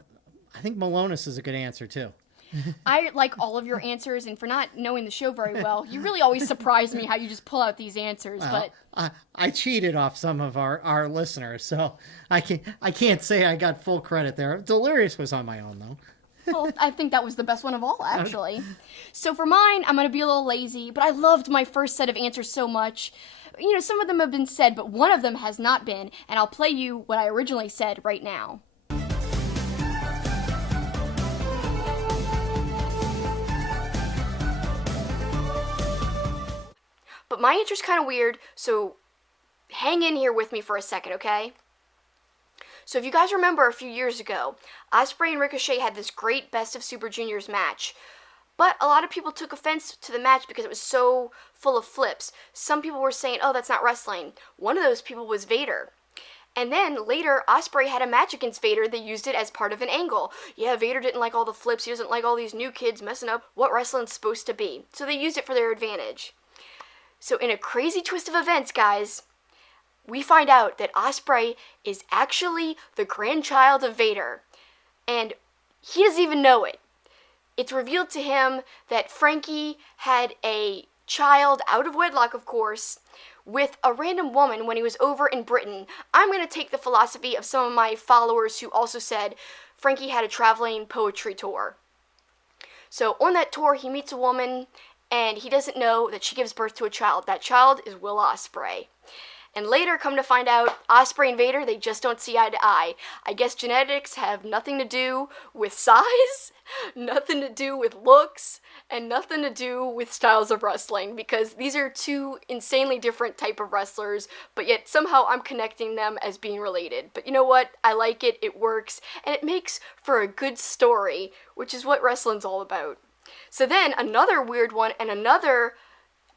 think Malonis is a good answer, too. I like all of your answers, and for not knowing the show very well, you really always surprise me how you just pull out these answers. Well, but I cheated off some of our listeners, so I can't say I got full credit there. Delirious was on my own, though. Well, I think that was the best one of all, actually. So for mine, I'm going to be a little lazy, but I loved my first set of answers so much. Some of them have been said, but one of them has not been, and I'll play you what I originally said right now. But my answer's kind of weird, so hang in here with me for a second, okay? So if you guys remember a few years ago, Osprey and Ricochet had this great Best of Super Juniors match, But a lot of people took offense to the match because it was so full of flips. Some people were saying, oh, that's not wrestling. One of those people was Vader. And then later, Osprey had a match against Vader. They used it as part of an angle. Yeah, Vader didn't like all the flips. He doesn't like all these new kids messing up what wrestling's supposed to be. So they used it for their advantage. So in a crazy twist of events, guys, we find out that Osprey is actually the grandchild of Vader. And he doesn't even know it. It's revealed to him that Frankie had a child, out of wedlock of course, with a random woman when he was over in Britain. I'm going to take the philosophy of some of my followers who also said Frankie had a traveling poetry tour. So on that tour, he meets a woman, and he doesn't know that she gives birth to a child. That child is Will Ospreay. And later, come to find out, Osprey and Vader, they just don't see eye to eye. I guess genetics have nothing to do with size, nothing to do with looks, and nothing to do with styles of wrestling, because these are two insanely different type of wrestlers, but yet somehow I'm connecting them as being related. But you know what? I like it, it works, and it makes for a good story, which is what wrestling's all about. So then, another weird one, and another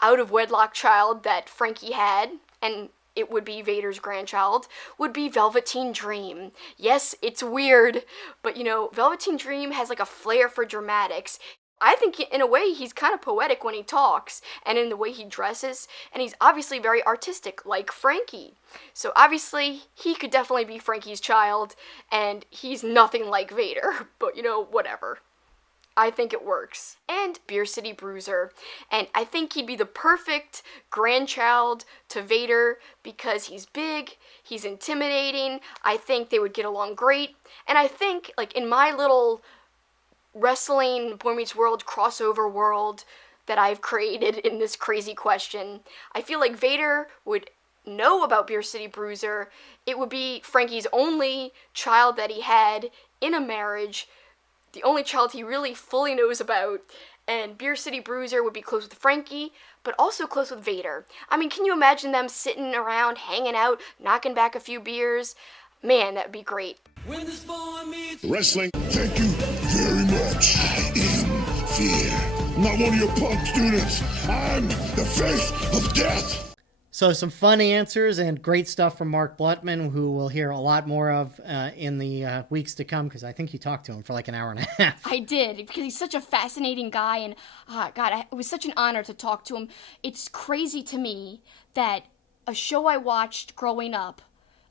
out-of-wedlock child that Frankie had, and it would be Vader's grandchild, would be Velveteen Dream. Yes, it's weird, but Velveteen Dream has like a flair for dramatics. I think in a way he's kind of poetic when he talks, and in the way he dresses, and he's obviously very artistic, like Frankie. So obviously, he could definitely be Frankie's child, and he's nothing like Vader, but whatever. I think it works. And Beer City Bruiser. And I think he'd be the perfect grandchild to Vader because he's big, he's intimidating, I think they would get along great. And I think, like, in my little wrestling Boy Meets World crossover world that I've created in this crazy question, I feel like Vader would know about Beer City Bruiser. It would be Frankie's only child that he had in a marriage, the only child he really fully knows about, and Beer City Bruiser would be close with Frankie, but also close with Vader. I mean, can you imagine them sitting around, hanging out, knocking back a few beers? Man, that would be great. When this boy meets Wrestling, thank you very much. I am fear. I'm not one of your punk students. I'm the face of death. So some fun answers and great stuff from Mark Blutman, who we'll hear a lot more of in the weeks to come, because I think you talked to him for like an hour and a half. I did, because he's such a fascinating guy, and it was such an honor to talk to him. It's crazy to me that a show I watched growing up,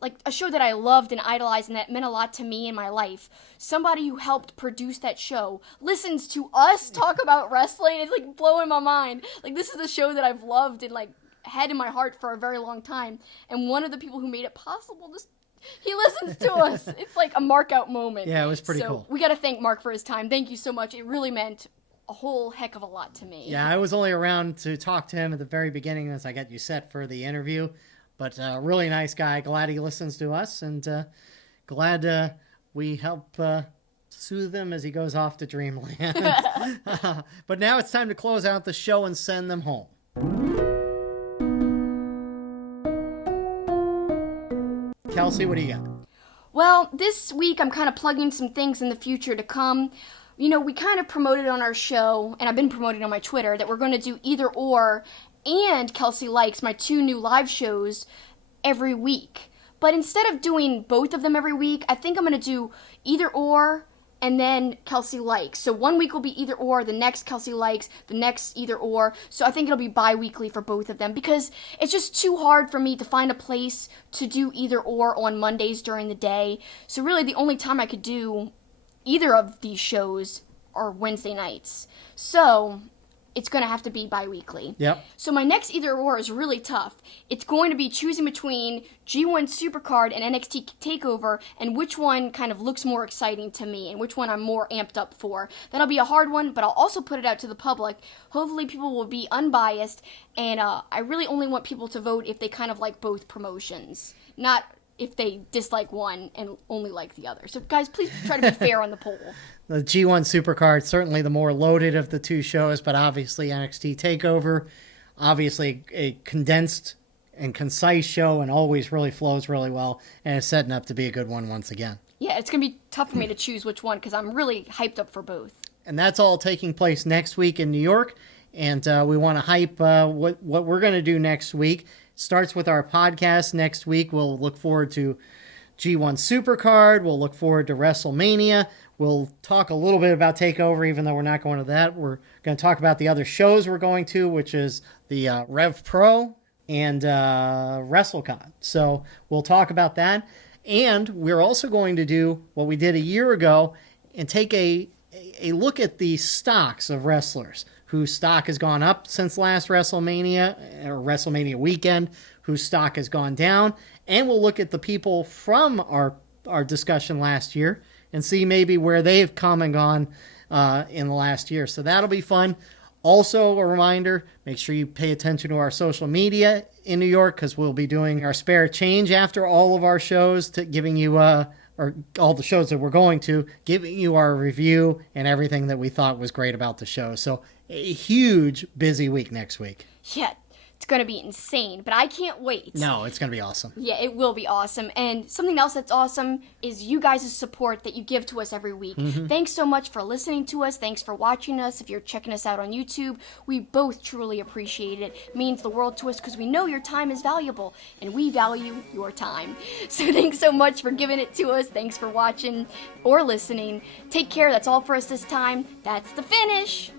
like a show that I loved and idolized and that meant a lot to me in my life, somebody who helped produce that show listens to us talk about wrestling. It's like blowing my mind. Like, this is a show that I've loved and like had in my heart for a very long time, and one of the people who made it possible, he listens to us. It's like a mark out moment. Yeah, it was pretty cool. We got to thank Mark for his time. Thank you so much. It really meant a whole heck of a lot to me. Yeah, I was only around to talk to him at the very beginning as I got you set for the interview, but really nice guy. Glad he listens to us, and glad we help soothe him as he goes off to dreamland. But now it's time to close out the show and send them home. Kelsi, what do you got? Well, this week I'm kind of plugging some things in the future to come. We kind of promoted on our show, and I've been promoting on my Twitter, that we're going to do Either Or and Kelsi Likes, my 2 new live shows, every week. But instead of doing both of them every week, I think I'm going to do Either Or and then Kelsi Likes. So one week will be Either Or, the next Kelsi Likes, the next Either Or. So I think it'll be bi-weekly for both of them, because it's just too hard for me to find a place to do Either Or on Mondays during the day. So really the only time I could do either of these shows are Wednesday nights. So it's going to have to be bi-weekly. Yep. So my next Either Or is really tough. It's going to be choosing between G1 Supercard and NXT TakeOver, and which one kind of looks more exciting to me, and which one I'm more amped up for. That'll be a hard one, but I'll also put it out to the public. Hopefully people will be unbiased, and I really only want people to vote if they kind of like both promotions, not if they dislike one and only like the other. So guys, please try to be fair on the poll. The G1 Supercard, certainly the more loaded of the two shows, but obviously NXT TakeOver, obviously a condensed and concise show, and always really flows really well, and it's setting up to be a good one once again. Yeah, it's going to be tough for me to choose which one, because I'm really hyped up for both. and that's all taking place next week in New York. And we want to hype what we're going to do next week. Starts with our podcast next week. We'll look forward to G1 Supercard. We'll look forward to WrestleMania. We'll talk a little bit about TakeOver, even though we're not going to that. We're going to talk about the other shows we're going to, which is the Rev Pro and WrestleCon. So we'll talk about that. And we're also going to do what we did a year ago and take a look at the stocks of wrestlers whose stock has gone up since last WrestleMania or WrestleMania weekend, whose stock has gone down. And we'll look at the people from our discussion last year and see maybe where they've come and gone in the last year. So that'll be fun. Also, a reminder, make sure you pay attention to our social media in New York, because we'll be doing our spare change after all of our shows, to giving you, or all the shows that we're going to, giving you our review and everything that we thought was great about the show. So a huge, busy week next week. Yeah, it's going to be insane, but I can't wait. No, it's going to be awesome. Yeah, it will be awesome. And something else that's awesome is you guys' support that you give to us every week. Thanks so much for listening to us. Thanks for watching us. If you're checking us out on YouTube, we both truly appreciate it. It means the world to us because we know your time is valuable, and we value your time. So thanks so much for giving it to us. Thanks for watching or listening. Take care. That's all for us this time. That's the finish.